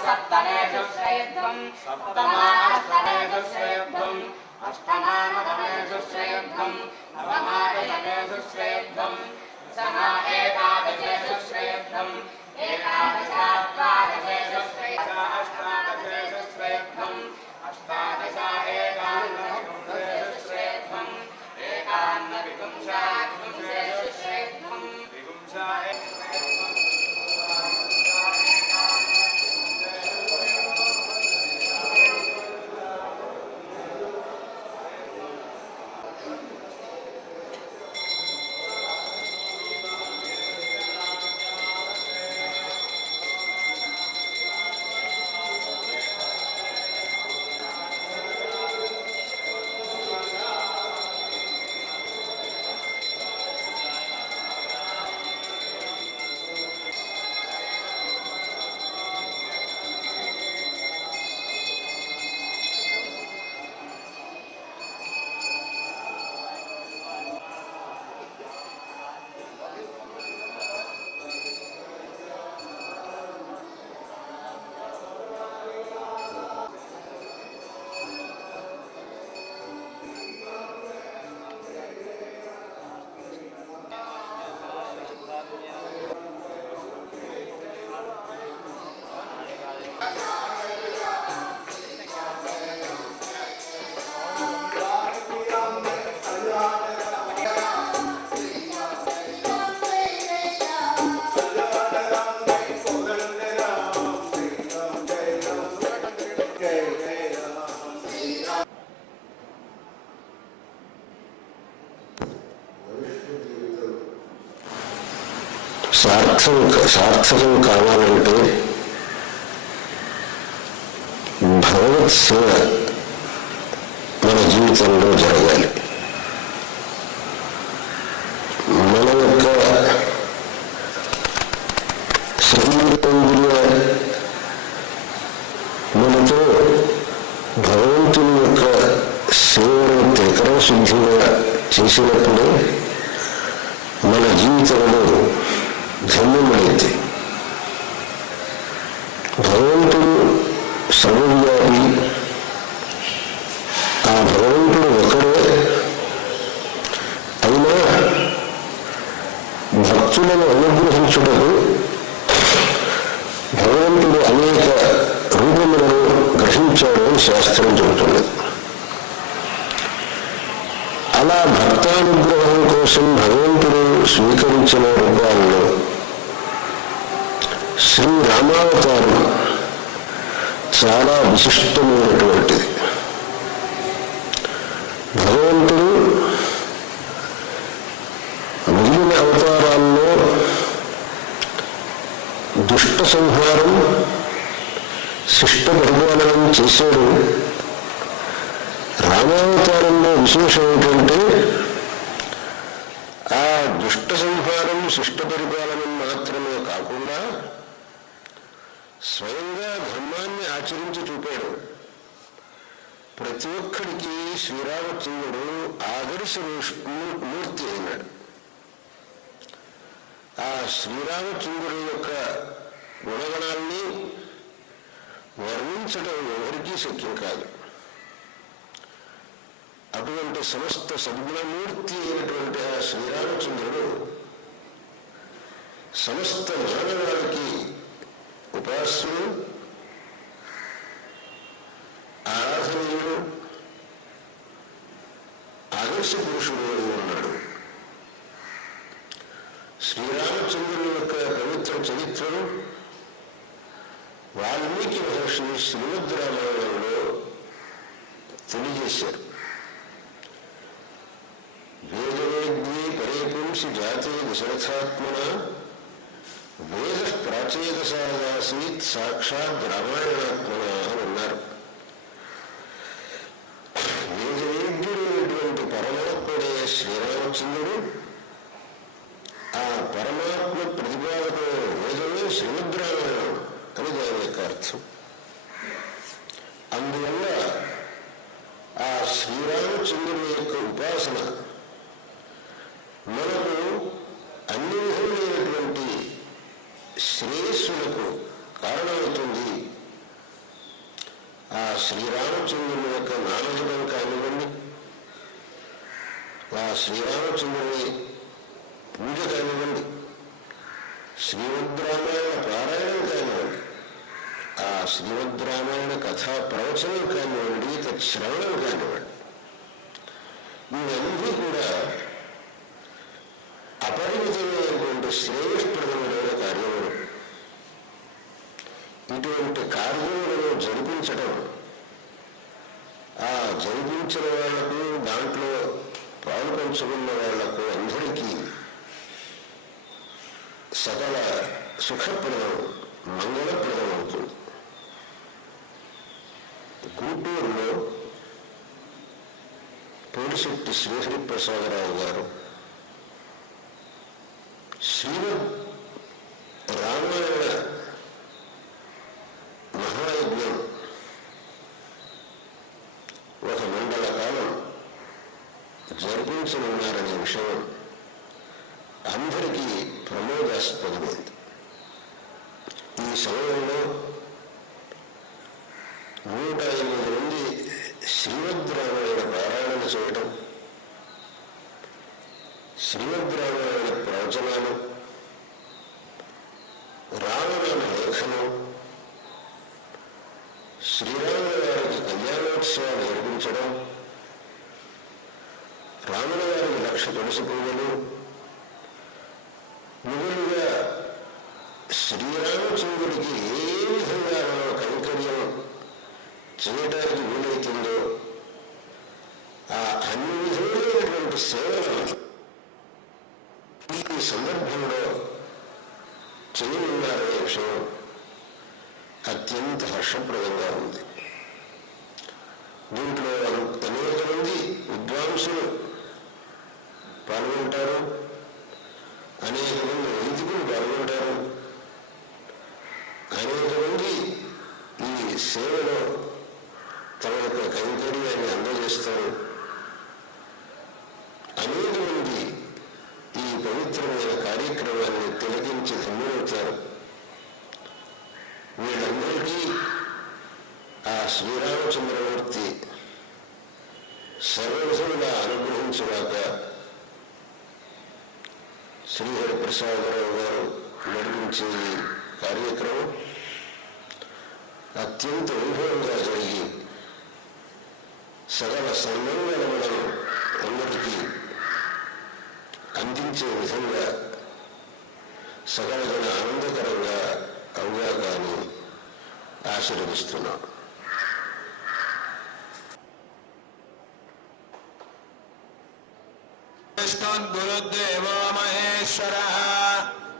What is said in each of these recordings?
सप्तमेषु श्रेयध्वम् सप्तमाष्टमेषु श्रेयध्वम् अष्टमानवमेषु श्रेयध्वम् नवमादशमेषु श्रेयध्वम् दशमा एकादशेषु श्रेयध्वम् एकादशाद्वादशेषु श्रेयध्वम् अष्टादशेषु श्रेयध्वम् अष्टादश एकादशेषु श्रेयध्वम् एकान्नविपुंसाद्विंशेषु श्रेयध्वम् विपुंसा సార్థకం కావాలంటే భగవత్ సేవ మన జీవితంలో జరగాలి. మన యొక్క శరీరంలో మనతో భగవంతుని యొక్క సేవను త్రికరణ శుద్ధిగా చేసినప్పుడే మన జీవితంలో ధన్యమైంది. భగవంతుడు సర్వవ్యాపి. ఆ భగవంతుడు ఒకడే. అయినా భక్తులను అనుగ్రహించుటకు భగవంతుడు అనేక రూపములను గ్రహించాడని శాస్త్రం చెబుతున్నది. అలా భక్తానుగ్రహం కోసం భగవంతుడు స్వీకరించిన రూపాల్లో శ్రీరామావతారం చాలా విశిష్టమైనటువంటిది. భగవంతుడు మిగిలిన అవతారాల్లో దుష్ట సంహారం, శిష్ట పరిపాలనం చేశాడు. రామావతారంలో విశేషం ఏంటంటే ఆ దుష్ట సంహారం, శిష్ట పరిపాలనం మాత్రమే కాకుండా స్వయంగా ధర్మాన్ని ఆచరించి చూపాడు. ప్రతి ఒక్కడికి శ్రీరామచంద్రుడు ఆదర్శ మూర్తి అయినాడు. ఆ శ్రీరామచంద్రుడి యొక్క గుణగణాన్ని వర్ణించడం ఎవరికీ శక్యం కాదు. అటువంటి సమస్త సద్గుణమూర్తి అయినటువంటి ఆ శ్రీరామచంద్రుడు సమస్త మానవాళికి ఉపాస్యుడు, ఆరాధనీయుడు, ఆదర్శ పురుషుడు అని ఉన్నాడు. శ్రీరామచంద్రుని యొక్క పవిత్ర చరిత్రను వాల్మీకి మహర్షి శ్రీమద్ రామాయణంలో తెలియజేశారు. వేదవేద్యే పరేపుంసి జాతే దశరథాత్మన వేద ప్రాచేతసాసీత్ సాక్షాత్ రామాయణాత్మన అని అన్నారు. వేదవేద్యుడైనటువంటి పరమాత్ముడే శ్రీరామచంద్రుడు. ఆ పరమాత్మ ప్రతిపాదకమైన వేదమే శ్రీమద్ రామాయణం అని దాని యొక్క అర్థం. అందువల్ల ఆ శ్రీరామచంద్రుని యొక్క ఉపాసన మనకు అన్ని విధములైనటువంటి ప్రసిద్ధిలకు కారణమవుతుంది. ఆ శ్రీరామచంద్రుని యొక్క నామజపం కానివ్వండి, ఆ శ్రీరామచంద్రుని పూజ కానివ్వండి, శ్రీమద్రామాయణ పారాయణం కానివ్వండి, ఆ శ్రీమద్రామాయణ కథా ప్రవచనం కానివ్వండి, తత్శ్రవణం కానివ్వండి, ఇవన్నీ కూడా అపరిమితమైనటువంటి శ్రేయస్ప్రదమైన కార్యములు. ఇటువంటి కార్యములను జరిపించడం, ఆ జరిపించిన వాళ్లకు, దాంట్లో పాలు పంచుకున్న వాళ్లకు అందరికీ సకల సుఖప్రదం, మంగళప్రదం అవుతుంది. గుంటూరులో పోలిశెట్టి శ్రీహరిప్రసాదరావు గారు శ్రీమద్ రామాయణ మహాయజ్ఞం ఒక మండల కాలం జరిపించనున్నారనే విషయం అందరికీ ప్రమోదాస్పదమైంది. ఈ సమయంలో 108 మంది శ్రీమద్ రామాయణ పారాయణ చేయడం, శ్రీమద్ రామాయణ ప్రవచనాలు, రామనామ లేఖనం, శ్రీరాముల వారికి కళ్యాణోత్సవాలు నిర్మించడం, రాముల వారికి 1,00,000 తులసి పూజలు, మిగులుగా శ్రీరామచంద్రుడికి ఏ విధంగా మనం కైంకర్యం చేయడానికి వీలవుతుందో ఆ అన్ని విధములైనటువంటి సేవలను ఈ సందర్భంలో చేయనున్నారనే విషయం అత్యంత హర్షప్రదంగా ఉంది. దీంట్లో అనేక మంది విద్వాంసులు పాల్గొంటారు, అనేక మంది వైదికులు పాల్గొంటారు, అనేక మంది ఈ సేవలో తమ యొక్క కైంకర్యాన్ని అందజేస్తారు, అనేక మంది ఈ పవిత్రమైన కార్యక్రమాన్ని తిలకించి ధన్యులవుతారు. వీళ్ళందరికీ ఆ శ్రీరామచంద్రమూర్తి సర్వవిధంగా అనుగ్రహించుగాక. శ్రీహరి ప్రసాదరావు గారు నడిపించే ఈ కార్యక్రమం అత్యంత వైభవంగా జరిగి సకల సన్మంగళములను అందరికీ అందించే విధంగా సకల జన ఆనందకరంగా అవుగాక అని ఆశీర్వదిస్తున్నాను. గురుదేవో మహేశ్వరః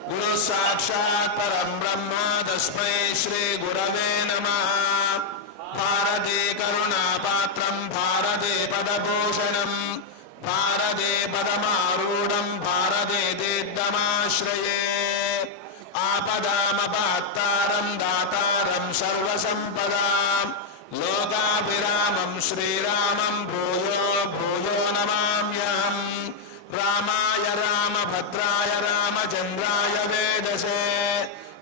గురు సాక్షాత్ పరం బ్రహ్మ తస్మై శ్రీ గురవే నమః. భారతే కరుణాపాత్రం భారతే పదభూషణం భారతే పదమారూఢం భారతే తీర్థమాశ్రయే. ఆపదామపాత్తారం దాతారం సర్వసంపదాం లోకాభిరామం శ్రీరామం భూయో భూయో నమామ్యహం. రామాయ రామభద్రాయ రామచంద్రాయ వేదసే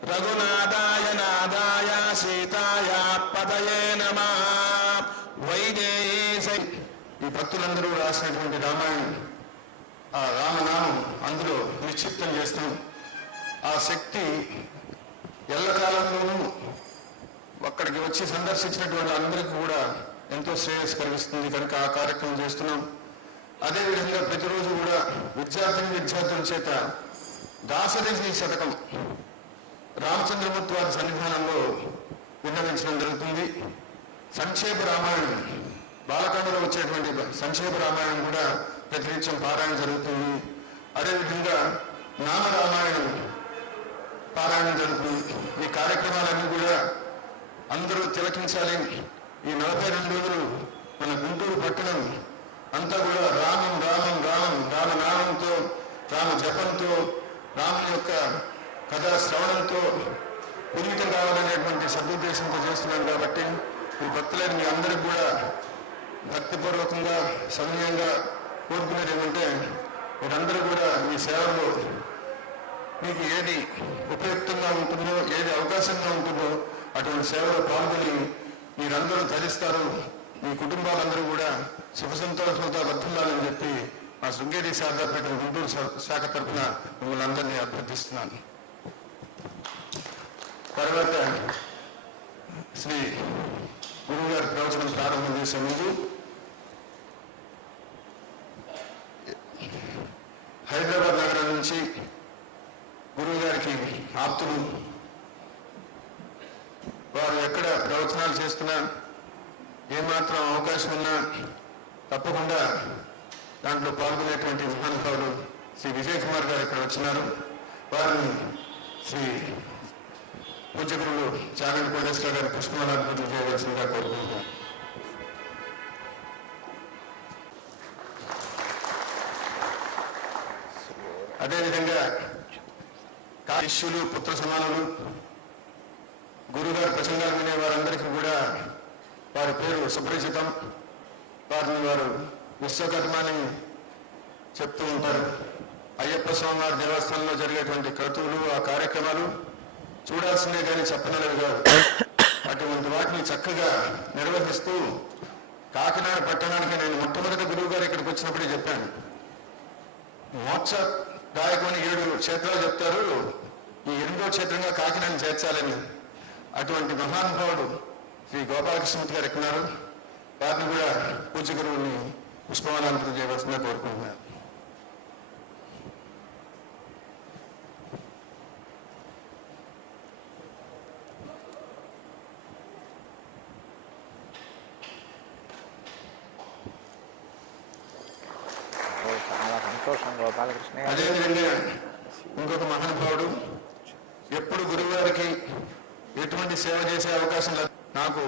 రఘునాథాయ నాథాయ సీతాయ పతయే నమః. వైదేహీ ఈ భక్తులందరూ రాసినటువంటి రామాయణం, ఆ రామనామం అందులో నిక్షిప్తం చేస్తాం. ఆ శక్తి ఎల్లకాలంలోనూ అక్కడికి వచ్చి సందర్శించినటువంటి అందరికీ కూడా ఎంతో శ్రేయస్సు కలిగిస్తుంది కనుక ఆ కార్యక్రమం చేస్తున్నాం. అదేవిధంగా ప్రతిరోజు కూడా విద్యార్థుల చేత దాసరథి శతకం రామచంద్రమూర్తి వారి సన్నిధానంలో విన్నవించడం జరుగుతుంది. సంక్షేప రామాయణం, బాలకాండలో వచ్చేటువంటి సంక్షేప రామాయణం కూడా ప్రతినిత్యం పారాయణ జరుగుతుంది. అదేవిధంగా నామరామాయణం పారాయణ జరుగుతుంది. ఈ కార్యక్రమాలన్నీ కూడా అందరూ తిలకించాలి. ఈ 42 రోజులు మన గుంటూరు పట్టణం అంతా కూడా రామం రామం రామం రామనామంతో, రామ జపంతో, రాముని యొక్క కథా శ్రవణంతో పునీతం కావాలనేటువంటి సదుద్దేశంతో చేస్తున్నాం. కాబట్టి ఈ భక్తులైన మీ అందరికీ కూడా భక్తిపూర్వకంగా సమయంగా కోరుకునేది ఏమంటే, మీరందరూ కూడా ఈ సేవలో మీకు ఏది ఉపయుక్తంగా ఉంటుందో, ఏది అవకాశంగా ఉంటుందో అటువంటి సేవలో పాల్గొని మీరందరూ ధరిస్తారు. మీ కుటుంబాలందరూ కూడా సుఖ సంతోషంతో వర్ధిల్లాలని చెప్పి మా శృంగేరి శారదాపేట గుంటూరు శాఖ తరఫున మిమ్మల్ని అందరినీ అభ్యర్థిస్తున్నాను. తర్వాత శ్రీ గురువు గారి ప్రవచనం ప్రారంభం చేసే ముందు హైదరాబాద్ నగరం నుంచి గురువు గారికి ఆప్తులు, వారు ఎక్కడ ప్రవచనాలు చేస్తున్నా ఏమాత్రం అవకాశం ఉన్నా తప్పకుండా దాంట్లో పాల్గొనేటువంటి మహానుభావులు శ్రీ విజయ్ కుమార్ గారు ఇక్కడ వచ్చినారు. వారిని శ్రీ పూజ్య గురువులు చాగంటి కోటేశ్వర గారి పుష్పమాలార్పణ చేయవలసిందిగా కోరుకుంటున్నాను. అదేవిధంగా శిష్యులు, పుత్ర సమానులు, గురువుగారి ప్రసంగాలు వినే వారందరికీ కూడా వారి పేరు సుపరిచితం. వారిని వారు విశ్వకర్మని చెప్తూ ఉంటారు. అయ్యప్ప స్వామి వారి దేవస్థానంలో జరిగేటువంటి క్రతువులు, ఆ కార్యక్రమాలు చూడాల్సిందే కానీ చెప్పనలేవి కాదు. అటువంటి వాటిని చక్కగా నిర్వహిస్తూ కాకినాడ పట్టణానికి నేను మొట్టమొదటి గురువు గారు ఇక్కడికి వచ్చినప్పుడే చెప్పాను, మోక్షదాయకమని 7 క్షేత్రాలు చెప్తారు, ఈ 8వ క్షేత్రంగా కాకినాడ చేర్చాలని. అటువంటి మహానుభావుడు శ్రీ గోపాలకృష్ణమూర్తి గారు ఎక్కున్నారు. వారిని కూడా పూజ్య గురువుని పుష్పమాలార్పణ చేయవలసిందిగా కోరుకుంటున్నారు. చాలా సంతోషం గోపాలకృష్ణ గారు. అదేవిధంగా ఇంకొక మహానుభావుడు ఎప్పుడు గురువుగారికి ఎటువంటి సేవ చేసే అవకాశం లేదు. నాకు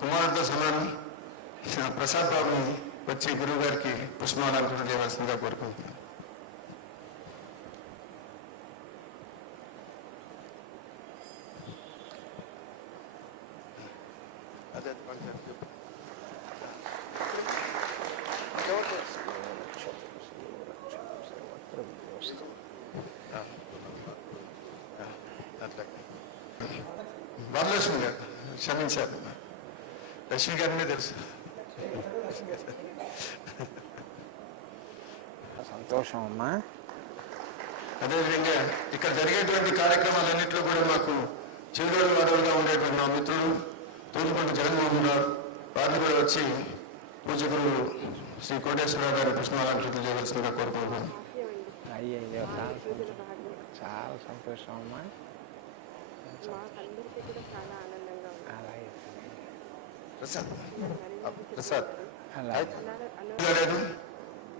కుమారుడితో సమానం ప్రసాద్ బాబుని వచ్చి గురువు గారికి పుష్పమాలార్పణ చేయవలసిందిగా కోరుకుంటున్నాను. వరలక్ష్మి గారు క్షమించారు, లక్ష్మి గారినే తెలుసు. సంతోషం అమ్మా. అదేవిధంగా ఇక్కడ జరిగేటువంటి కార్యక్రమాలన్నింటిలో కూడా మాకు చిరుగడు వాడవుగా ఉండేటువంటి మా మిత్రుడు తూరుకొండ జగన్మోహన్ రావు, వారిని కూడా వచ్చి పూజ్య గురువు శ్రీ కోటేశ్వరరావు గారి పుష్పమాలార్పణ చేయవలసిందిగా కోరుకుంటున్నాను. అయ్యయ్యో చాలా సంతోషం అమ్మా. అలాగే ప్రసాద్ అలాగే లేదు,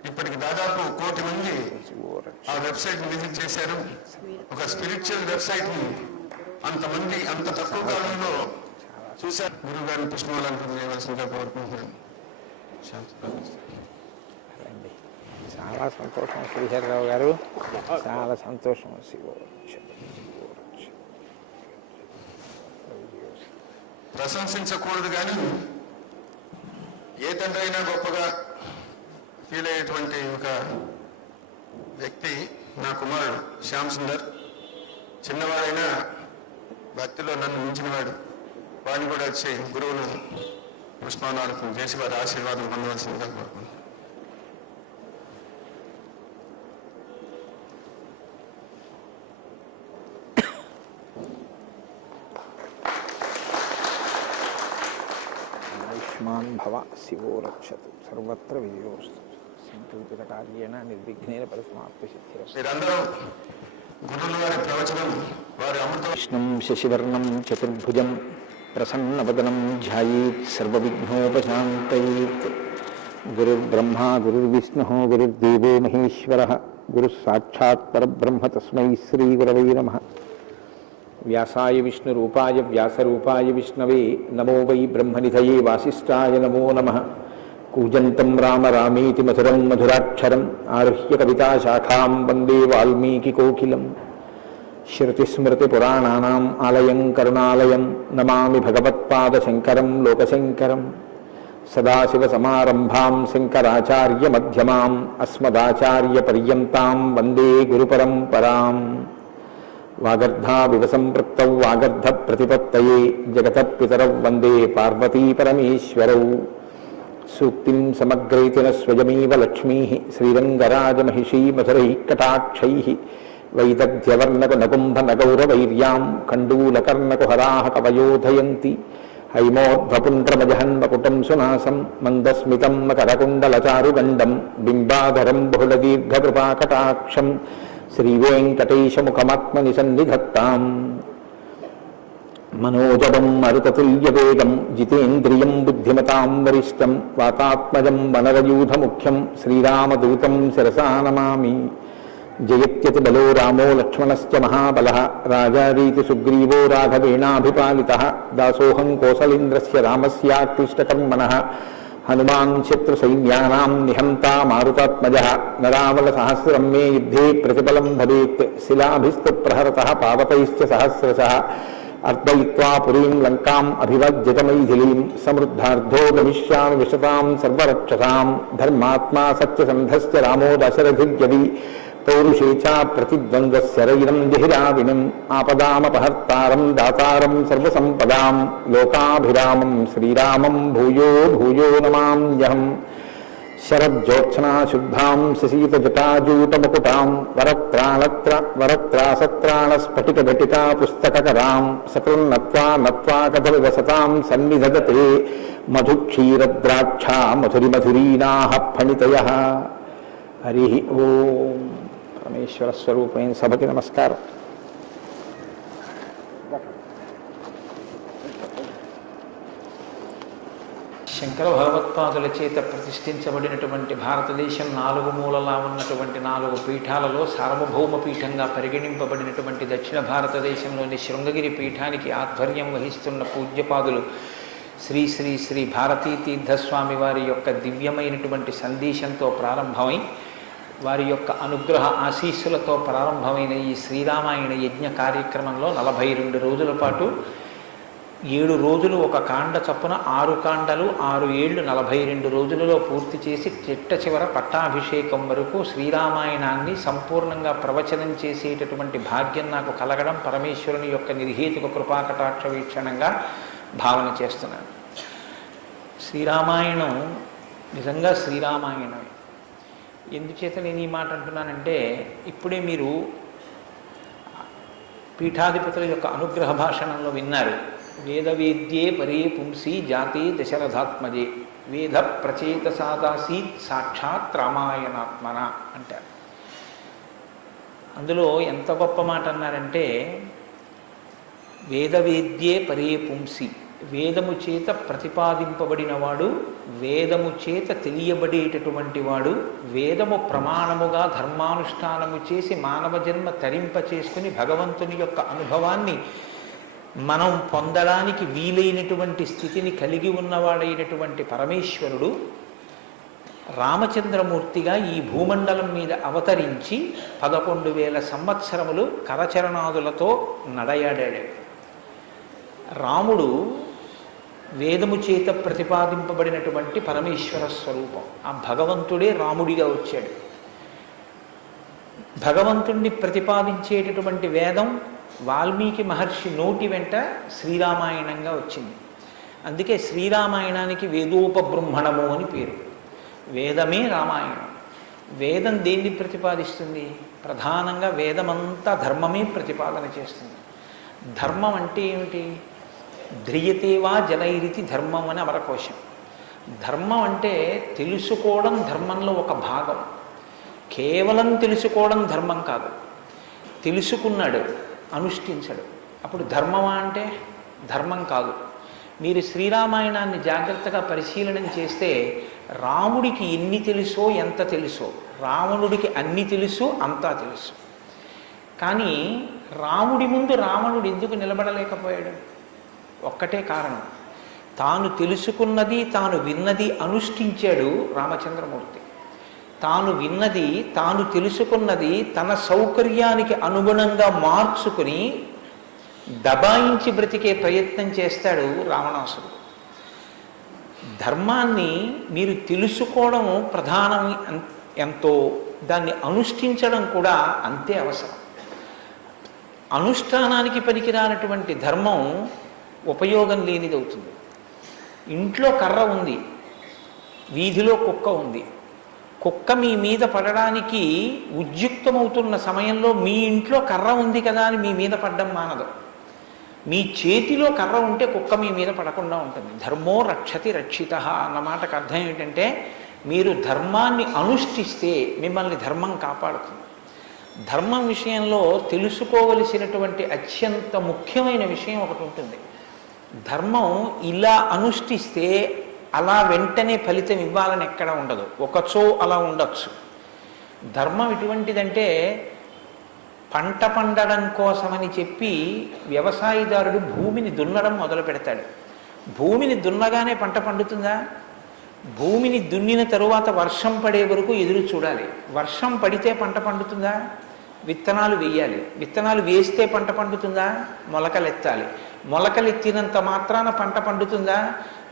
ఇప్పటికి దాదాపు 1 కోటి మంది ఆ వెబ్సైట్ విజిట్ చేశారు. ఒక స్పిరిచువల్ వెబ్సైట్ ని అంతమంది అంత తక్కువ కాలంలో చూశారు. గురువు గారిని పుష్పమాలార్పణ చేయవలసిందిగా కోరుకుంటున్నాను. చాలా సంతోషం శ్రీహరిరావు గారు, చాలా సంతోషం. ప్రశంసించకూడదు కానీ ఏ తండ్రి అయినా గొప్పగా ఫీల్ అయ్యేటువంటి ఒక వ్యక్తి నా కుమారుడు శ్యామ్ సుందర్. చిన్నవాడైనా భక్తిలో నన్ను మించినవాడు. వాడిని కూడా వచ్చి గురువును పుష్పమాలార్పణ చేసి వారి ఆశీర్వాదం పొందవలసిందిగా కోరుకుంటున్నాను. ఆయుష్మాన్ భవ శివో రక్షతు సర్వత్ర విజయోస్తు సంకల్పిత కార్యేణ నిర్విఘ్నేన పరిసమాప్తి సిద్ధిరస్తు. మీరందరూ గురువుల వారి ప్రవచనం, వారి అమృత కృష్ణం శశివర్ణం చతుర్భుజం ప్రసన్నవదనం ధ్యాయేత్ సర్వవిఘ్నోపశాంతయేత్. గురుర్బ్రహ్మా గురుర్విష్ణుః గురుర్దేవో మహేశ్వరః గురుః సాక్షాత్ పరబ్రహ్మ తస్మై శ్రీగురవై నమః. వ్యాసాయ విష్ణురూపాయ వ్యాసరూపాయ విష్ణవే నమో వై బ్రహ్మనిధయే వాసిష్ఠాయ నమో నమః. కూజంతం రామ రామేతి మధురం మధురాక్షరం ఆరుహ్య కవితాశాఖాం వందే వాల్మీకికోకిలం. శృతిస్మృతిపురాణానాం ఆలయం కరుణాలయం నమామి భగవత్పాదశంకరం లోకశంకరం. సదాశివసమారంభాం శంకరాచార్యమధ్యమాం అస్మదాచార్యపర్యంతాం వందే గురుపరంపరాం. వాగర్ధావివ సంపృక్తౌ వాగర్ధ ప్రతిపత్తయే జగతః పితరౌ వందే పార్వతీ పరమేశ్వరౌ. సూక్తిం సమగ్రైతిన స్వయమేవ లక్ష్మీ శ్రీరంగరాజమహిషీ మధురైః కటాక్షైః వైదగ్ధ్యవర్ణకునకుంభనగౌరవైర్యాం కండూలకర్ణకుహరాः కవయోధయంతి. హైమోర్ధ్వపుండ్రమజహన్మకుటం సునాసం మందస్మితం మకరకుండలచారుగండం బింబాధరం బహుళదీర్ఘకృపాకటాక్షం శ్రీవేంకటేశముఖమాత్మని సన్నిధత్తాం. మనోజవం మరుతతుల్యవేగం జితేంద్రియం బుద్ధిమతాం వరిష్టం వాతాత్మజం వనరయూధముఖ్యం శ్రీరామదూతం శిరసా నమామి. జయత్యతి బలో రామో లక్ష్మణశ్చ మహాబలః రాజారీతి సుగ్రీవో రాఘవేణాభిపాలితః దాసోహం కోసలేంద్రస్య రామస్యాక్లిష్టకర్మణః హనుమాన్ శత్రుసైన్యానాం నిహంతా మారుతాత్మజః నరావలసహస్రం మే యుద్ధే ప్రతిఫలం భవేత్ శిలాభిస్తు ప్రహరతః పావకైశ్చ సహస్రశః అర్పయిత్వా పురీం లంకాం అభివజ్యత మైథిలీం సమృద్ధార్థో గమిష్యామి విశతాం సర్వరక్షసాం ధర్మాత్మా సత్యసంధశ్చ రామో దశరథిర్యవి పౌరుషే చ ప్రతిద్వంద్వశరైరం జహిరావినం ఆపదామపహర్తారం దాతారం సర్వసంపదాం లోకాభిరామం శ్రీరామం భూయో భూయో నమామ్యహం. శరజ్యోత్స్నాశుద్ధాం శశీతజటాజూటముకుటాం వరత్రాసత్రాణస్ఫటికఘటికా పుస్తకకరాం సకృన్నత్వా నత్వా కథవివసతాం సన్నిధదతే మధుక్షీరద్రాక్షా మధురిమధురీనాః ఫణితయః. హరి ఓం. పరమేశ్వర స్వరూపమైన సభకి నమస్కారం. శంకర భగవత్పాదుల చేత ప్రతిష్ఠించబడినటువంటి భారతదేశం 4 మూలలా ఉన్నటువంటి 4 పీఠాలలో సార్వభౌమ పీఠంగా పరిగణింపబడినటువంటి దక్షిణ భారతదేశంలోని శృంగగిరి పీఠానికి ఆధ్వర్యం వహిస్తున్న పూజ్యపాదులు శ్రీ శ్రీ శ్రీ భారతీ తీర్థస్వామి వారి యొక్క దివ్యమైనటువంటి సందేశంతో ప్రారంభమై వారి యొక్క అనుగ్రహ ఆశీస్సులతో ప్రారంభమైన ఈ శ్రీరామాయణ యజ్ఞ కార్యక్రమంలో 42 రోజుల పాటు 7 రోజులు ఒక కాండ చొప్పున 6 కాండలు 6 ఏళ్ళు 42 రోజులలో పూర్తి చేసి చిట్ట చివర పట్టాభిషేకం వరకు శ్రీరామాయణాన్ని సంపూర్ణంగా ప్రవచనం చేసేటటువంటి భాగ్యం నాకు కలగడం పరమేశ్వరుని యొక్క నిర్హేతుక కృపాకటాక్ష వీక్షణంగా భావన చేస్తున్నాను. శ్రీరామాయణం నిజంగా శ్రీరామాయణమే. ఎందుచేత నేను ఈ మాట అంటున్నానంటే ఇప్పుడే మీరు పీఠాధిపతుల యొక్క అనుగ్రహ భాషణంలో విన్నారు. వేదవేద్యే పరే పుంసి జాతే దశరథాత్మజే వేద ప్రచేతసాదాసీత్ సాక్షాత్ రామాయణాత్మన అంటారు. అందులో ఎంత గొప్ప మాట అన్నారంటే వేదవేద్యే పరే పుంసి, వేదము చేత ప్రతిపాదింపబడినవాడు, వేదము చేత తెలియబడేటటువంటి వాడు, వేదము ప్రమాణముగా ధర్మానుష్ఠానము చేసి మానవ జన్మ తరింప చేసుకుని భగవంతుని యొక్క అనుభవాన్ని మనం పొందడానికి వీలైనటువంటి స్థితిని కలిగి ఉన్నవాడైనటువంటి పరమేశ్వరుడు రామచంద్రమూర్తిగా ఈ భూమండలం మీద అవతరించి 11,000 సంవత్సరములు కరచరణాదులతో నడయాడాడు. రాముడు వేదము చేత ప్రతిపాదింపబడినటువంటి పరమేశ్వర స్వరూపం. ఆ భగవంతుడే రాముడిగా వచ్చాడు. భగవంతుణ్ణి ప్రతిపాదించేటటువంటి వేదం వాల్మీకి మహర్షి నోటి వెంట శ్రీరామాయణంగా వచ్చింది. అందుకే శ్రీరామాయణానికి వేదోపబృంహణము అని పేరు. వేదమే రామాయణం. వేదం దేన్ని ప్రతిపాదిస్తుంది? ప్రధానంగా వేదమంతా ధర్మమే ప్రతిపాదన చేస్తుంది. ధర్మం అంటే ఏమిటి? ధ్రియతేవా జనైరితి ధర్మం అని అమరకోశం. ధర్మం అంటే తెలుసుకోవడం ధర్మంలో ఒక భాగం. కేవలం తెలుసుకోవడం ధర్మం కాదు. తెలుసుకున్నాడు, అనుష్ఠించడు, అప్పుడు ధర్మమా అంటే ధర్మం కాదు. మీరు శ్రీరామాయణాన్ని జాగ్రత్తగా పరిశీలన చేస్తే రాముడికి ఎన్ని తెలుసో ఎంత తెలుసో, రావణుడికి అన్ని తెలుసు అంతా తెలుసు. కానీ రాముడి ముందు రావణుడు ఎందుకు నిలబడలేకపోయాడు? ఒక్కటే కారణం, తాను తెలుసుకున్నది తాను విన్నది అనుష్ఠించాడు రామచంద్రమూర్తి. తాను విన్నది తాను తెలుసుకున్నది తన సౌకర్యానికి అనుగుణంగా మార్చుకుని దబాయించి బ్రతికే ప్రయత్నం చేస్తాడు రావణాసురుడు. ధర్మాన్ని మీరు తెలుసుకోవడం ప్రధానం ఎంతో, దాన్ని అనుష్ఠించడం కూడా అంతే అవసరం. అనుష్ఠానానికి పనికిరానటువంటి ధర్మం ఉపయోగం లేనిదవుతుంది. ఇంట్లో కర్ర ఉంది, వీధిలో కుక్క ఉంది. కుక్క మీ మీద పడడానికి ఉద్యుక్తమవుతున్న సమయంలో మీ ఇంట్లో కర్ర ఉంది కదా అని మీ మీద పడ్డం మానదు. మీ చేతిలో కర్ర ఉంటే కుక్క మీ మీద పడకుండా ఉంటుంది. ధర్మో రక్షతి రక్షిత అన్న మాటకు అర్థం ఏమిటంటే, మీరు ధర్మాన్ని అనుష్ఠిస్తే మిమ్మల్ని ధర్మం కాపాడుతుంది. ధర్మం విషయంలో తెలుసుకోవలసినటువంటి అత్యంత ముఖ్యమైన విషయం ఒకటి ఉంటుంది. ధర్మం ఇలా అనుష్ఠిస్తే అలా వెంటనే ఫలితం ఇవ్వాలని ఎక్కడ ఉండదు. ఒకచో అలా ఉండొచ్చు. ధర్మం ఎటువంటిదంటే, పంట పండడం కోసమని చెప్పి వ్యవసాయదారుడు భూమిని దున్నడం మొదలు పెడతాడు. భూమిని దున్నగానే పంట పండుతుందా? భూమిని దున్నిన తరువాత వర్షం పడే వరకు ఎదురు చూడాలి. వర్షం పడితే పంట పండుతుందా? విత్తనాలు వేయాలి. విత్తనాలు వేస్తే పంట పండుతుందా? మొలకలెత్తాలి. మొలకలెత్తినంత మాత్రాన పంట పండుతుందా?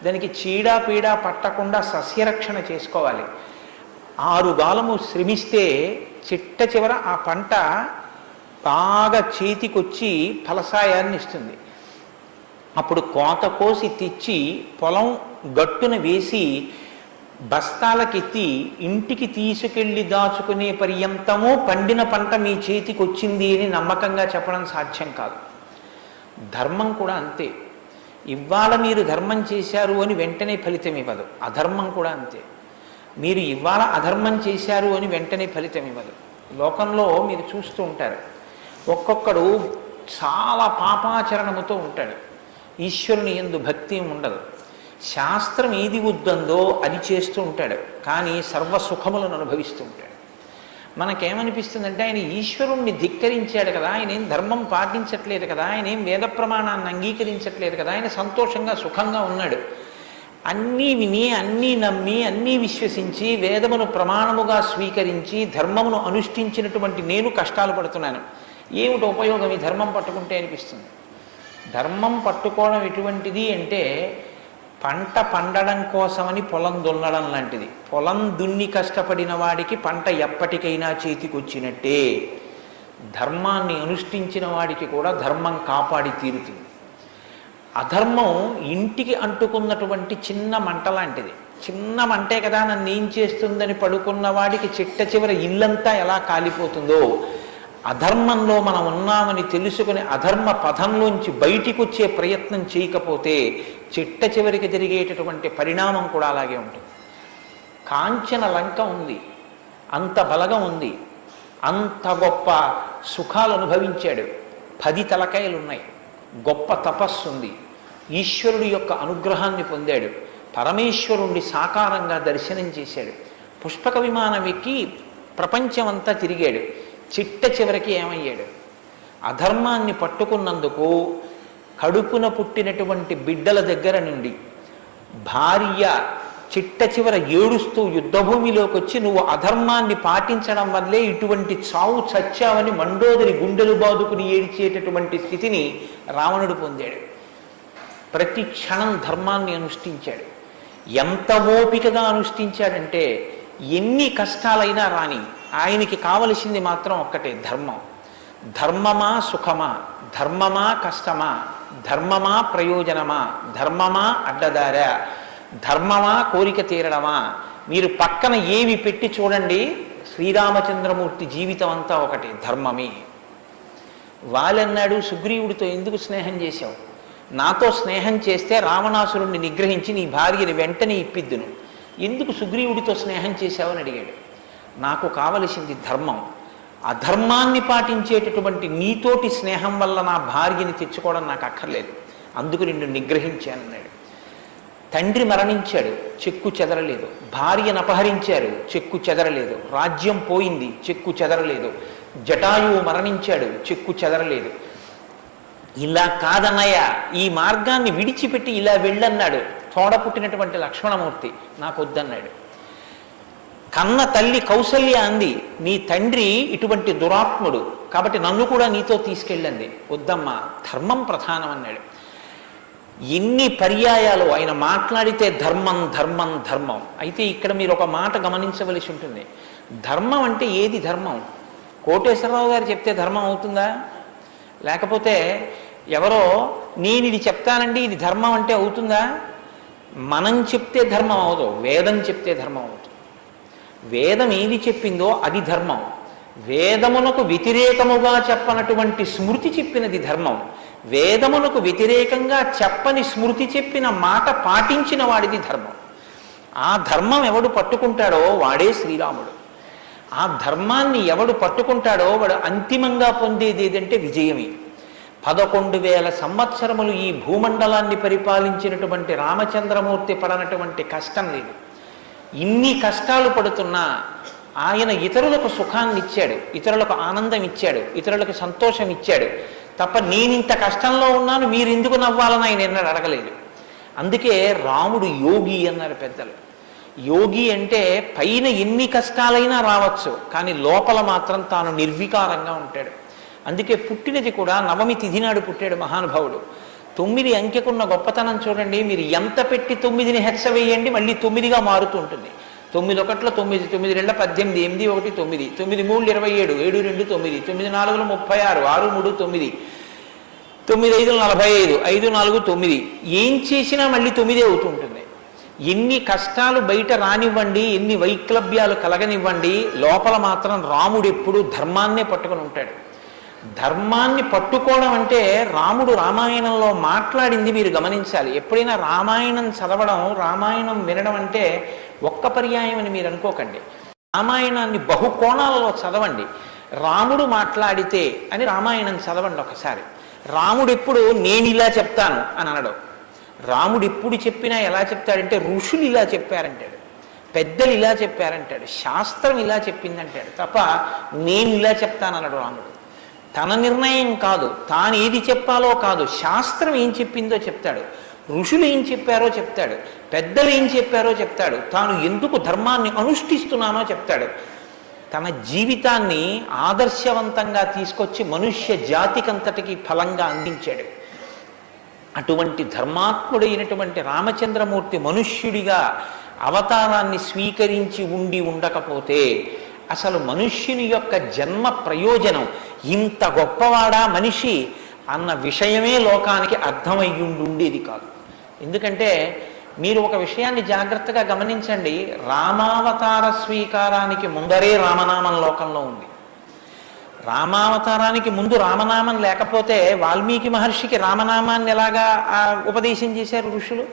దానికి చీడా పీడా పట్టకుండా సస్యరక్షణ చేసుకోవాలి. 6 గాలము శ్రమిస్తే చిట్ట చివర ఆ పంట బాగా చేతికొచ్చి ఫలసాయాన్ని ఇస్తుంది. అప్పుడు కోత కోసి తెచ్చి పొలం గట్టున వేసి బస్తాలకెత్తి ఇంటికి తీసుకెళ్ళి దాచుకునే పర్యంతము పండిన పంట మీ చేతికి వచ్చింది అని నమ్మకంగా చెప్పడం సాధ్యం కాదు. ధర్మం కూడా అంతే. ఇవాళ మీరు ధర్మం చేశారు అని వెంటనే ఫలితం ఇవ్వదు. అధర్మం కూడా అంతే. మీరు ఇవాళ అధర్మం చేశారు అని వెంటనే ఫలితం ఇవ్వదు. లోకంలో మీరు చూస్తూ ఉంటారు, ఒక్కొక్కడు చాలా పాపాచరణముతో ఉంటాడు. ఈశ్వరుని యందు భక్తి ఉండదు. శాస్త్రం ఏది వద్దందో అది చేస్తూ ఉంటాడు, కానీ సర్వసుఖములను అనుభవిస్తూ ఉంటాడు. మనకేమనిపిస్తుందంటే, ఆయన ఈశ్వరుణ్ణి ధిక్కరించాడు కదా, ఆయన ఏం ధర్మం పాటించట్లేదు కదా, ఆయన ఏం వేద ప్రమాణాన్ని అంగీకరించట్లేదు కదా, ఆయన సంతోషంగా సుఖంగా ఉన్నాడు. అన్నీ విని, అన్నీ నమ్మి, అన్నీ విశ్వసించి, వేదమును ప్రమాణముగా స్వీకరించి ధర్మమును అనుష్ఠించినటువంటి నేను కష్టాలు పడుతున్నాను. ఏమిటి ఉపయోగం ఈ ధర్మం పట్టుకుంటే అనిపిస్తుంది. ధర్మం పట్టుకోవడం ఎటువంటిది అంటే, పంట పండడం కోసమని పొలం దున్నడం లాంటిది. పొలం దున్ని కష్టపడిన వాడికి పంట ఎప్పటికైనా చేతికొచ్చినట్టే. ధర్మాన్ని అనుష్ఠించిన వాడికి కూడా ధర్మం కాపాడి తీరుతుంది. అధర్మం ఇంటికి అంటుకున్నటువంటి చిన్న మంట లాంటిది. చిన్న మంటే కదా నన్ను ఏం చేస్తుందని పడుకున్న వాడికి చిట్ట చివర ఇల్లంతా ఎలా కాలిపోతుందో, అధర్మంలో మనం ఉన్నామని తెలుసుకుని అధర్మ పథంలోంచి బయటికి వచ్చే ప్రయత్నం చేయకపోతే చిట్ట చివరికి జరిగేటటువంటి పరిణామం కూడా అలాగే ఉంటుంది. కాంచన లంక ఉంది, అంత బలగం ఉంది, అంత గొప్ప సుఖాలు అనుభవించాడు, 10 తలకాయలున్నాయి, గొప్ప తపస్సు ఉంది, ఈశ్వరుడి యొక్క అనుగ్రహాన్ని పొందాడు, పరమేశ్వరుణ్ణి సాకారంగా దర్శనం చేశాడు, పుష్పక విమానం ఎక్కి ప్రపంచమంతా తిరిగాడు. చిట్ట చివరికి ఏమయ్యాడు? అధర్మాన్ని పట్టుకున్నందుకు కడుపున పుట్టినటువంటి బిడ్డల దగ్గర నుండి భార్య చిట్ట చివర ఏడుస్తూ యుద్ధభూమిలోకి వచ్చి, నువ్వు అధర్మాన్ని పాటించడం వల్లే ఇటువంటి చావు చచ్చావని మండోదరి గుండెలు బాదుకుని ఏడ్చేటటువంటి స్థితిని రావణుడు పొందాడు. ప్రతి క్షణం ధర్మాన్ని అనుష్ఠించాడు. ఎంత ఓపికగా అనుష్ఠించాడంటే, ఎన్ని కష్టాలైనా రాని ఆయనకి కావలసింది మాత్రం ఒక్కటే, ధర్మం. ధర్మమా సుఖమా, ధర్మమా కష్టమా, ధర్మమా ప్రయోజనమా, ధర్మమా అడ్డదారా, ధర్మమా కోరిక తీరడమా, మీరు పక్కన ఏవి పెట్టి చూడండి, శ్రీరామచంద్రమూర్తి జీవితం అంతా ఒకటి, ధర్మమే. వాళ్ళన్నాడు, సుగ్రీవుడితో ఎందుకు స్నేహం చేశావు? నాతో స్నేహం చేస్తే రావణాసురుణ్ణి నిగ్రహించి నీ భార్యని వెంటనే ఇప్పిద్దును. ఎందుకు సుగ్రీవుడితో స్నేహం చేశావని అడిగాడు. నాకు కావలసింది ధర్మం. అధర్మాన్ని పాటించేటటువంటి నీతోటి స్నేహం వల్ల నా భార్యని తెచ్చుకోవడం నాకు అక్కర్లేదు, అందుకు నిన్ను నిగ్రహించానన్నాడు. తండ్రి మరణించాడు, చెక్కు చెదరలేదు. భార్యను అపహరించారు, చెక్కు చెదరలేదు. రాజ్యం పోయింది, చెక్కు చెదరలేదు. జటాయువు మరణించాడు, చెక్కు చెదరలేదు. ఇలా కాదన్నయ్య, ఈ మార్గాన్ని విడిచిపెట్టి ఇలా వెళ్ళన్నాడు. తోడ పుట్టినటువంటి లక్ష్మణమూర్తి నాకు వద్దన్నాడు. కన్న తల్లి కౌసల్య అంది, నీ తండ్రి ఇటువంటి దురాత్ముడు కాబట్టి నన్ను కూడా నీతో తీసుకెళ్ళండి. వద్దమ్మా, ధర్మం ప్రధానం అన్నాడు. ఎన్ని పర్యాయాలు ఆయన మాట్లాడితే ధర్మం ధర్మం ధర్మం. అయితే ఇక్కడ మీరు ఒక మాట గమనించవలసి ఉంటుంది. ధర్మం అంటే ఏది ధర్మం? కోటేశ్వరరావు గారు చెప్తే ధర్మం అవుతుందా? లేకపోతే ఎవరో నేను ఇది చెప్తానండి ఇది ధర్మం అంటే అవుతుందా? మనం చెప్తే ధర్మం అవదు, వేదం చెప్తే ధర్మం అవుతుంది. వేదం ఏది చెప్పిందో అది ధర్మం. వేదమునకు వ్యతిరేకముగా చెప్పనటువంటి స్మృతి చెప్పినది ధర్మం. వేదమునకు వ్యతిరేకంగా చెప్పని స్మృతి చెప్పిన మాట పాటించిన వాడిది ధర్మం. ఆ ధర్మం ఎవడు పట్టుకుంటాడో వాడే శ్రీరాముడు. ఆ ధర్మాన్ని ఎవడు పట్టుకుంటాడో వాడు అంతిమంగా పొందేది ఏదంటే విజయమే. 11,000 సంవత్సరములు ఈ భూమండలాన్ని పరిపాలించినటువంటి రామచంద్రమూర్తి పడనటువంటి కష్టం లేదు. ఇన్ని కష్టాలు పడుతున్నా ఆయన ఇతరులకు సుఖాన్ని ఇచ్చాడు, ఇతరులకు ఆనందం ఇచ్చాడు, ఇతరులకు సంతోషం ఇచ్చాడు తప్ప నేనింత కష్టంలో ఉన్నాను మీరు ఎందుకు నవ్వాలని ఆయన ఎన్నడూ అడగలేదు. అందుకే రాముడు యోగి అన్నారు పెద్దలు. యోగి అంటే పైన ఎన్ని కష్టాలైనా రావచ్చు, కానీ లోపల మాత్రం తాను నిర్వికారంగా ఉంటాడు. అందుకే పుట్టినది కూడా నవమి తిథి నాడు పుట్టాడు మహానుభావుడు. 9 అంకెకున్న గొప్పతనం చూడండి. మీరు ఎంత పెట్టి 9ని హెచ్చ వేయండి మళ్ళీ 9గా మారుతూ ఉంటుంది. 9 ఒకట్లో 9, 9 2 18, 8 1 9, 9 3 27, 7 2 9, 9 4 36, 6 3 9, 9 5 45, 5 4 9. ఏం చేసినా మళ్ళీ 9 అవుతూ ఉంటుంది. ఎన్ని కష్టాలు బయట రానివ్వండి, ఎన్ని వైక్లభ్యాలు కలగనివ్వండి, లోపల మాత్రం రాముడు ఎప్పుడూ ధర్మాన్నే పట్టుకొని ఉంటాడు. ధర్మాన్ని పట్టుకోవడం అంటే రాముడు రామాయణంలో మాట్లాడింది మీరు గమనించాలి. ఎప్పుడైనా రామాయణం చదవడం, రామాయణం వినడం అంటే ఒక్క పర్యాయం అని మీరు అనుకోకండి. రామాయణాన్ని బహుకోణాలలో చదవండి. రాముడు మాట్లాడితే అని రామాయణం చదవండి ఒకసారి. రాముడు ఎప్పుడు నేను ఇలా చెప్తాను అని అనడు. రాముడు ఎప్పుడు చెప్పినా ఎలా చెప్తాడంటే ఋషులు ఇలా చెప్పారంటాడు, పెద్దలు ఇలా చెప్పారంటాడు, శాస్త్రం ఇలా చెప్పిందంటాడు తప్ప నేను ఇలా చెప్తానన్నాడు రాముడు. తన నిర్ణయం కాదు, తాను ఏది చెప్పాలో కాదు, శాస్త్రం ఏం చెప్పిందో చెప్తాడు, ఋషులు ఏం చెప్పారో చెప్తాడు, పెద్దలు ఏం చెప్పారో చెప్తాడు, తాను ఎందుకు ధర్మాన్ని అనుష్ఠిస్తున్నానో చెప్తాడు. తన జీవితాన్ని ఆదర్శవంతంగా తీసుకొచ్చి మనుష్య జాతికంతటికి ఫలంగా అందించాడు. అటువంటి ధర్మాత్ముడైనటువంటి రామచంద్రమూర్తి మనుష్యుడిగా అవతారాన్ని స్వీకరించి ఉండకపోతే అసలు మనుష్యుని యొక్క జన్మ ప్రయోజనం ఇంత గొప్పవాడా మనిషి అన్న విషయమే లోకానికి అర్థమయ్యుండేది కాదు. ఎందుకంటే మీరు ఒక విషయాన్ని జాగ్రత్తగా గమనించండి. రామావతార స్వీకారానికి ముందరే రామనామం లోకంలో ఉంది. రామావతారానికి ముందు రామనామం లేకపోతే వాల్మీకి మహర్షికి రామనామాన్ని ఎలాగా ఉపదేశం చేశారు ఋషులు?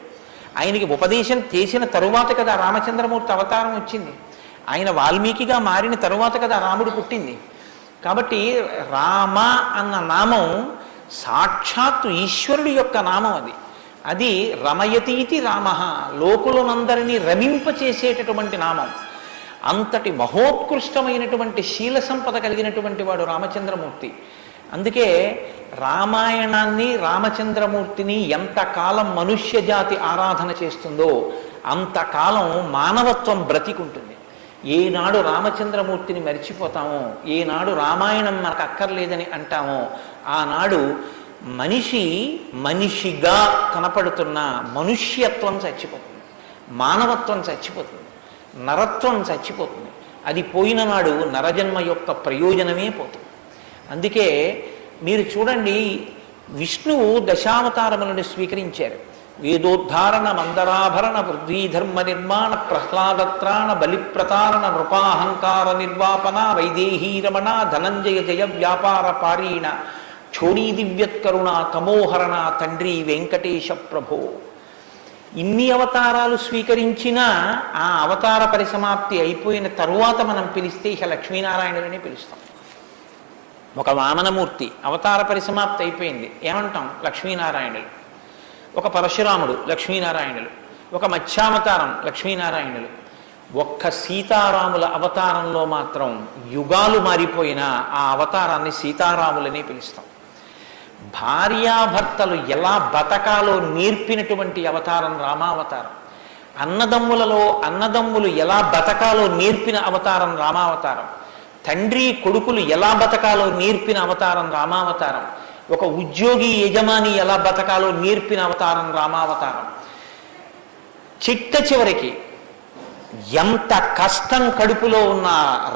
ఆయనకి ఉపదేశం చేసిన తరువాత కదా రామచంద్రమూర్తి అవతారం వచ్చింది. ఆయన వాల్మీకిగా మారిన తరువాత కదా రాముడు పుట్టింది. కాబట్టి రామ అన్న నామం సాక్షాత్తు ఈశ్వరుడి యొక్క నామం. అది రమయతీతి రామ, లోకులనందరినీ రమింపచేసేటటువంటి నామం. అంతటి మహోత్కృష్టమైనటువంటి శీల సంపద కలిగినటువంటి వాడు రామచంద్రమూర్తి. అందుకే రామాయణాన్ని, రామచంద్రమూర్తిని ఎంతకాలం మనుష్య జాతి ఆరాధన చేస్తుందో అంతకాలం మానవత్వం బ్రతికుంటుంది. ఏనాడు రామచంద్రమూర్తిని మరిచిపోతామో, ఏనాడు రామాయణం మనకు అక్కర్లేదని అంటామో, ఆనాడు మనిషిగా కనపడుతున్న మనుష్యత్వం చచ్చిపోతుంది, మానవత్వం చచ్చిపోతుంది, నరత్వం చచ్చిపోతుంది. అది పోయిన నాడు నరజన్మ యొక్క ప్రయోజనమే పోతుంది. అందుకే మీరు చూడండి, విష్ణువు దశావతారములను స్వీకరించారు. వేదోద్ధారణ, మందరాభరణ, పృథ్వీధర్మ నిర్మాణ, ప్రహ్లాదత్రాణ, బలిప్రతారణ, నృపాహంకార నిర్వాపన, వైదేహీ రమణ, ధనంజయ జయ వ్యాపార పారీణ, క్షోణీ దివ్యత్కరుణ, తమోహరణ, తండ్రి వెంకటేశ ప్రభో. ఇన్ని అవతారాలు స్వీకరించినా ఆ అవతార పరిసమాప్తి అయిపోయిన తరువాత మనం పిలిస్తే ఇక లక్ష్మీనారాయణులని పిలుస్తాం. ఒక వామనమూర్తి అవతార పరిసమాప్తి అయిపోయింది, ఏమంటాం? లక్ష్మీనారాయణులు. ఒక పరశురాముడు, లక్ష్మీనారాయణులు. ఒక మత్స్యావతారం, లక్ష్మీనారాయణులు. ఒక్క సీతారాముల అవతారంలో మాత్రం యుగాలు మారిపోయినా ఆ అవతారాన్ని సీతారాములని పిలుస్తాం. భార్యాభర్తలు ఎలా బతకాలో నేర్పినటువంటి అవతారం రామావతారం. అన్నదమ్ములు ఎలా బతకాలో నేర్పిన అవతారం రామావతారం. తండ్రి కొడుకులు ఎలా బతకాలో నేర్పిన అవతారం రామావతారం. ఒక ఉద్యోగి యజమాని ఎలా బతకాలో నేర్పిన అవతారం రామావతారం. చిట్ట చివరికి ఎంత కష్టం కడుపులో ఉన్న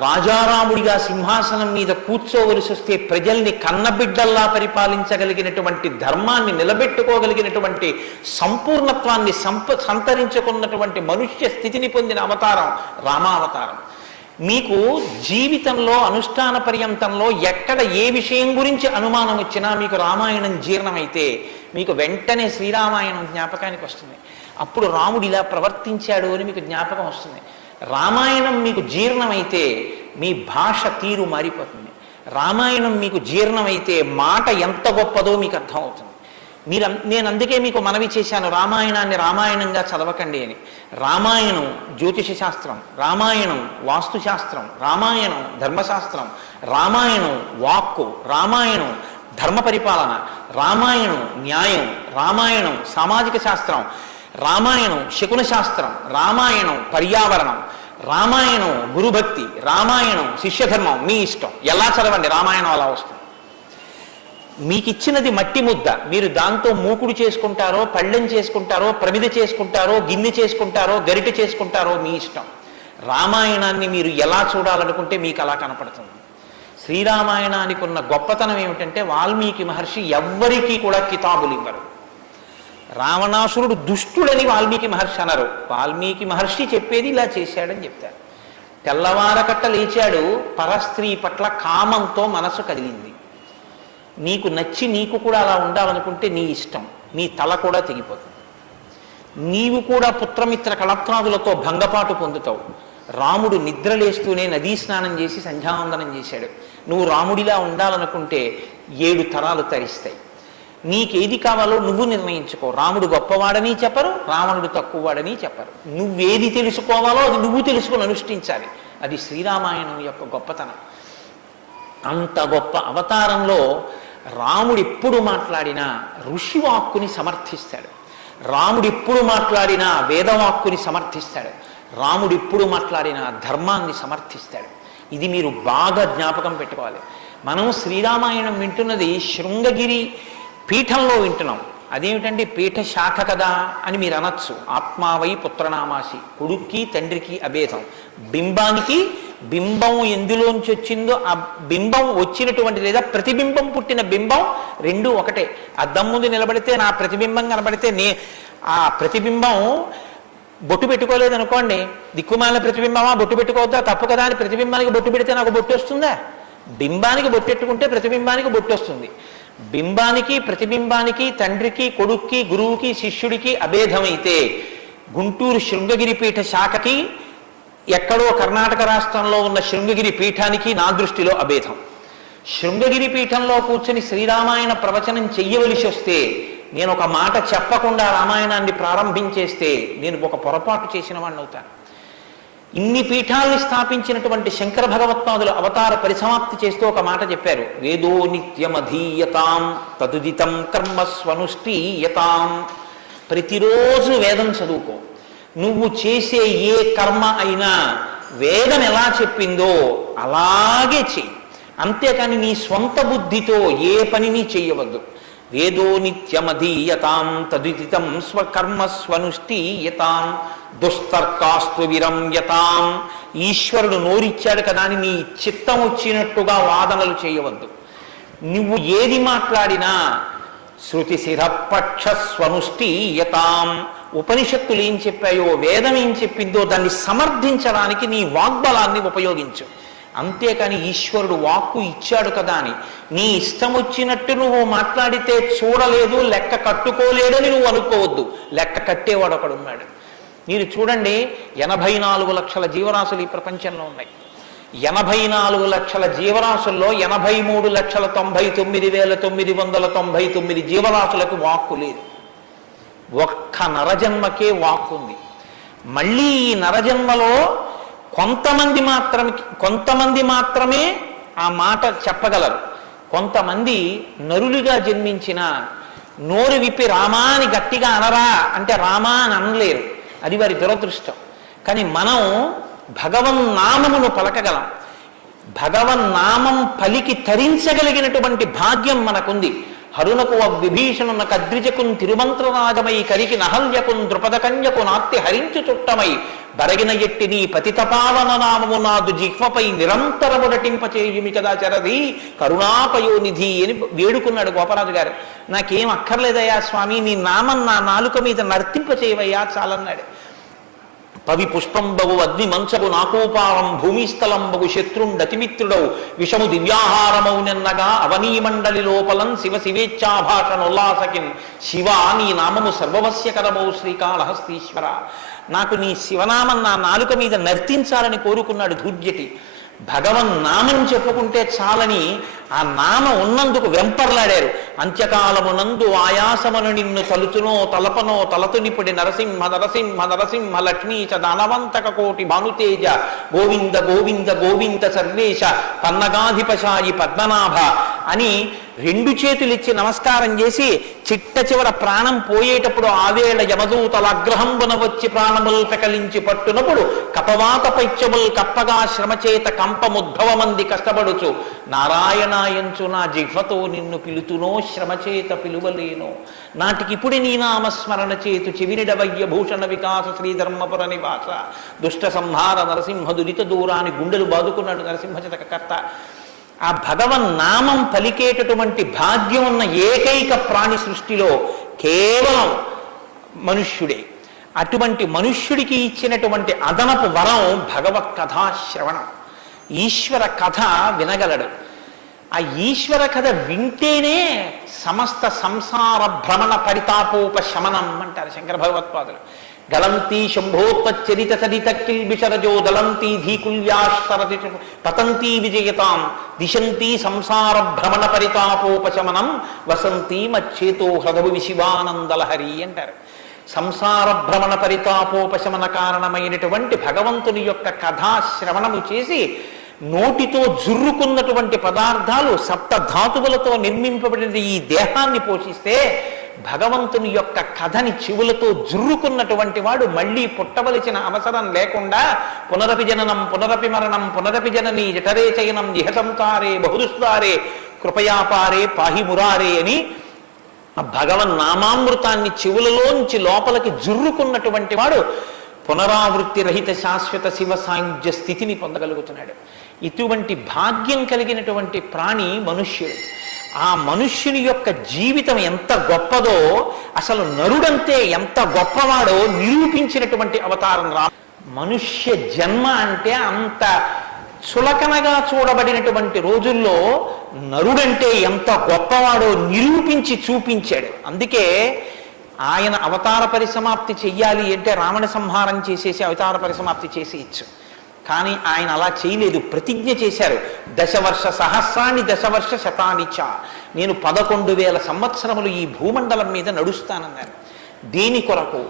రాజారాముడిగా సింహాసనం మీద కూర్చోవలసి వస్తే ప్రజల్ని కన్నబిడ్డల్లా పరిపాలించగలిగినటువంటి ధర్మాన్ని నిలబెట్టుకోగలిగినటువంటి సంపూర్ణత్వాన్ని సంతరించుకున్నటువంటి మనుష్య స్థితిని పొందిన అవతారం రామావతారం. మీకు జీవితంలో అనుష్ఠాన పర్యంతంలో ఎక్కడ ఏ విషయం గురించి అనుమానం వచ్చినా మీకు రామాయణం జీర్ణమైతే మీకు వెంటనే శ్రీరామాయణం జ్ఞాపకానికి వస్తుంది. అప్పుడు రాముడు ఇలా ప్రవర్తించాడు అని మీకు జ్ఞాపకం వస్తుంది. రామాయణం మీకు జీర్ణమైతే మీ భాష తీరు మారిపోతుంది. రామాయణం మీకు జీర్ణమైతే మాట ఎంత గొప్పదో మీకు అర్థమవుతుంది. నేను అందుకే మీకు మనవి చేశాను, రామాయణాన్ని రామాయణంగా చదవకండి అని. రామాయణం జ్యోతిష శాస్త్రం, రామాయణం వాస్తుశాస్త్రం, రామాయణం ధర్మశాస్త్రం, రామాయణం వాక్కు, రామాయణం ధర్మ పరిపాలన, రామాయణం న్యాయం, రామాయణం సామాజిక శాస్త్రం, రామాయణం శకున శాస్త్రం, రామాయణం పర్యావరణం, రామాయణం గురుభక్తి, రామాయణం శిష్యధర్మం. మీ ఇష్టం, ఎలా చదవండి, రామాయణం అలా వస్తుంది. మీకు ఇచ్చినది మట్టి ముద్ద, మీరు దాంతో మూకుడు చేసుకుంటారో, పళ్ళెం చేసుకుంటారో, ప్రమిద చేసుకుంటారో, గిన్నె చేసుకుంటారో, గరిట చేసుకుంటారో మీ ఇష్టం. రామాయణాన్ని మీరు ఎలా చూడాలనుకుంటే మీకు అలా కనపడుతుంది. శ్రీరామాయణానికి ఉన్న గొప్పతనం ఏమిటంటే వాల్మీకి మహర్షి ఎవ్వరికీ కూడా కితాబులు ఇవ్వరు. రావణాసురుడు దుష్టుడని వాల్మీకి మహర్షి అనరు. వాల్మీకి మహర్షి చెప్పేది ఇలా చేశాడని చెప్తారు. తెల్లవారకట్ట లేచాడు, పరస్త్రీ పట్ల కామంతో మనసు కదిలింది. నీకు నచ్చి నీకు కూడా అలా ఉండాలనుకుంటే నీ ఇష్టం, నీ తల కూడా తెగిపోతుంది. నీవు కూడా పుత్రమిత్ర కళత్రాదులతో భంగపాటు పొందుతావు. రాముడు నిద్రలేస్తూనే నదీ స్నానం చేసి సంధ్యావందనం చేశాడు. నువ్వు రాముడిలా ఉండాలనుకుంటే 7 తరాలు తరిస్తాయి. నీకేది కావాలో నువ్వు నిర్ణయించుకో. రాముడు గొప్పవాడని చెప్పరు, రావణుడు తక్కువవాడని చెప్పరు. నువ్వేది తెలుసుకోవాలో అది నువ్వు తెలుసుకుని అనుష్ఠించాలి. అది శ్రీరామాయణం యొక్క గొప్పతనం. అంత గొప్ప అవతారంలో రాముడు ఎప్పుడు మాట్లాడినా ఋషివాక్కుని సమర్థిస్తాడు. రాముడు ఎప్పుడు మాట్లాడినా వేదవాక్కుని సమర్థిస్తాడు. రాముడు ఎప్పుడు మాట్లాడినా ధర్మాన్ని సమర్థిస్తాడు. ఇది మీరు బాగా జ్ఞాపకం పెట్టుకోవాలి. మనం శ్రీరామాయణం వింటున్నది శృంగగిరి పీఠంలో వింటున్నాం. అదేమిటండి పీఠ శాఖ కదా అని మీరు అనొచ్చు. ఆత్మావై పుత్రనామాసి, కొడుక్కి తండ్రికి అభేదం. బింబానికి బింబం ఎందులోంచి వచ్చిందో ఆ బింబం వచ్చినటువంటి లేదా ప్రతిబింబం పుట్టిన బింబం రెండు ఒకటే. అద్దం ముందు నిలబడితే నా ప్రతిబింబం కనబడితే ఆ ప్రతిబింబం బొట్టు పెట్టుకోలేదు అనుకోండి, దిక్కుమాలిన ప్రతిబింబమా బొట్టు పెట్టుకోవద్దా, తప్పు కదా అని ప్రతిబింబానికి బొట్టు పెడితే నాకు బొట్టు వస్తుందా? బింబానికి బొట్టెట్టుకుంటే ప్రతిబింబానికి బొట్టు వస్తుంది. బింబానికి ప్రతిబింబానికి తండ్రికి కొడుక్కి గురువుకి శిష్యుడికి అభేదమైతే గుంటూరు శృంగగిరి పీఠ శాఖకి ఎక్కడో కర్ణాటక రాష్ట్రంలో ఉన్న శృంగగిరి పీఠానికి నా దృష్టిలో అభేదం. శృంగగిరి పీఠంలో కూర్చొని శ్రీరామాయణ ప్రవచనం చెయ్యవలసి వస్తే నేను ఒక మాట చెప్పకుండా రామాయణాన్ని ప్రారంభించేస్తే నేను ఒక పొరపాటు చేసిన వాడిని అవుతాను. ఇన్ని పీఠాల్ని స్థాపించినటువంటి శంకర భగవత్పాదులు అవతార పరిసమాప్తి చేస్తూ ఒక మాట చెప్పారు. వేదో నిత్యమధీయతాం తదుదితం కర్మస్వనుష్ఠీయతాం. ప్రతిరోజు వేదం చదువుకో. నువ్వు చేసే ఏ కర్మ అయినా వేదం ఎలా చెప్పిందో అలాగే చెయ్యి. అంతేకాని నీ స్వంత బుద్ధితో ఏ పనిని చెయ్యవద్దు. వేదో నిత్యమధీయతాం తదుదితం స్వకర్మస్వనుష్ఠీయతాం దుస్తర్కాస్తు విరమ్యతాం. ఈశ్వరుడు నోరిచ్చాడు కదా అని నీ చిత్తం వచ్చినట్టుగా వాదనలు చేయవద్దు. నువ్వు ఏది మాట్లాడినా శృతి శిరపక్ష స్వనుష్ఠీయతాం. ఉపనిషత్తులు ఏం చెప్పాయో వేదం ఏం చెప్పిందో దాన్ని సమర్థించడానికి నీ వాగ్బలాన్ని ఉపయోగించు. అంతేకాని ఈశ్వరుడు వాక్కు ఇచ్చాడు కదా అని నీ ఇష్టం వచ్చినట్టు నువ్వు మాట్లాడితే చూడలేదు లెక్క కట్టుకోలేడని నువ్వు అనుకోవద్దు. లెక్క కట్టేవాడు ఒకడు ఉన్నాడు. మీరు చూడండి, 84 లక్షల జీవరాశులు ఈ ప్రపంచంలో ఉన్నాయి. 84 లక్షల జీవరాశుల్లో 83,99,999 జీవరాశులకు వాక్కు లేదు. ఒక్క నరజన్మకే వాక్కు ఉంది. మళ్ళీ ఈ నరజన్మలో కొంతమంది మాత్రమే ఆ మాట చెప్పగలరు. కొంతమంది నరులుగా జన్మించిన నోరు విప్పి రామా అని గట్టిగా అనరా అంటే రామా అని అనలేరు. అది వారి దురదృష్టం. కానీ మనం భగవన్నామమును పలకగలం. భగవన్నామం పలికి తరించగలిగినటువంటి భాగ్యం మనకుంది. హరునకు విభీషణున కద్రిజకున్ తిరుమంత్రరాజమై కరికి నహల్యకున్ ద్రుపదకన్యకు నార్తి హరించు చుట్టమై బరగిన ఎట్టి నీ పతితపావన నామము నాదు జిహ్వపై నిరంతరము నటింపచేయుమి కదా చరది కరుణాపయోనిధి అని వేడుకున్నాడు గోపరాజు గారు. నాకేం అక్కర్లేదయ్యా స్వామి, నీ నామం నా నాలుక మీద నర్తింపచేయవయ్యా చాలన్నాడు. పవి పుష్పంబగు అగ్ని మంచగు నాకోపారం భూమిస్థలంబగు శత్రుండతిమిత్రుడవు విషము దివ్యాహారమౌ నిన్నగా అవనీమండలి లోపలం శివ శివేచ్ఛాభాషణోల్లాసకిన్ శివ నీ నామము సర్వవస్యకరమౌ శ్రీకాళహస్తీశ్వర. నాకు నీ శివనామం నా నాలుక మీద నర్తించాలని కోరుకున్నాడు ధూర్జటి. భగవన్ నామం చెప్పుకుంటే చాలని ఆ నామం ఉన్నందుకు వెంపర్లాడారు. అంత్యకాలమునందు ఆయాసమును నిన్ను తలుచునో తలపనో తలతునిపుడి నరసింహ నరసింహ నరసింహ లక్ష్మీచ దానవంతక కోటి భానుతేజ గోవింద గోవింద గోవింద సర్వేశ పన్నగాధిపశాయి పద్మనాభ అని 2 చేతులిచ్చి నమస్కారం చేసి చిట్ట చివర ప్రాణం పోయేటప్పుడు ఆవేళ యమదూతల అగ్రహంబున వచ్చి ప్రాణముల్ పెకలించి పట్టునప్పుడు కపవాత పైత్యముల్ కప్పగా శ్రమచేత కంపముద్భవమంది కష్టపడుచు నారాయణాయంచు నా జిహ్వతో నిన్ను పిలుతునో శ్రమచేత పిలువలేనో నాటికిపుడి నీ నామస్మరణ చేతు చెవినిడవయ్య భూషణ వికాస శ్రీధర్మపుర నివాస దుష్ట సంహార నరసింహ దురిత దూరాన్ని గుండెలు బాదుకున్నాడు నరసింహశతకర్త. ఆ భగవన్ నామం పలికేటటువంటి భాగ్యం ఉన్న ఏకైక ప్రాణి సృష్టిలో కేవలం మనుష్యుడే. అటువంటి మనుష్యుడికి ఇచ్చినటువంటి అదనపు వరం భగవత్ కథాశ్రవణం. ఈశ్వర కథ వినగలడు. ఆ ఈశ్వర కథ వింటేనే సమస్త సంసార భ్రమణ పరితాపోపశమనం అంటారు శంకర భగవత్పాదులు. గలంతి శంభోత్వచ్చరిత చరిత కిల్బిషరజో దళంతి ధీకుల్యాశ్వరతి పతంతి విజయతాం దిశంతి సంసార భ్రమణ పరితాపోపశమనం వసంతి మచ్చేతో హృదవి శివానందలహరి అంటారు. సంసార భ్రమణ పరితాపోపశమన కారణమైనటువంటి భగవంతుని యొక్క కథాశ్రవణము చేసి నోటితో జుర్రుకున్నటువంటి పదార్థాలు సప్తధాతువులతో నిర్మింపబడిన ఈ దేహాన్ని పోషిస్తే భగవంతుని యొక్క కథని చెవులతో జుర్రుకున్నటువంటి వాడు మళ్ళీ పుట్టవలసిన అవసరం లేకుండా పునరపి జననం పునరపి మరణం పునరపి జనని జఠరే చయనం ఇహ సంసారే బహుదుస్తారే కృపయాపారే పాహి మురారే అని ఆ భగవన్ నామామృతాన్ని చెవులలోంచి లోపలికి జుర్రుకున్నటువంటి వాడు పునరావృత్తి రహిత శాశ్వత శివ సాయుధ్య స్థితిని పొందగలుగుతున్నాడు. ఇటువంటి భాగ్యం కలిగినటువంటి ప్రాణి మనుష్యుడు. ఆ మనుష్యుని యొక్క జీవితం ఎంత గొప్పదో, అసలు నరుడంతే ఎంత గొప్పవాడో నిరూపించినటువంటి అవతారం మనుష్య జన్మ అంటే అంత చులకనగా చూడబడినటువంటి రోజుల్లో నరుడంటే ఎంత గొప్పవాడో నిరూపించి చూపించాడు. అందుకే ఆయన అవతార పరిసమాప్తి చెయ్యాలి అంటే రావణ సంహారం చేసేసి అవతార పరిసమాప్తి చేసేయచ్చు. కానీ ఆయన అలా చేయలేదు, ప్రతిజ్ఞ చేశారు. 10 వర్ష సహస్రాన్ని 10 వర్ష శతానిచ, నేను 11,000 సంవత్సరములు ఈ భూమండలం మీద నడుస్తానన్నారు. దేని కొరకు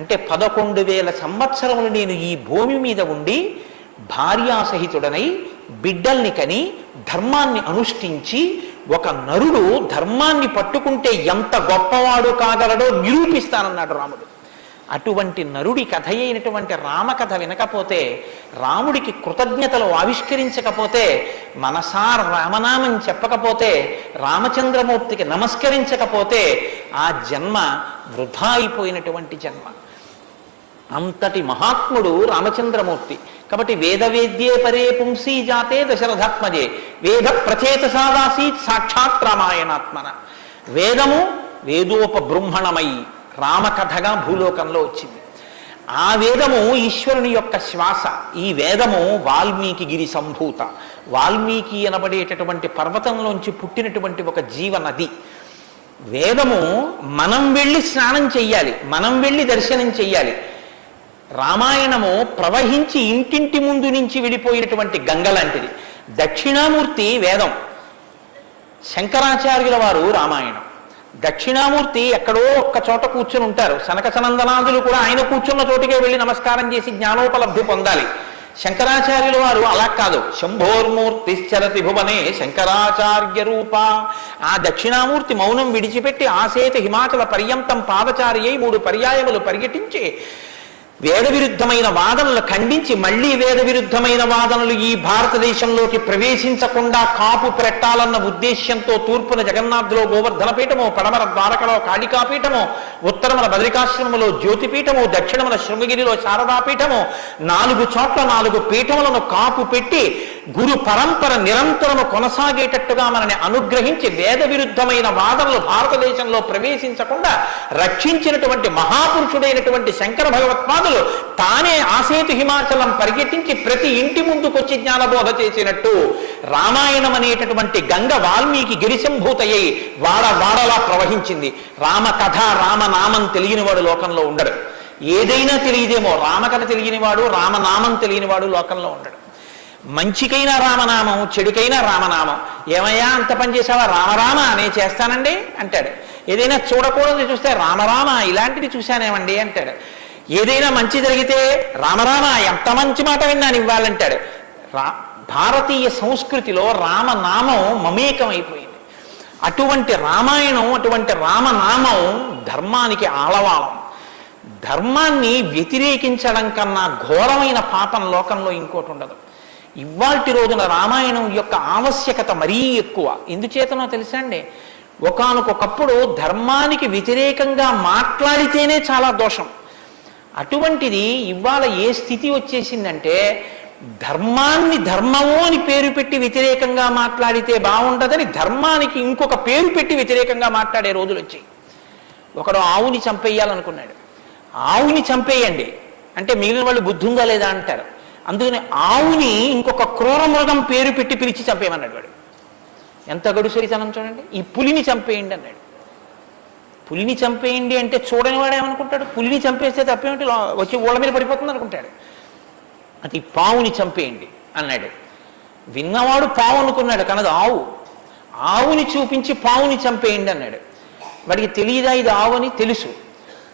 అంటే 11,000 సంవత్సరములు నేను ఈ భూమి మీద ఉండి భార్యాసహితుడనై బిడ్డల్ని కని ధర్మాన్ని అనుష్ఠించి ఒక నరుడు ధర్మాన్ని పట్టుకుంటే ఎంత గొప్పవాడు కాగలడో నిరూపిస్తానన్నాడు రాముడు. అటువంటి నరుడి కథ అయినటువంటి రామకథ వినకపోతే, రాముడికి కృతజ్ఞతలు ఆవిష్కరించకపోతే, మనసార రామనామం చెప్పకపోతే, రామచంద్రమూర్తికి నమస్కరించకపోతే ఆ జన్మ వృధా అయిపోయినటువంటి జన్మ. అంతటి మహాత్ముడు రామచంద్రమూర్తి. కాబట్టి వేదవేద్యే పరే పుంసీ జాతే దశరథాత్మజే వేద ప్రచేతసాదాసీత్ సాక్షాత్ రామాయణాత్మన. వేదము వేదోపబృంహణమై రామకథగా భూలోకంలో వచ్చింది. ఆ వేదము ఈశ్వరుని యొక్క శ్వాస. ఈ వేదము వాల్మీకి గిరి సంభూత. వాల్మీకి అనబడేటటువంటి పర్వతంలోంచి పుట్టినటువంటి ఒక జీవనది. వేదము మనం వెళ్ళి స్నానం చెయ్యాలి, మనం వెళ్ళి దర్శనం చెయ్యాలి. రామాయణము ప్రవహించి ఇంటింటి ముందు నుంచి వెళ్ళిపోయినటువంటి గంగ లాంటిది. దక్షిణామూర్తి వేదం, శంకరాచార్యుల వారు రామాయణం. దక్షిణామూర్తి ఎక్కడో ఒక్క చోట కూర్చుని ఉంటారు. సనక సనందనాదులు కూడా ఆయన కూర్చున్న చోటికే వెళ్ళి నమస్కారం చేసి జ్ఞానోపలబ్ధి పొందాలి. శంకరాచార్యుల వారు అలా కాదు. శంభోర్మూర్తిశ్చరతి భువనే శంకరాచార్య రూప. ఆ దక్షిణామూర్తి మౌనం విడిచిపెట్టి ఆసేత హిమాచల పర్యంతం పాదచారి అయి 3 పర్యాయములు పర్యటించి వేద విరుద్ధమైన వాదనలు ఖండించి మళ్లీ వేద విరుద్ధమైన వాదనలు ఈ భారతదేశంలోకి ప్రవేశించకుండా కాపు పెట్టాలన్న ఉద్దేశ్యంతో తూర్పున జగన్నాథ్లో గోవర్ధన పీఠమో, పడమర ద్వారకలో కాళికాపీఠమో, ఉత్తరమున బద్రికాశ్రమములో జ్యోతిపీఠమో, దక్షిణమున శృంగగిరిలో శారదాపీఠమో 4 చోట్ల 4 పీఠములను కాపు పెట్టి గురు పరంపర నిరంతరము కొనసాగేటట్టుగా మనని అనుగ్రహించి వేద విరుద్ధమైన వాదనలు భారతదేశంలో ప్రవేశించకుండా రక్షించినటువంటి మహాపురుషుడైనటువంటి శంకర భగవత్పాదులు తానే ఆసేతు హిమాచలం పరిగెట్టించి ప్రతి ఇంటి ముందుకొచ్చి జ్ఞానబోధ చేసినట్టు రామాయణం అనేటటువంటి గంగ వాల్మీకి గిరిశంభూతయ్యి వాడలా ప్రవహించింది. రామకథ రామనామం తెలియనివాడు లోకంలో ఉండడు. ఏదైనా తెలియదేమో, రామకథ తెలియనివాడు రామనామం తెలియనివాడు లోకంలో ఉండడు. మంచికైనా రామనామం, చెడుకైనా రామనామం. ఏమయ్యా అంత పని చేసావా? రామరామ నేను చేస్తానండి అంటాడు. ఏదైనా చూడకూడదు చూస్తే రామరామ ఇలాంటిది చూశానేమండి అంటాడు. ఏదైనా మంచి జరిగితే రామరామ ఎంత మంచి మాట విన్నాను ఇవ్వాలంటాడు. భారతీయ సంస్కృతిలో రామనామం మమేకమైపోయింది. అటువంటి రామాయణం, అటువంటి రామనామం ధర్మానికి ఆలవాళం. ధర్మాన్ని వ్యతిరేకించడం కన్నా ఘోరమైన పాపం లోకంలో ఇంకోటి ఉండదు. ఇవాల్టి రోజున రామాయణం యొక్క ఆవశ్యకత మరీ ఎక్కువ. ఎందుచేతనో తెలుసా అండి? ఒకానొకప్పుడు ధర్మానికి వ్యతిరేకంగా మాట్లాడితేనే చాలా దోషం. అటువంటిది ఇవాళ ఏ స్థితి వచ్చేసిందంటే ధర్మాన్ని ధర్మము అని పేరు పెట్టి వ్యతిరేకంగా మాట్లాడితే బాగుండదని ధర్మానికి ఇంకొక పేరు పెట్టి వ్యతిరేకంగా మాట్లాడే రోజులు వచ్చాయి. ఒకడు ఆవుని చంపేయాలనుకున్నాడు. ఆవుని చంపేయండి అంటే మిగిలిన వాళ్ళు బుద్ధి ఉందా లేదా అంటారు. అందుకని ఆవుని ఇంకొక క్రూర మృగం పేరు పెట్టి పిలిచి చంపేయమన్నాడు వాడు. ఎంత గడుసరితనం చూడండి. ఈ పులిని చంపేయండి అన్నాడు. పులిని చంపేయండి అంటే చూడని వాడు ఏమనుకుంటాడు? పులిని చంపేస్తే తప్పేమిటి, వచ్చి ఊళ్ళ మీద పడిపోతుంది అనుకుంటాడు. అది పావుని చంపేయండి అన్నాడు. విన్నవాడు పావు అనుకున్నాడు, కనదు ఆవు. ఆవుని చూపించి పావుని చంపేయండి అన్నాడు. వాడికి తెలియదా ఇది ఆవు అని? తెలుసు.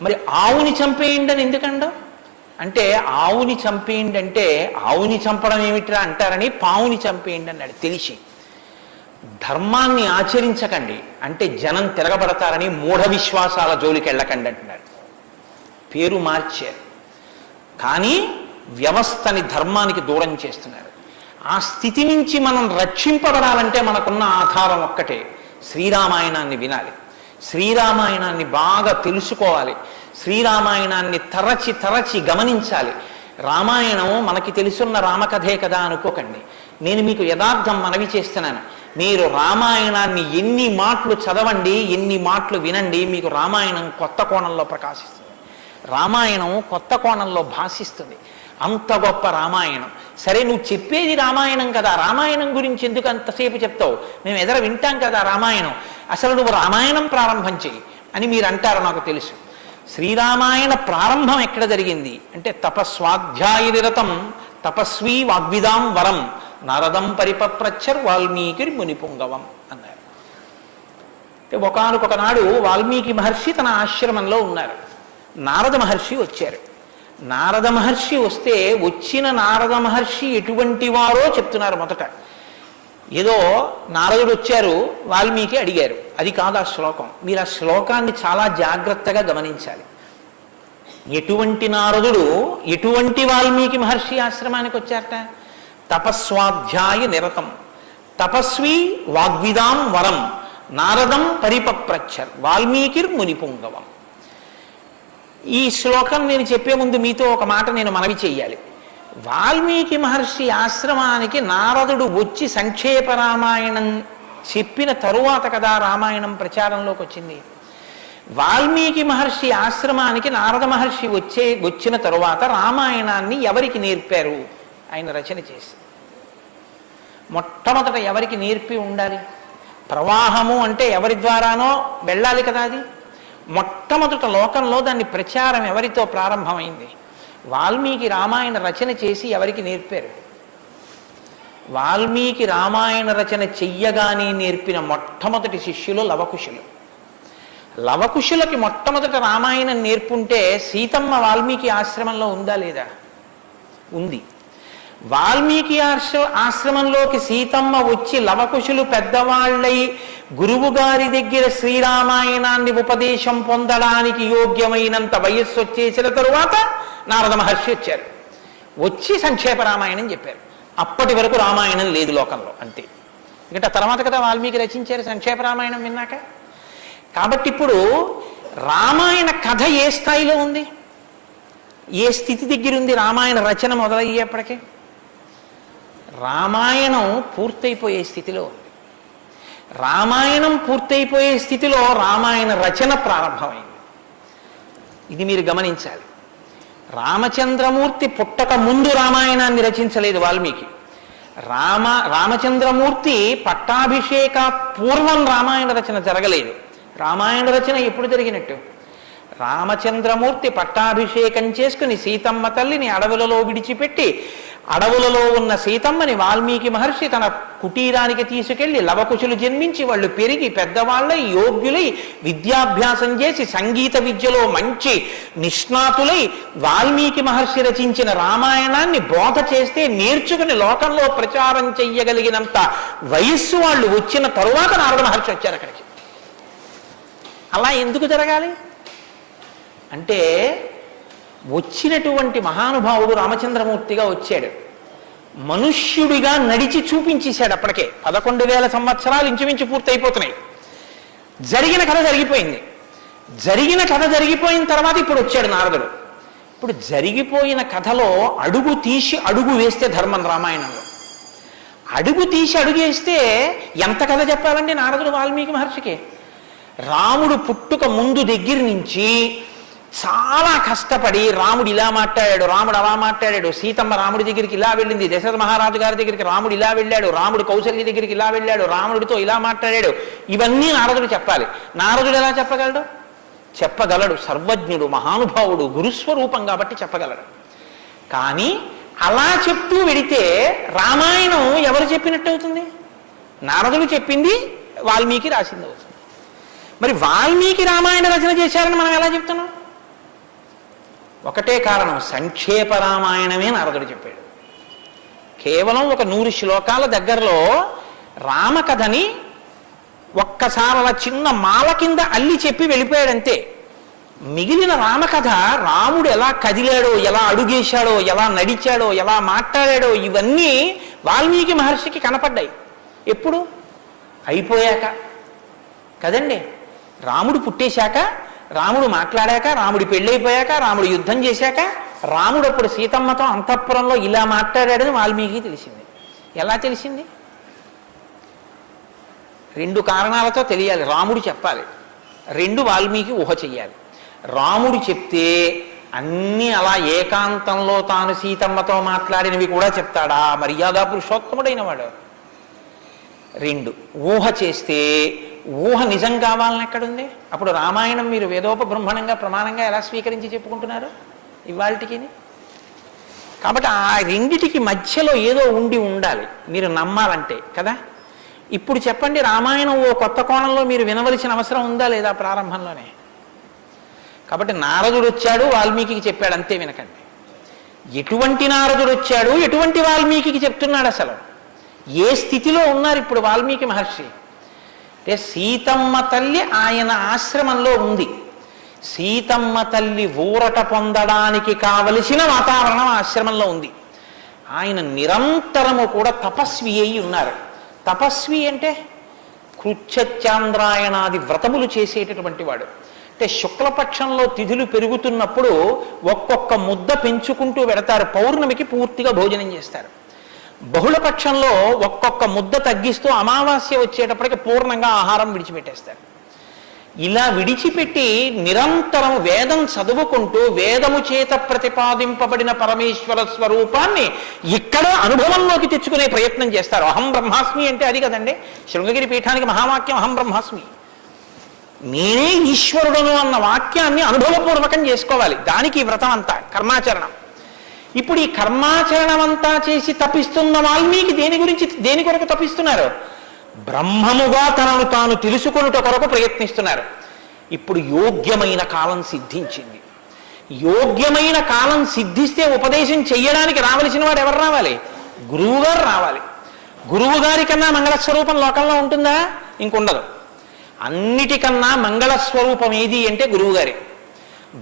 మరి ఆవుని చంపేయండి అని ఎందుకండ అంటే ఆవుని చంపేయండి అంటే ఆవుని చంపడం ఏమిట్రా అంటారని పావుని చంపేయండి అన్నాడు. తెలిసి ధర్మాన్ని ఆచరించకండి అంటే జనం తిరగబడతారని మూఢ విశ్వాసాల జోలికి వెళ్ళకండి అంటున్నాడు. పేరు మార్చారు కానీ వ్యవస్థని ధర్మానికి దూరం చేస్తున్నారు. ఆ స్థితి నుంచి మనం రక్షింపబడాలంటే మనకున్న ఆధారం ఒక్కటే, శ్రీరామాయణాన్ని వినాలి, శ్రీరామాయణాన్ని బాగా తెలుసుకోవాలి, శ్రీరామాయణాన్ని తరచి తరచి గమనించాలి. రామాయణం మనకి తెలుసున్న రామకథే కదా అనుకోకండి. నేను మీకు యథార్థం మనవి చేస్తున్నాను. మీరు రామాయణాన్ని ఎన్ని మాటలు చదవండి, ఎన్ని మాటలు వినండి, మీకు రామాయణం కొత్త కోణంలో ప్రకాశిస్తుంది, రామాయణం కొత్త కోణంలో భాషిస్తుంది. అంత గొప్ప రామాయణం. సరే నువ్వు చెప్పేది రామాయణం కదా, రామాయణం గురించి ఎందుకు అంతసేపు చెప్తావు? మేము ఎదర వింటాం కదా రామాయణం, అసలు నువ్వు రామాయణం ప్రారంభం చెయ్యి అని మీరు అంటారు. నాకు తెలుసు. శ్రీరామాయణ ప్రారంభం ఎక్కడ జరిగింది అంటే తపస్వాధ్యాయ నిరతం తపస్వీ వాగ్విదాం వరం నారదం పరిపప్రచ్చర్ వాల్మీకి మునిపుంగవం అన్నారు. ఒకానొక నాడు వాల్మీకి మహర్షి తన ఆశ్రమంలో ఉన్నారు. నారద మహర్షి వచ్చారు. నారద మహర్షి వస్తే వచ్చిన నారద మహర్షి ఎటువంటి వారో చెప్తున్నారు. మొదట ఏదో నారదుడు వచ్చారు, వాల్మీకి అడిగారు, అది కాదు ఆ శ్లోకం. మీరు ఆ శ్లోకాన్ని చాలా జాగ్రత్తగా గమనించాలి. ఎటువంటి నారదుడు ఎటువంటి వాల్మీకి మహర్షి ఆశ్రమానికి వచ్చారట? తపస్వాధ్యాయ నిరతం తపస్వి వాగ్విదాం వరం నారదం పరిపప్రచ్చర్ వాల్మీకిర్ మునిపుంగవం. ఈ శ్లోకం నేను చెప్పే ముందు మీతో ఒక మాట నేను మనవి చెయ్యాలి. వాల్మీకి మహర్షి ఆశ్రమానికి నారదుడు వచ్చి సంక్షేప రామాయణం చెప్పిన తరువాత కదా రామాయణం ప్రచారంలోకి వచ్చింది. వాల్మీకి మహర్షి ఆశ్రమానికి నారద మహర్షి వచ్చిన తరువాత రామాయణాన్ని ఎవరికి నేర్పారు? ఆయన రచన చేసి మొట్టమొదట ఎవరికి నేర్పి ఉండాలి? ప్రవాహము అంటే ఎవరి ద్వారానో వెళ్ళాలి కదా. అది మొట్టమొదట లోకంలో దాన్ని ప్రచారం ఎవరితో ప్రారంభమైంది? వాల్మీకి రామాయణ రచన చేసి ఎవరికి నేర్పారు? వాల్మీకి రామాయణ రచన చెయ్యగానే నేర్పిన మొట్టమొదటి శిష్యులు లవకుశులు. లవకుశులకి మొట్టమొదట రామాయణం నేర్పుంటే సీతమ్మ వాల్మీకి ఆశ్రమంలో ఉందా లేదా? ఉంది. వాల్మీకి ఆశ్రమంలోకి సీతమ్మ వచ్చి లవకుశులు పెద్దవాళ్ళై గురువు గారి దగ్గర శ్రీరామాయణాన్ని ఉపదేశం పొందడానికి యోగ్యమైనంత వయస్సు వచ్చేసిన తరువాత నారద మహర్షి వచ్చారు. వచ్చి సంక్షేప రామాయణం చెప్పారు. అప్పటి వరకు రామాయణం లేదు లోకంలో, అంతే. ఎందుకంటే తర్వాత కదా వాల్మీకి రచించారు సంక్షేప రామాయణం విన్నాక. కాబట్టి ఇప్పుడు రామాయణ కథ ఏ స్థాయిలో ఉంది, ఏ స్థితి దగ్గర ఉంది రామాయణ రచన మొదలయ్యేప్పటికీ? రామాయణం పూర్తయిపోయే స్థితిలో ఉంది. రామాయణం పూర్తయిపోయే స్థితిలో రామాయణ రచన ప్రారంభమైంది. ఇది మీరు గమనించాలి. రామచంద్రమూర్తి పుట్టక ముందు రామాయణాన్ని రచించలేదు వాల్మీకి. రామచంద్రమూర్తి పట్టాభిషేక పూర్వం రామాయణ రచన జరగలేదు. రామాయణ రచన ఎప్పుడు జరిగినట్టు? రామచంద్రమూర్తి పట్టాభిషేకం చేసుకుని సీతమ్మ తల్లిని అడవులలో విడిచిపెట్టి అడవులలో ఉన్న సీతమ్మని వాల్మీకి మహర్షి తన కుటీరానికి తీసుకెళ్లి లవకుశులు జన్మించి వాళ్ళు పెరిగి పెద్దవాళ్ళై యోగ్యులై విద్యాభ్యాసం చేసి సంగీత విద్యలో మంచి నిష్ణాతులై వాల్మీకి మహర్షి రచించిన రామాయణాన్ని బోధ చేస్తే నేర్చుకుని లోకంలో ప్రచారం చెయ్యగలిగినంత వయస్సు వాళ్ళు వచ్చిన తరువాత నారద మహర్షి వచ్చారు అక్కడికి. అలా ఎందుకు జరగాలి అంటే, వచ్చినటువంటి మహానుభావుడు రామచంద్రమూర్తిగా వచ్చాడు, మనుష్యుడిగా నడిచి చూపించేశాడు. అప్పటికే 11,000 సంవత్సరాలు ఇంచుమించు పూర్తయిపోతున్నాయి. జరిగిన కథ జరిగిపోయింది. జరిగిన కథ జరిగిపోయిన తర్వాత ఇప్పుడు వచ్చాడు నారదుడు. ఇప్పుడు జరిగిపోయిన కథలో అడుగు తీసి అడుగు వేస్తే ధర్మం రామాయణంలో. అడుగు తీసి అడుగు వేస్తే ఎంత కథ చెప్పాలండి నారదుడు వాల్మీకి మహర్షికి? రాముడు పుట్టుక ముందు దగ్గర నుంచి చాలా కష్టపడి రాముడు ఇలా మాట్లాడాడు, రాముడు అలా మాట్లాడాడు, సీతమ్మ రాముడి దగ్గరికి ఇలా వెళ్ళింది, దశరథ మహారాజు గారి దగ్గరికి రాముడు ఇలా వెళ్ళాడు, రాముడు కౌశల్య దగ్గరికి ఇలా వెళ్ళాడు, రాముడితో ఇలా మాట్లాడాడు, ఇవన్నీ నారదుడు చెప్పాలి. నారదుడు ఎలా చెప్పగలడు? చెప్పగలడు, సర్వజ్ఞుడు, మహానుభావుడు, గురుస్వరూపం కాబట్టి చెప్పగలడు. కానీ అలా చెప్తూ వెడితే రామాయణం ఎవరు చెప్పినట్టు అవుతుంది? నారదుడు చెప్పింది వాల్మీకి రాసింది అవుతుంది. మరి వాల్మీకి రామాయణ రచన చేశారని మనం ఎలా చెప్తున్నాం? ఒకటే కారణం, సంక్షేప రామాయణమే నారదుడు చెప్పాడు. కేవలం ఒక 100 శ్లోకాల దగ్గరలో రామకథని ఒక్కసారి అలా చిన్న మాల కింద అల్లి చెప్పి వెళ్ళిపోయాడంతే. మిగిలిన రామకథ రాముడు ఎలా కదిలాడో, ఎలా అడుగేశాడో, ఎలా నడిచాడో, ఎలా మాట్లాడాడో ఇవన్నీ వాల్మీకి మహర్షికి కనపడ్డాయి. ఎప్పుడు? అయిపోయాక కదండి. రాముడు పుట్టేశాక, రాముడు మాట్లాడాక, రాముడి పెళ్ళైపోయాక, రాముడు యుద్ధం చేశాక, రాముడు అప్పుడు సీతమ్మతో అంతఃపురంలో ఇలా మాట్లాడాడని వాల్మీకి తెలిసింది. ఎలా తెలిసింది? 2 కారణాలతో తెలియాలి. రాముడు చెప్పాలి, 2 వాల్మీకి ఊహ చెయ్యాలి. రాముడు చెప్తే అన్నీ అలా ఏకాంతంలో తాను సీతమ్మతో మాట్లాడినవి కూడా చెప్తాడా? మర్యాదా పురుషోత్తముడైన వాడు. 2 ఊహ చేస్తే ఊహ నిజం కావాలని ఎక్కడుంది? అప్పుడు రామాయణం మీరు వేదోపబ్రహ్మణంగా ప్రమాణంగా ఎలా స్వీకరించి చెప్పుకుంటున్నారు ఇవాళకి? కాబట్టి ఆ రెండిటికి మధ్యలో ఏదో ఉండాలి మీరు నమ్మాలంటే కదా. ఇప్పుడు చెప్పండి, రామాయణం ఓ కొత్త కోణంలో మీరు వినవలసిన అవసరం ఉందా లేదా ప్రారంభంలోనే? కాబట్టి నారదుడు వచ్చాడు, వాల్మీకి చెప్పాడు, అంతే. వినకండి. ఎటువంటి నారదుడు వచ్చాడు, ఎటువంటి వాల్మీకి చెప్తున్నాడు, అసలు ఏ స్థితిలో ఉన్నారు ఇప్పుడు వాల్మీకి మహర్షి అంటే? సీతమ్మ తల్లి ఆయన ఆశ్రమంలో ఉంది. సీతమ్మ తల్లి ఊరట పొందడానికి కావలసిన వాతావరణం ఆశ్రమంలో ఉంది. ఆయన నిరంతరము కూడా తపస్వి అయి ఉన్నారు. తపస్వి అంటే కృచ్ఛత్యాంద్రాయణాది వ్రతములు చేసేటటువంటి వాడు. అంటే శుక్లపక్షంలో తిథులు పెరుగుతున్నప్పుడు ఒక్కొక్క ముద్ద పెంచుకుంటూ వెడతారు. పౌర్ణమికి పూర్తిగా భోజనం చేస్తారు. బహుళపక్షంలో ఒక్కొక్క ముద్ద తగ్గిస్తూ అమావాస్య వచ్చేటప్పటికి పూర్ణంగా ఆహారం విడిచిపెట్టేస్తారు. ఇలా విడిచిపెట్టి నిరంతరం వేదం చదువుకుంటూ వేదము చేత ప్రతిపాదింపబడిన పరమేశ్వర స్వరూపాన్ని ఇక్కడ అనుభవంలోకి తెచ్చుకునే ప్రయత్నం చేస్తారు. అహం బ్రహ్మాస్మి అంటే అది కదండి. శృంగగిరి పీఠానికి మహావాక్యం అహం బ్రహ్మాస్మి, నేనే ఈశ్వరుడును అన్న వాక్యాన్ని అనుభవపూర్వకం చేసుకోవాలి. దానికి వ్రతం అంతా, కర్మాచరణం. ఇప్పుడు ఈ కర్మాచరణం అంతా చేసి తపిస్తున్న వాల్మీకి దేని కొరకు తపిస్తున్నారు? బ్రహ్మముగా తనను తాను తెలుసుకొనుట కొరకు ప్రయత్నిస్తున్నారు. ఇప్పుడు యోగ్యమైన కాలం సిద్ధించింది. యోగ్యమైన కాలం సిద్ధిస్తే ఉపదేశం చెయ్యడానికి రావలసిన వాడు ఎవరు రావాలి? గురువుగారు రావాలి. గురువు గారి కన్నా మంగళస్వరూపం లోకంలో ఉంటుందా? ఇంకుండదు. అన్నిటికన్నా మంగళస్వరూపం ఏది అంటే గురువుగారే.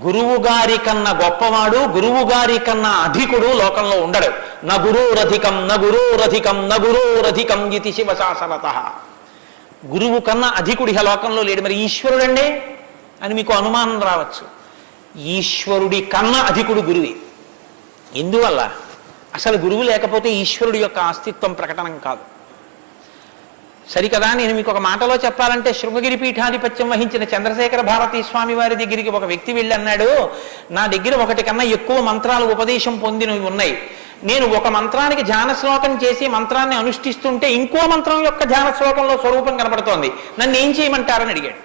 గురువు గారి కన్నా గొప్పవాడు, గురువు గారి కన్నా అధికుడు లోకంలో ఉండడు. న గురురధికం న గురురధికం న గురురధికం ఇది శివశాసనత. గురువు కన్నా అధికుడి లోకంలో లేడు. మరి ఈశ్వరుడండి అని మీకు అనుమానం రావచ్చు. ఈశ్వరుడి కన్నా అధికుడు గురువే. ఎందువల్ల? అసలు గురువు లేకపోతే ఈశ్వరుడి యొక్క అస్తిత్వం ప్రకటనం కాదు. సరికదా? నేను మీకు ఒక మాటలో చెప్పాలంటే, శృంగగిరి పీఠాధిపత్యం వహించిన చంద్రశేఖర భారతీ స్వామి వారి దగ్గరికి ఒక వ్యక్తి వెళ్ళి అన్నాడు, నా దగ్గర ఒకటి కన్నా ఎక్కువ మంత్రాలు ఉపదేశం పొందినవి ఉన్నాయి. నేను ఒక మంత్రానికి ధ్యాన శ్లోకం చేసి మంత్రాన్ని అనుష్ఠిస్తుంటే ఇంకో మంత్రం యొక్క ధ్యాన శ్లోకంలో స్వరూపం కనబడుతోంది, నన్ను ఏం చేయమంటారని అడిగాడు.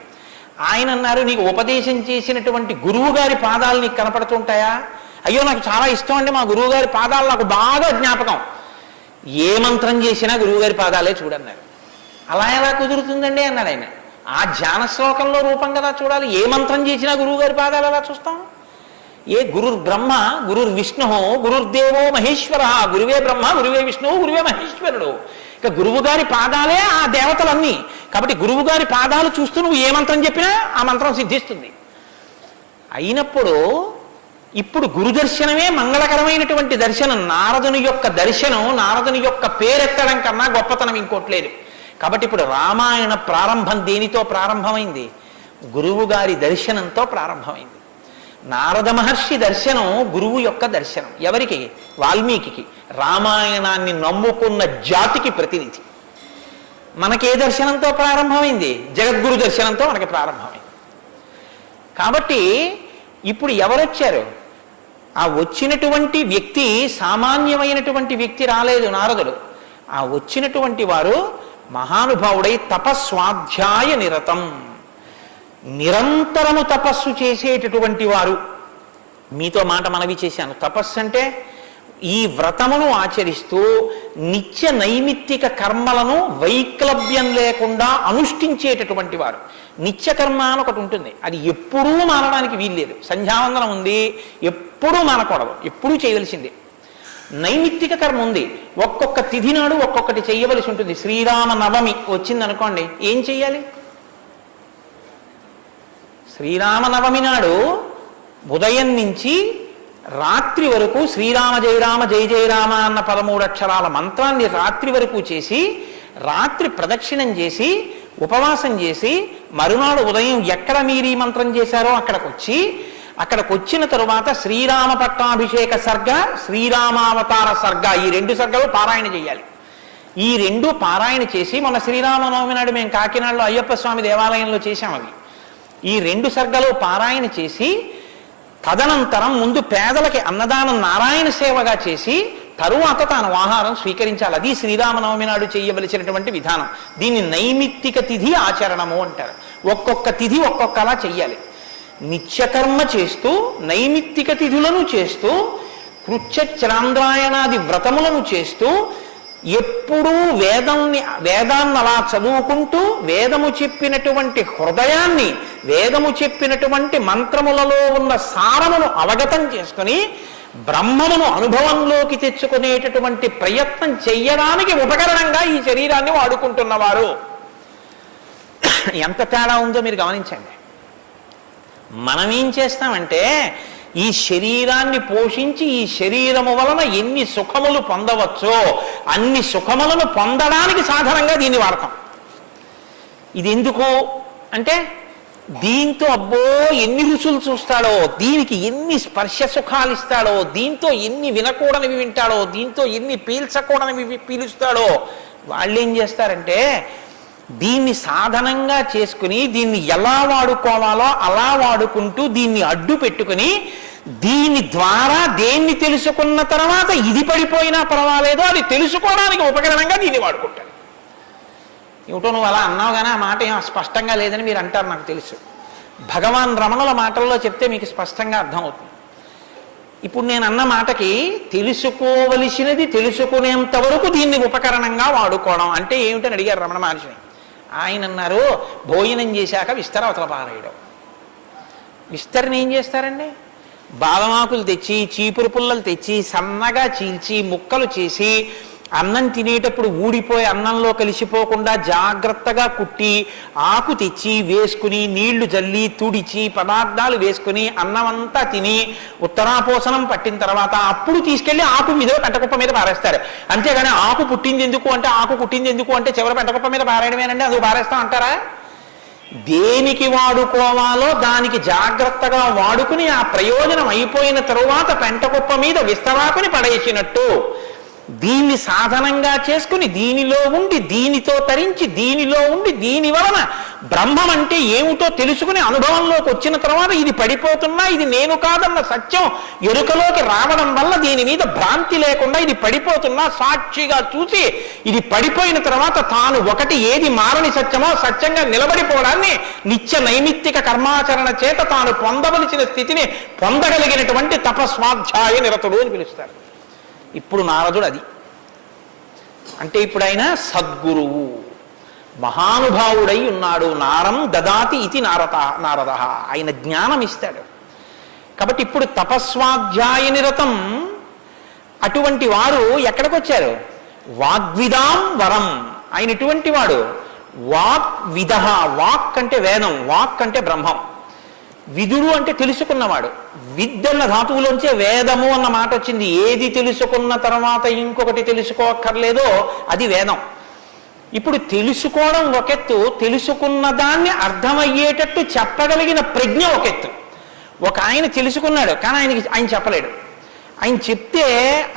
ఆయన అన్నారు, నీకు ఉపదేశం చేసినటువంటి గురువు గారి పాదాలు నీకు కనపడుతుంటాయా? అయ్యో నాకు చాలా ఇష్టం అండి, మా గురువు గారి పాదాలు నాకు బాగా జ్ఞాపకం. ఏ మంత్రం చేసినా గురువు గారి పాదాలే చూడన్నారు. అలా ఎలా కుదురుతుందండి అన్నాడు ఆయన. ఆ ధ్యాన శ్లోకంలో రూపం కదా చూడాలి. ఏ మంత్రం చేసినా గురువు గారి పాదాలు ఎలా చూస్తాం? ఏ గురుర్ బ్రహ్మ గురుర్ విష్ణు గురుర్దేవో మహేశ్వర, గురువే బ్రహ్మ గురువే విష్ణువు గురువే మహేశ్వరుడు. ఇక గురువు గారి పాదాలే ఆ దేవతలన్నీ. కాబట్టి గురువు గారి పాదాలు చూస్తూ నువ్వు ఏ మంత్రం చెప్పినా ఆ మంత్రం సిద్ధిస్తుంది. అయినప్పుడు ఇప్పుడు గురు దర్శనమే మంగళకరమైనటువంటి దర్శనం. నారదుని యొక్క దర్శనం, నారదుని యొక్క పేరెత్తడం కన్నా గొప్పతనం ఇంకోట్లేదు. కాబట్టి ఇప్పుడు రామాయణ ప్రారంభం దేనితో ప్రారంభమైంది? గురువు గారి దర్శనంతో ప్రారంభమైంది. నారద మహర్షి దర్శనం గురువు యొక్క దర్శనం. ఎవరికి? వాల్మీకి. రామాయణాన్ని నమ్ముకున్న జాతికి ప్రతినిధి. మనకే దర్శనంతో ప్రారంభమైంది? జగద్గురు దర్శనంతో మనకి ప్రారంభమైంది. కాబట్టి ఇప్పుడు ఎవరొచ్చారు? ఆ వచ్చినటువంటి వ్యక్తి సామాన్యమైనటువంటి వ్యక్తి రాలేదు, నారదుడు. ఆ వచ్చినటువంటి వారు మహానుభావుడై తపస్వాధ్యాయ నిరతం, నిరంతరము తపస్సు చేసేటటువంటి వారు. మీతో మాట మనవి చేశాను. తపస్సు అంటే ఈ వ్రతమును ఆచరిస్తూ నిత్య నైమిత్తిక కర్మలను వైక్లభ్యం లేకుండా అనుష్ఠించేటటువంటి వారు. నిత్యకర్మ అని ఒకటి ఉంటుంది, అది ఎప్పుడూ మానడానికి వీల్లేదు. సంధ్యావందనం ఉంది, ఎప్పుడూ మానకూడదు, ఎప్పుడూ చేయవలసిందే. నైమిత్తిక కర్మ ఉంది, ఒక్కొక్క తిథి నాడు ఒక్కొక్కటి చేయవలసి ఉంటుంది. శ్రీరామ నవమి వచ్చిందనుకోండి, ఏం చెయ్యాలి? శ్రీరామనవమి నాడు ఉదయం నుంచి రాత్రి వరకు శ్రీరామ జయ రామ జయ జయ రామ అన్న 13 అక్షరాల మంత్రాన్ని రాత్రి వరకు చేసి, రాత్రి ప్రదక్షిణం చేసి, ఉపవాసం చేసి, మరునాడు ఉదయం ఎక్కడ మీరు ఈ మంత్రం చేశారో అక్కడికి వచ్చిన తరువాత శ్రీరామ పట్టాభిషేక సర్గ, శ్రీరామావతార సర్గ, ఈ 2 సర్గలు పారాయణ చేయాలి. ఈ 2 పారాయణ చేసి, మొన్న శ్రీరామనవమి నాడు మేము కాకినాడలో అయ్యప్ప స్వామి దేవాలయంలో చేశాం. అవి ఈ 2 సర్గలు పారాయణ చేసి, తదనంతరం ముందు పేదలకి అన్నదానం నారాయణ సేవగా చేసి, తరువాత తాను ఆహారం స్వీకరించాలి. అది శ్రీరామనవమి నాడు చేయవలసినటువంటి విధానం. దీన్ని నైమిత్తిక తిథి ఆచరణము అంటారు. ఒక్కొక్క తిథి ఒక్కొక్కలా చెయ్యాలి. నిత్యకర్మ చేస్తూ, నైమిత్తిక తిథులను చేస్తూ, కృత్యచరాంద్రాయణాది వ్రతములను చేస్తూ, ఎప్పుడూ వేదాన్ని అలా చదువుకుంటూ, వేదము చెప్పినటువంటి హృదయాన్ని, వేదము చెప్పినటువంటి మంత్రములలో ఉన్న సారమును అవగతం చేసుకుని బ్రహ్మమును అనుభవంలోకి తెచ్చుకునేటటువంటి ప్రయత్నం చెయ్యడానికి ఉపకరణంగా ఈ శరీరాన్ని వాడుకుంటున్నవారు. ఎంత తేడా ఉందో మీరు గమనించండి. మనం ఏం చేస్తామంటే, ఈ శరీరాన్ని పోషించి ఈ శరీరము వలన ఎన్ని సుఖములు పొందవచ్చో అన్ని సుఖములను పొందడానికి సాధారణంగా దీన్ని వాడతాం. ఇది ఎందుకు అంటే, దీంతో అబ్బో ఎన్ని రుచులు చూస్తాడో, దీనికి ఎన్ని స్పర్శ సుఖాలు ఇస్తాడో, దీంతో ఎన్ని వినకూడనివి వింటాడో, దీంతో ఎన్ని పీల్చకూడనివి పీలుస్తాడో. వాళ్ళు ఏం చేస్తారంటే, దీన్ని సాధనంగా చేసుకుని దీన్ని ఎలా వాడుకోవాలో అలా వాడుకుంటూ దీన్ని అడ్డు పెట్టుకుని, దీని ద్వారా దేన్ని తెలుసుకున్న తర్వాత ఇది పడిపోయినా పర్వాలేదు, అది తెలుసుకోవడానికి ఉపకరణంగా దీన్ని వాడుకుంటారు. ఏమిటో నువ్వు అలా అన్నావు కానీ ఆ మాట ఏం స్పష్టంగా లేదని మీరు అంటారు, నాకు తెలుసు. భగవాన్ రమణుల మాటల్లో చెప్తే మీకు స్పష్టంగా అర్థమవుతుంది. ఇప్పుడు నేను అన్న మాటకి తెలుసుకోవలసినది తెలుసుకునేంత వరకు దీన్ని ఉపకరణంగా వాడుకోవడం అంటే ఏమిటని అడిగారు రమణ మహర్షిని. ఆయన అన్నారు, భోజనం చేశాక విస్తరావతల పారేయడం. విస్తరణ ఏం చేస్తారండి? బాదమాకులు తెచ్చి, చీపురు పుల్లలు తెచ్చి, సన్నగా చీల్చి, ముక్కలు చేసి, అన్నం తినేటప్పుడు ఊడిపోయి అన్నంలో కలిసిపోకుండా జాగ్రత్తగా కుట్టి ఆకు తెచ్చి వేసుకుని నీళ్లు జల్లి తుడిచి పదార్థాలు వేసుకుని అన్నం అంతా తిని ఉత్తరాపోసనం పట్టిన తర్వాత అప్పుడు తీసుకెళ్లి ఆకు మీద పెంటకుప్ప మీద పారేస్తారు. అంతేగాని ఆకు పుట్టింది ఎందుకు అంటే ఆకు పుట్టింది ఎందుకు అంటే చివరి పెంటకుప్ప మీద పారేయడమేనండి, అది పారేస్తాం అంటారా? దేనికి వాడుకోవాలో దానికి జాగ్రత్తగా వాడుకుని ఆ ప్రయోజనం అయిపోయిన తరువాత పెంటకుప్ప మీద విస్తరాకుని పడేసినట్టు దీన్ని సాధనంగా చేసుకుని దీనిలో ఉండి దీనితో తరించి దీనిలో ఉండి దీని వలన బ్రహ్మం అంటే ఏమిటో తెలుసుకుని అనుభవంలోకి వచ్చిన తర్వాత ఇది పడిపోతున్నా ఇది నేను కాదన్న సత్యం ఎరుకలోకి రావడం వల్ల దీని మీద భ్రాంతి లేకుండా ఇది పడిపోతున్నా సాక్షిగా చూసి ఇది పడిపోయిన తర్వాత తాను ఒకటి ఏది మారని సత్యమో సత్యంగా నిలబడిపోవడాన్ని నిత్య నైమిత్తిక కర్మాచరణ చేత తాను పొందవలసిన స్థితిని పొందగలిగినటువంటి తపస్వాధ్యాయ నిరతుడు అని పిలుస్తారు. ఇప్పుడు నారదుడు అది అంటే ఇప్పుడు ఆయన సద్గురువు మహానుభావుడై ఉన్నాడు. నారం దదాతి ఇది నారద, ఆయన జ్ఞానం ఇస్తాడు. కాబట్టి ఇప్పుడు తపస్వాధ్యాయ నిరతం అటువంటి వారు ఎక్కడికి వచ్చారు? వాగ్విదాం వరం. ఆయన ఇటువంటి వాడు వాగ్విద. వాక్ అంటే వేదం, వాక్ అంటే బ్రహ్మం, విదుడు అంటే తెలుసుకున్నవాడు. విద్యన్న ధాతువులోంచే వేదము అన్న మాట వచ్చింది. ఏది తెలుసుకున్న తర్వాత ఇంకొకటి తెలుసుకోక్కర్లేదో అది వేదం. ఇప్పుడు తెలుసుకోవడం ఒకెత్తు, తెలుసుకున్న దాన్ని అర్థమయ్యేటట్టు చెప్పగలిగిన ప్రజ్ఞ ఒకెత్తు. ఒక ఆయన తెలుసుకున్నాడు కానీ ఆయన చెప్పలేడు, ఆయన చెప్తే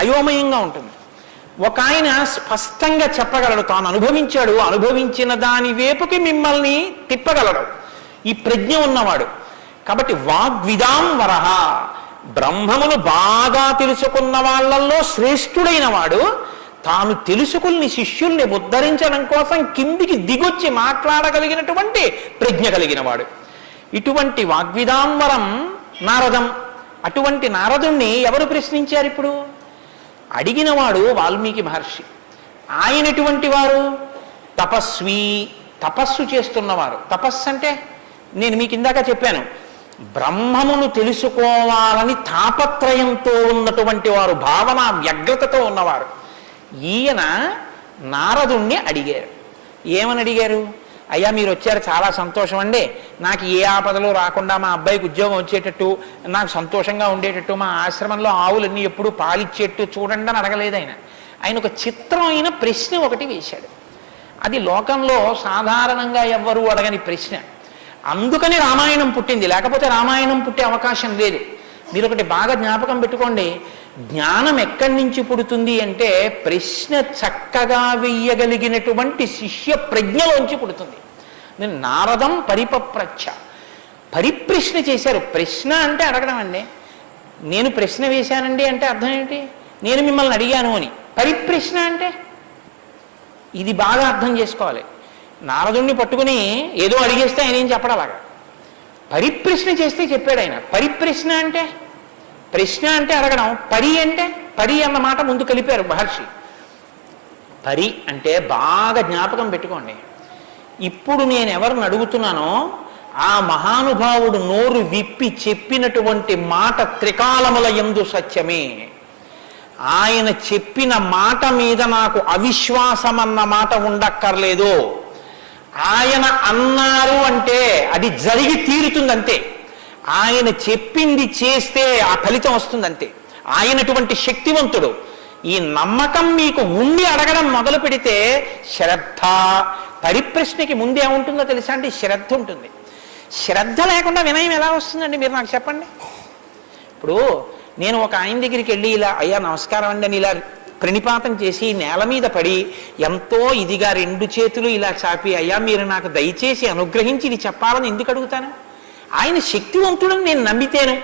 అయోమయంగా ఉంటుంది. ఒక ఆయన స్పష్టంగా చెప్పగలడు, తాను అనుభవించాడు, అనుభవించిన దాని వైపుకి మిమ్మల్ని తిప్పగలడు, ఈ ప్రజ్ఞ ఉన్నవాడు. కాబట్టి వాగ్విదాం వరహ, బ్రహ్మమును బాగా తెలుసుకున్న వాళ్ళల్లో శ్రేష్ఠుడైన వాడు తాను తెలుసుకుని శిష్యుల్ని ఉద్ధరించడం కోసం కిందికి దిగొచ్చి మాట్లాడగలిగినటువంటి ప్రజ్ఞ కలిగిన వాడు. ఇటువంటి వాగ్విదాంవరం నారదం. అటువంటి నారదుణ్ణి ఎవరు ప్రశ్నించారు? ఇప్పుడు అడిగినవాడు వాల్మీకి మహర్షి. ఆయన ఎటువంటి వారు? తపస్వి, తపస్సు చేస్తున్నవారు. తపస్సు అంటే నేను మీకు ఇందాక చెప్పాను, బ్రహ్మమును తెలుసుకోవాలని తాపత్రయంతో ఉన్నటువంటి వారు, భావన వ్యగ్రతతో ఉన్నవారు. ఈయన నారదుణ్ణి అడిగారు. ఏమని అడిగారు? అయ్యా మీరు వచ్చారు, చాలా సంతోషం అండి, నాకు ఏ ఆపదలు రాకుండా మా అబ్బాయికి ఉద్యోగం వచ్చేటట్టు, నాకు సంతోషంగా ఉండేటట్టు, మా ఆశ్రమంలో ఆవులన్నీ ఎప్పుడు పాలిచ్చేట్టు చూడండి అని అడగలేదు. ఆయన ఒక చిత్రమైన ప్రశ్న ఒకటి వేశాడు. అది లోకంలో సాధారణంగా ఎవ్వరూ అడగని ప్రశ్న. అందుకని రామాయణం పుట్టింది, లేకపోతే రామాయణం పుట్టే అవకాశం లేదు. మీరు ఒకటి బాగా జ్ఞాపకం పెట్టుకోండి, జ్ఞానం ఎక్కడి నుంచి పుడుతుంది అంటే ప్రశ్న చక్కగా వెయ్యగలిగినటువంటి శిష్య ప్రజ్ఞలోంచి పుడుతుంది. నేను నారదం పరిపప్రచ్ఛ, పరిప్రశ్న చేశారు. ప్రశ్న అంటే అడగడం అండి. నేను ప్రశ్న వేశానండి అంటే అర్థం ఏంటి? నేను మిమ్మల్ని అడిగాను అని. పరిప్రశ్న అంటే ఇది బాగా అర్థం చేసుకోవాలి. నారదుణ్ణి పట్టుకుని ఏదో అడిగేస్తే ఆయన ఏం చెప్పడాలాగా, పరిప్రశ్న చేస్తే చెప్పాడు ఆయన. పరిప్రశ్న అంటే, ప్రశ్న అంటే అడగడం, పరి అంటే, పరి అన్న మాట ముందు కలిపారు మహర్షి. పరి అంటే బాగా జ్ఞాపకం పెట్టుకోండి, ఇప్పుడు నేను ఎవరిని అడుగుతున్నానో ఆ మహానుభావుడు నోరు విప్పి చెప్పినటువంటి మాట త్రికాలముల యందు సత్యమే. ఆయన చెప్పిన మాట మీద నాకు అవిశ్వాసం అన్న మాట ఉండక్కర్లేదు. ఆయన అన్నారు అంటే అది జరిగి తీరుతుందంతే. ఆయన చెప్పింది చేస్తే ఆ ఫలితం వస్తుందంతే. ఆయనటువంటి శక్తివంతుడు. ఈ నమ్మకం మీకు ఉండి అడగడం మొదలు పెడితే శ్రద్ధ, పరిప్రశ్నకి ముందేముంటుందో తెలుసా అండి? శ్రద్ధ ఉంటుంది. శ్రద్ధ లేకుండా వినయం ఎలా వస్తుందండి? మీరు నాకు చెప్పండి. ఇప్పుడు నేను ఒక ఆయన దగ్గరికి వెళ్ళి ఇలా అయ్యా నమస్కారం అండి అని ఇలా ప్రణిపాతం చేసి నేల మీద పడి ఎంతో ఇదిగా రెండు చేతులు ఇలా చాపి అయ్యా మీరు నాకు దయచేసి అనుగ్రహించి ఇది చెప్పాలని ఎందుకు అడుగుతాను? ఆయన శక్తివంతుడని నేను నమ్మితేను.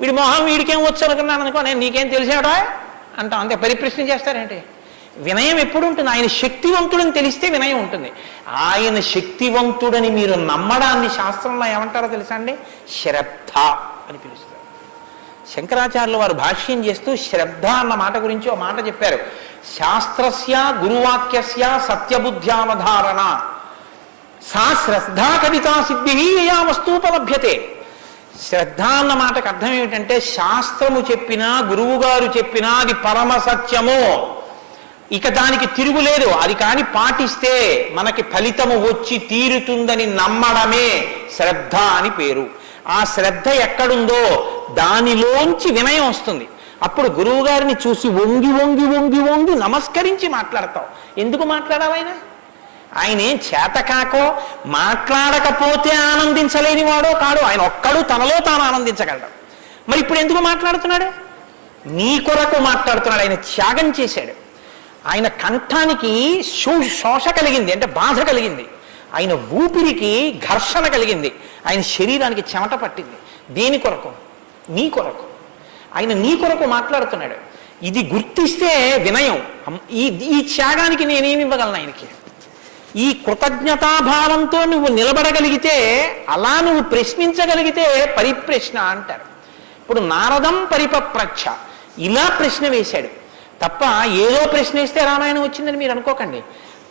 వీడి మొహం వీడికేం వచ్చు అనుకున్నాను అనుకో, నేను నీకేం తెలిసాడా అంటాం, అంతే. పరిప్రశ్న చేస్తారంటే వినయం ఎప్పుడు ఉంటుంది? ఆయన శక్తివంతుడని తెలిస్తే వినయం ఉంటుంది. ఆయన శక్తివంతుడని మీరు నమ్మడాన్ని శాస్త్రంలో ఏమంటారో తెలుసా అండి? శ్రద్ధ అని పిలుస్తారు. శంకరాచార్యుల వారు భాష్యం చేస్తూ శ్రద్ధ అన్న మాట గురించి ఒక మాట చెప్పారు. శాస్త్రస్య గురువాక్యస్య సత్యబుద్ధ్యావధారణ సా శ్రద్ధా కవితా సిద్ధి యయా వస్తూపలభ్యతే. శ్రద్ధ అన్న మాటకు అర్థం ఏమిటంటే శాస్త్రము చెప్పినా గురువు గారు చెప్పినా అది పరమ సత్యము, ఇక దానికి తిరుగులేదు. అది కాని పాటిస్తే మనకి ఫలితము వచ్చి తీరుతుందని నమ్మడమే శ్రద్ధ అని పేరు. ఆ శ్రద్ధ ఎక్కడుందో దానిలోంచి వినయం వస్తుంది. అప్పుడు గురువు గారిని చూసి వంగి వంగి వంగి వంగి నమస్కరించి మాట్లాడతావు. ఎందుకు మాట్లాడావు? ఆయన ఏం చేతకాకో మాట్లాడకపోతే ఆనందించలేని వాడో కాడు. ఆయన ఒక్కడు తనలో తాను ఆనందించగలడు. మరి ఇప్పుడు ఎందుకు మాట్లాడుతున్నాడు? నీ కొరకు మాట్లాడుతున్నాడు. ఆయన త్యాగం చేశాడు. ఆయన కంఠానికి శోష కలిగింది, అంటే బాధ కలిగింది. ఆయన ఊపిరికి ఘర్షణ కలిగింది. ఆయన శరీరానికి చెమట పట్టింది. దేని కొరకు? నీ కొరకు. ఆయన నీ కొరకు మాట్లాడుతున్నాడు. ఇది గుర్తిస్తే వినయం. ఈ త్యాగానికి నేనేమి ఇవ్వగలను ఆయనకి? ఈ కృతజ్ఞతాభావంతో నువ్వు నిలబడగలిగితే, అలా నువ్వు ప్రశ్నించగలిగితే పరిప్రశ్న అంటారు. ఇప్పుడు నారదం పరిపప్రచ్ఛ ఇలా ప్రశ్న వేశాడు తప్ప ఏదో ప్రశ్న వేస్తే రామాయణం వచ్చిందని మీరు అనుకోకండి.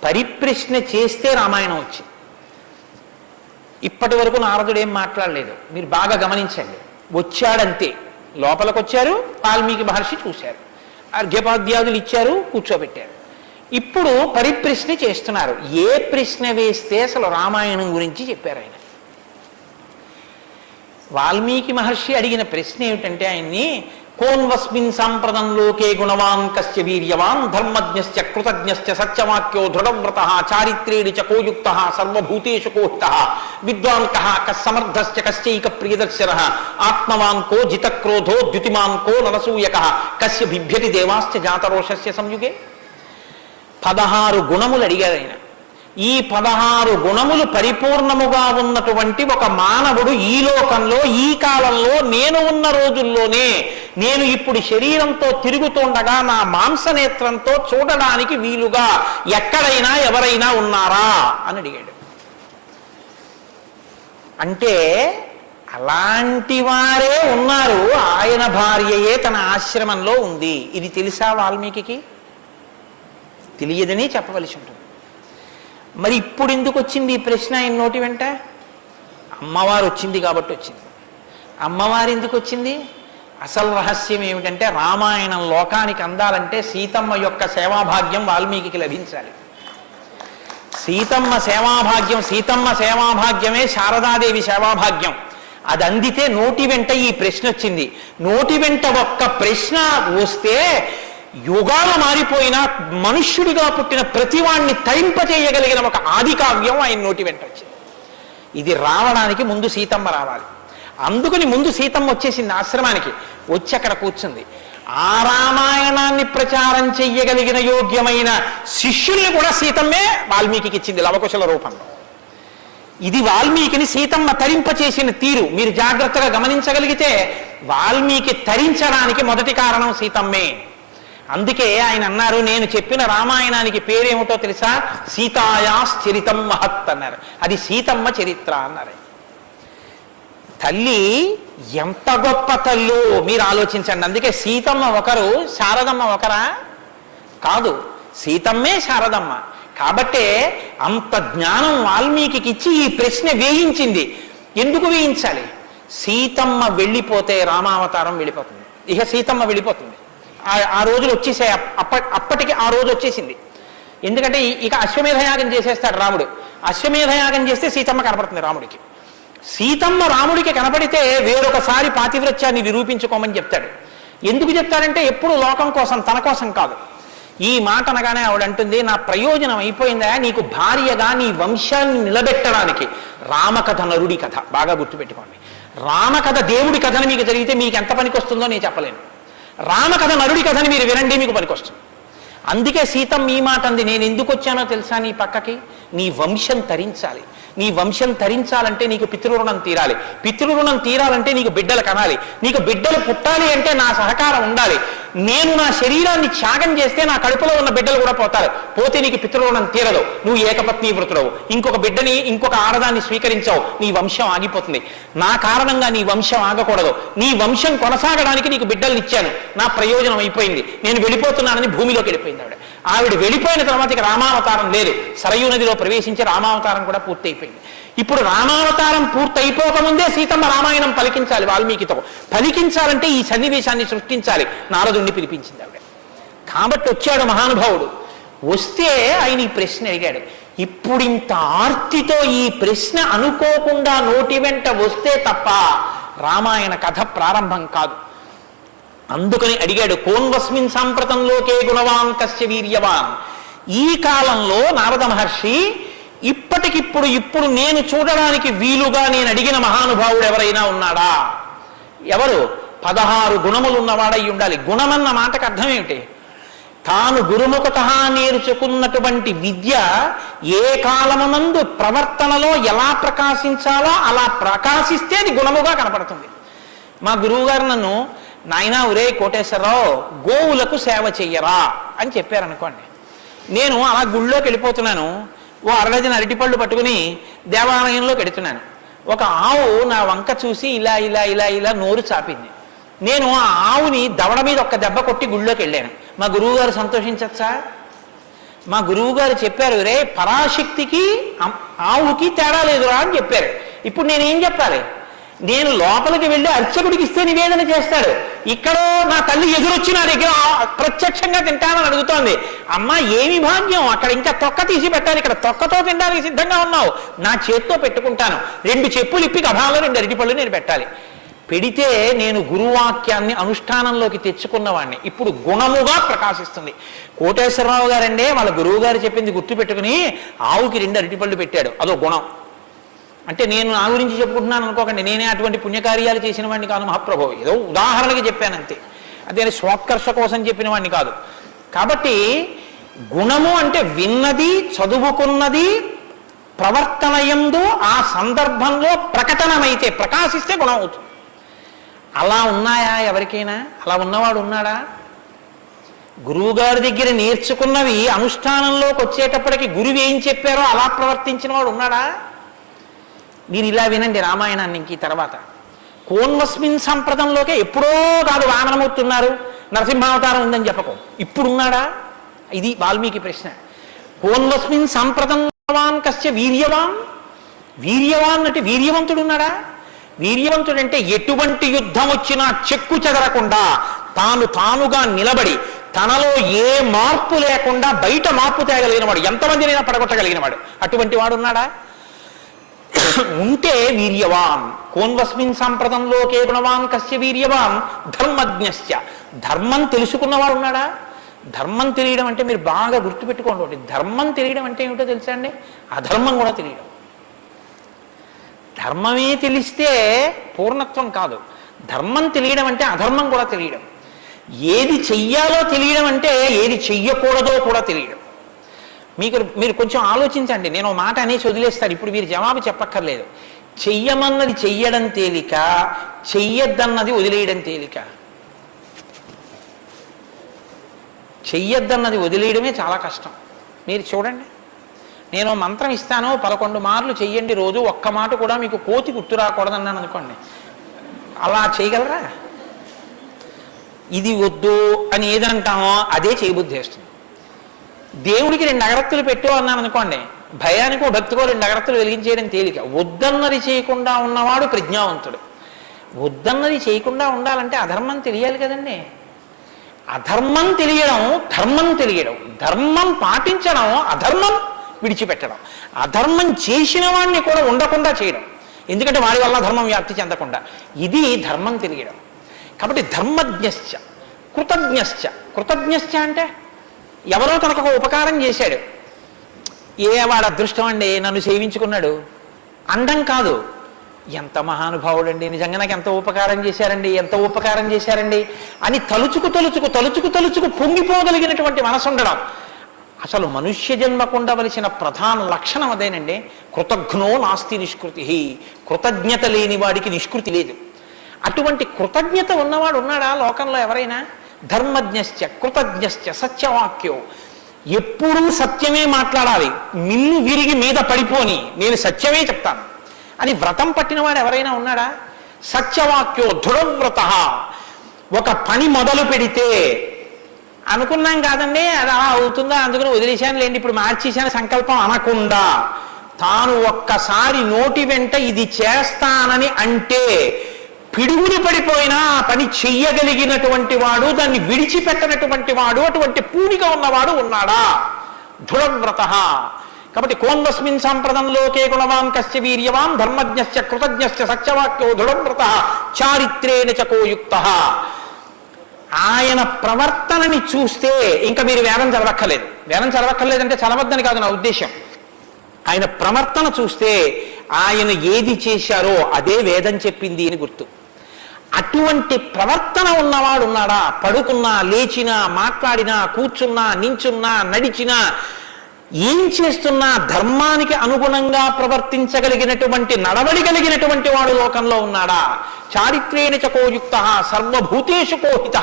పరిప్రశ్న చేస్తే రామాయణం వచ్చింది. ఇప్పటి వరకు నారదుడు ఏం మాట్లాడలేదు. మీరు బాగా గమనించండి. వచ్చాడంతే. లోపలికి వచ్చారు, వాల్మీకి మహర్షి చూశారు, అర్ఘ్యపాద్యాదులు ఇచ్చారు, కూర్చోబెట్టారు. ఇప్పుడు పరిప్రశ్న చేస్తున్నారు. ఏ ప్రశ్న వేస్తే అసలు రామాయణం గురించి చెప్పారు ఆయన. వాల్మీకి మహర్షి అడిగిన ప్రశ్న ఏమిటంటే ఆయన్ని, కోన్వస్మిన్ సాంప్రదం లోకే గుణవాన్ కస్య వీర్యవాన్ ధర్మజ్ఞశ్చ కృతజ్ఞశ్చ సత్యవాక్యో దృఢవ్రతః చారిత్రేణ చ కోయుక్తః సర్వభూతేషు కోష్టః విద్వాన్ కః కస్సమర్థశ్చ కశ్చైక ప్రియదర్శనః ఆత్మవాన్ కో జితక్రోధో ద్యుతిమాన్ కో నరసూయకః కస్య బిభ్యతి దేవాశ్చ జాతరోషస్య సంయుగే. 16 గుణములు అడిగారు ఆయన. ఈ 16 గుణములు పరిపూర్ణముగా ఉన్నటువంటి ఒక మానవుడు ఈ లోకంలో, ఈ కాలంలో, నేను ఉన్న రోజుల్లోనే, నేను ఇప్పుడు శరీరంతో తిరుగుతుండగా నా మాంసనేత్రంతో చూడడానికి వీలుగా ఎక్కడైనా ఎవరైనా ఉన్నారా అని అడిగాడు. అంటే అలాంటి వారే ఉన్నారు. ఆయన భార్యయే తన ఆశ్రమంలో ఉంది. ఇది తెలుసా వాల్మీకి? తెలియదని చెప్పవలసి ఉంటుంది. మరి ఇప్పుడు ఎందుకు వచ్చింది ఈ ప్రశ్న ఆయన నోటి వెంట? అమ్మవారు వచ్చింది కాబట్టి వచ్చింది. అమ్మవారు ఎందుకు వచ్చింది? అసలు రహస్యం ఏమిటంటే, రామాయణం లోకానికి అందాలంటే సీతమ్మ యొక్క సేవాభాగ్యం వాల్మీకి లభించాలి. సీతమ్మ సేవాభాగ్యమే శారదాదేవి సేవాభాగ్యం. అది అందితే నోటి వెంట ఈ ప్రశ్న వచ్చింది. నోటి వెంట ఒక్క ప్రశ్న వస్తే యుగాలు మారిపోయినా మనుష్యుడిగా పుట్టిన ప్రతివాణ్ణి తరింపచేయగలిగిన ఒక ఆది కావ్యం ఆయన నోటి వెంట వచ్చింది. ఇది రావడానికి ముందు సీతమ్మ రావాలి. అందుకని ముందు సీతమ్మ వచ్చేసింది ఆశ్రమానికి. వచ్చి అక్కడ కూర్చుంది. ఆ రామాయణాన్ని ప్రచారం చెయ్యగలిగిన యోగ్యమైన శిష్యుల్ని కూడా సీతమ్మే వాల్మీకి ఇచ్చింది లవకుశల రూపంలో. ఇది వాల్మీకిని సీతమ్మ తరింపచేసిన తీరు మీరు జాగ్రత్తగా గమనించగలిగితే, వాల్మీకి తరించడానికి మొదటి కారణం సీతమ్మే. అందుకే ఆయన అన్నారు, నేను చెప్పిన రామాయణానికి పేరేమిటో తెలుసా? సీతాయాశ్చరితం మహత్ అన్నారు. అది సీతమ్మ చరిత్ర అన్నారు. తల్లి ఎంత గొప్ప తల్లు మీరు ఆలోచించండి. అందుకే సీతమ్మ ఒకరు, శారదమ్మ ఒకరా? కాదు, సీతమ్మే శారదమ్మ. కాబట్టే అంత జ్ఞానం వాల్మీకి ఇచ్చి ఈ ప్రశ్న వేయించింది. ఎందుకు వేయించాలి? సీతమ్మ వెళ్ళిపోతే రామావతారం వెళ్ళిపోతుంది. ఇక సీతమ్మ వెళ్ళిపోతుంది. ఆ రోజులు వచ్చేసాయి. అప్పటికి ఆ రోజు వచ్చేసింది. ఎందుకంటే ఇక అశ్వమేధయాగం చేసేస్తాడు రాముడు. అశ్వమేధయాగం చేస్తే సీతమ్మ కనపడుతుంది రాముడికి. సీతమ్మ రాముడికి కనపడితే వేరొకసారి పాతివ్రత్యాన్ని నిరూపించుకోమని చెప్తాడు. ఎందుకు చెప్తాడంటే ఎప్పుడు లోకం కోసం, తన కోసం కాదు. ఈ మాట అనగానే ఆవిడంటుంది, నా ప్రయోజనం అయిపోయిందా? నీకు భార్యగా నీ వంశాన్ని నిలబెట్టడానికి. రామకథ నరుడి కథ బాగా గుర్తుపెట్టుకోండి. రామకథ దేవుడి కథని మీకు జరిగితే మీకు ఎంత పనికి వస్తుందో నేను చెప్పలేను. రామకథ నరుడి కథని మీరు వినండి, మీకు పనికొస్తుంది. అందుకే సీతమ్మ ఈ మాట అంది, నేను ఎందుకు వచ్చానో తెలుసా నీ పక్కకి? నీ వంశం తరించాలి. నీ వంశం తరించాలంటే నీకు పితృరుణం తీరాలి. పితృరుణం తీరాలంటే నీకు బిడ్డలు కనాలి. నీకు బిడ్డలు పుట్టాలి అంటే నా సహకారం ఉండాలి. నేను నా శరీరాన్ని త్యాగం చేస్తే నా కడుపులో ఉన్న బిడ్డలు కూడా పోతారు. పోతే నీకు పితృరుణం తీరదు. నువ్వు ఏకపత్ని వృతుడవు. ఇంకొక బిడ్డని, ఇంకొక ఆడదాన్ని స్వీకరించావు, నీ వంశం ఆగిపోతుంది. నా కారణంగా నీ వంశం ఆగకూడదు. నీ వంశం కొనసాగడానికి నీకు బిడ్డలు ఇచ్చాను. నా ప్రయోజనం అయిపోయింది, నేను వెళ్ళిపోతున్నానని భూమిలోకి వెళ్ళిపోయింది ఆవిడ. ఆవిడ వెళ్ళిపోయిన తర్వాత ఇక రామావతారం లేదు. సరయూ నదిలో ప్రవేశించి రామావతారం కూడా పూర్తయిపోయింది. ఇప్పుడు రామావతారం పూర్తయిపోకముందే సీతమ్మ రామాయణం పలికించాలి. వాల్మీకితో పలికించాలంటే ఈ సన్నివేశాన్ని సృష్టించాలి. నారదుణ్ణి పిలిపించింది ఆవిడ. కాబట్టి వచ్చాడు మహానుభావుడు. వస్తే ఆయన ఈ ప్రశ్న అడిగాడు. ఇప్పుడు ఇంత ఆర్తితో ఈ ప్రశ్న అనుకోకుండా నోటి వెంట వస్తే తప్ప రామాయణ కథ ప్రారంభం కాదు. అందుకని అడిగాడు, కోన్వస్మిన్ సాంప్రతంలోకే గుణవాన్ కస్య వీర్యవాన్. ఈ కాలంలో నారద మహర్షి ఇప్పుడు నేను చూడడానికి వీలుగా నేను అడిగిన మహానుభావుడు ఎవరైనా ఉన్నాడా? ఎవరు? 16 గుణములు ఉన్నవాడై ఉండాలి. గుణమన్న మాటకు అర్థం ఏమిటి? తాను గురుముఖత నేర్చుకున్నటువంటి విద్య ఏ కాలమునందు ప్రవర్తనలో ఎలా ప్రకాశించాలో అలా ప్రకాశిస్తే అది గుణముగా కనపడుతుంది. మా గురువుగారు నన్ను, నాయనా ఒరే కోటేశ్వరరావు, గోవులకు సేవ చెయ్యరా అని చెప్పారనుకోండి. నేను అలా గుళ్ళోకి వెళ్ళిపోతున్నాను, ఓ 60 అరటిపళ్ళు పట్టుకుని దేవాలయంలోకి వెడుతున్నాను. ఒక ఆవు నా వంక చూసి ఇలా ఇలా ఇలా ఇలా నోరు చాపింది. నేను ఆ ఆవుని దవడ మీద ఒక్క దెబ్బ కొట్టి గుళ్ళోకి వెళ్ళాను. మా గురువుగారు సంతోషించచ్చా? మా గురువుగారు చెప్పారు, రే పరాశక్తికి ఆవుకి తేడా లేదురా అని చెప్పారు. ఇప్పుడు నేనేం చెప్పాలి? నేను లోపలికి వెళ్ళి అర్చకుడికి ఇస్తే నివేదన చేస్తాడు. ఇక్కడ నా తల్లి ఎదురొచ్చి నా దగ్గర ప్రత్యక్షంగా తింటానని అడుగుతోంది. అమ్మ ఏమి భాగ్యం, అక్కడ ఇంకా తొక్క తీసి పెట్టాలి, ఇక్కడ తొక్కతో తినడానికి సిద్ధంగా ఉన్నావు, నా చేత్తో పెట్టుకుంటాను. 2 చెప్పులు ఇప్పి కభాలో 2 అరటిపళ్ళు నేను పెట్టాలి. పెడితే నేను గురువాక్యాన్ని అనుష్ఠానంలోకి తెచ్చుకున్నవాడిని. ఇప్పుడు గుణముగా ప్రకాశిస్తుంది. కోటేశ్వరరావు గారండే వాళ్ళ గురువు గారు చెప్పింది గుర్తు పెట్టుకుని ఆవుకి 2 అరటిపళ్ళు పెట్టాడు, అదో గుణం. అంటే నేను నా గురించి చెప్పుకుంటున్నాను అనుకోకండి, నేనే అటువంటి పుణ్యకార్యాలు చేసిన వాడిని కాదు మహాప్రభు, ఏదో ఉదాహరణకి చెప్పాను అంతే, అదే స్వోత్కర్ష కోసం చెప్పిన వాడిని కాదు. కాబట్టి గుణము అంటే విన్నది, చదువుకున్నది, ప్రవర్తనయందు ఆ సందర్భంలో ప్రకటనమైతే ప్రకాశిస్తే గుణం అవుతుంది. అలా ఉన్నాయా ఎవరికైనా? అలా ఉన్నవాడు ఉన్నాడా? గురువుగారి దగ్గర నేర్చుకున్నవి అనుష్ఠానంలోకి వచ్చేటప్పటికి గురువు ఏం చెప్పారో అలా ప్రవర్తించిన వాడు ఉన్నాడా? మీరు ఇలా వినండి రామాయణాన్ని. ఇంక తర్వాత కోన్వస్మిన్ సంప్రదంలోకే ఎప్పుడో కాదు వామనమూర్తి ఉన్నారు, నరసింహావతారం ఉందని చెప్పకు, ఇప్పుడు ఉన్నాడా? ఇది వాల్మీకి ప్రశ్న. కోన్వస్మిన్ సంప్రదంవాన్ కస్య వీర్యవాన్. వీర్యవాన్ అంటే వీర్యవంతుడు ఉన్నాడా? వీర్యవంతుడంటే ఎటువంటి యుద్ధం వచ్చినా చెక్కు చెదరకుండా తానుగా నిలబడి తనలో ఏ మార్పు లేకుండా బయట మార్పు తేగలిగిన వాడు, ఎంతమందినైనా పడగొట్టగలిగిన వాడు, అటువంటి వాడు ఉన్నాడా? ఉంటే వీర్యవాన్. కోన్వస్మిన్ సంప్రదంలోకే గుణవాన్ కస్య వీర్యవాన్ ధర్మజ్ఞశ్చ. ధర్మం తెలుసుకున్నవాడు ఉన్నాడా? ధర్మం తెలియడం అంటే మీరు బాగా గుర్తుపెట్టుకోండి, ధర్మం తెలియడం అంటే ఏమిటో తెలుసా అండి? అధర్మం కూడా తెలియడం. ధర్మమే తెలిస్తే పూర్ణత్వం కాదు. ధర్మం తెలియడం అంటే అధర్మం కూడా తెలియడం. ఏది చెయ్యాలో తెలియడం అంటే ఏది చెయ్యకూడదో కూడా తెలియడం. మీరు కొంచెం ఆలోచించండి. నేను మాట అనేసి వదిలేస్తాను, ఇప్పుడు మీరు జవాబు చెప్పక్కర్లేదు. చెయ్యమన్నది చెయ్యడం తేలిక, చెయ్యొద్దన్నది వదిలేయడం తేలిక. చెయ్యొద్దన్నది వదిలేయడమే చాలా కష్టం. మీరు చూడండి, నేను మంత్రం ఇస్తాను, 11 మార్లు చెయ్యండి రోజు, ఒక్క మాట కూడా మీకు కోతి గుర్తు రాకూడదన్నాను అనుకోండి, అలా చేయగలరా? ఇది వద్దు అని ఏదంటామో అదే చేయబుద్ధి వేస్తుంది. దేవుడికి 2 అగరత్తులు పెట్టు అన్నాను అనుకోండి, భయానికో భక్తికో 2 అగరత్తులు వెలిగించేయడం తేలిక. వద్దన్నది చేయకుండా ఉన్నవాడు ప్రజ్ఞావంతుడు. వద్దన్నది చేయకుండా ఉండాలంటే అధర్మం తెలియాలి కదండి. అధర్మం తెలియడం, ధర్మం తెలియడం, ధర్మం పాటించడం, అధర్మం విడిచిపెట్టడం, అధర్మం చేసిన వాడిని కూడా ఉండకుండా చేయడం, ఎందుకంటే వాడి వల్ల ధర్మం వ్యాప్తి చెందకుండా, ఇది ధర్మం తెలియడం. కాబట్టి ధర్మజ్ఞశ్చ కృతజ్ఞశ్చ. కృతజ్ఞశ్చ అంటే ఎవరో తనకు ఒక ఉపకారం చేశాడు, వాడు అదృష్టం అండి నన్ను సేవించుకున్నాడు అండం కాదు, ఎంత మహానుభావుడండి, నిజంగా నాకు ఎంత ఉపకారం చేశారండి, ఎంత ఉపకారం చేశారండి అని తలుచుకు పొంగిపోగలిగినటువంటి మనసు ఉండడం. అసలు మనుష్య జన్మకు ఉండవలసిన ప్రధాన లక్షణం అదేనండి. కృతజ్ఞో నాస్తి నిష్కృతి. కృతజ్ఞత లేని వాడికి నిష్కృతి లేదు. అటువంటి కృతజ్ఞత ఉన్నవాడు ఉన్నాడా లోకంలో ఎవరైనా? ధర్మజ్ఞశ్చ కృతజ్ఞశ్చ సత్యవాక్యో. ఎప్పుడూ సత్యమే మాట్లాడాలి, మిన్ను విరిగి మీద పడిపోని నేను సత్యమే చెప్తాను అని వ్రతం పట్టినవాడు ఎవరైనా ఉన్నాడా? సత్యవాక్యో దృఢవ్రత. ఒక పని మొదలు పెడితే అనుకున్నాం కాదండి అది అలా అవుతుందా అందుకని వదిలేశాను లేండి ఇప్పుడు మార్చేశాను సంకల్పం అనకుండా తాను ఒక్కసారి నోటి వెంట ఇది చేస్తానని అంటే పిడుగులు పడిపోయినా ఆ పని చెయ్యగలిగినటువంటి వాడు, దాన్ని విడిచిపెట్టనటువంటి వాడు, అటువంటి పూనిక ఉన్నవాడు ఉన్నాడా దృఢవ్రత. కాబట్టి కోన్వస్మిన్ సాంప్రదం లోకే గుణవాన్ కశ్చ వీర్యవాన్ ధర్మజ్ఞశ్చ కృతజ్ఞశ్చ సత్యవాక్యో దృఢవ్రత చారిత్రేణ చకోయుక్త. ఆయన ప్రవర్తనని చూస్తే ఇంకా మీరు వేదం చదవక్కర్లేదు. వేదం చదవక్కర్లేదంటే చదవద్దని కాదు నా ఉద్దేశం. ఆయన ప్రవర్తన చూస్తే ఆయన ఏది చేశారో అదే వేదం చెప్పింది అని గుర్తు. అటువంటి ప్రవర్తన ఉన్నవాడు ఉన్నాడా? పడుకున్నా, లేచినా, మాట్లాడినా, కూర్చున్నా, నించున్నా, నడిచినా, ఏం చేస్తున్నా ధర్మానికి అనుగుణంగా ప్రవర్తించగలిగినటువంటి నడవడిగలిగినటువంటి వాడు లోకంలో ఉన్నాడా? చారిత్రేణ చకోయుక్త సర్వభూతేషు కోహిత.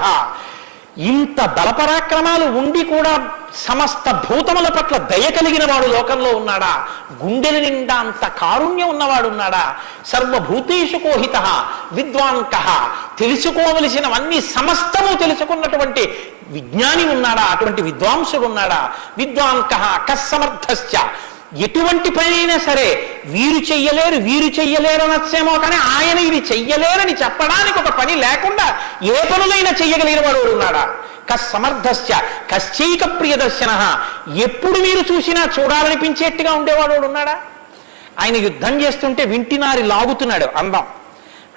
ఇంత బలపరాక్రమాలు ఉండి కూడా సమస్త భూతముల పట్ల దయ కలిగిన వాడు లోకంలో ఉన్నాడా? గుండెల నిండా అంత కారుణ్యం ఉన్నవాడు ఉన్నాడా? సర్వభూతేషు కోహిత విద్వాంకః. తెలుసుకోవలసినవన్నీ సమస్తము తెలుసుకున్నటువంటి విజ్ఞాని ఉన్నాడా? అటువంటి విద్వాంసుడు ఉన్నాడా? విద్వాంకః కస్సమర్థశ్చ. ఎటువంటి పనైనా సరే వీరు చెయ్యలేరు అనొచ్చేమో, కానీ ఆయన ఇది చెయ్యలేరని చెప్పడానికి ఒక పని లేకుండా ఏ పనులైనా చెయ్యగలిగిన వాడు ఉన్నాడా? కస్సమర్థశ్చ కశ్చైక ప్రియదర్శన. ఎప్పుడు మీరు చూసినా చూడాలనిపించేట్టుగా ఉండేవాడు ఉన్నాడా? ఆయన యుద్ధం చేస్తుంటే వింటినారి లాగుతున్నాడు, అందం.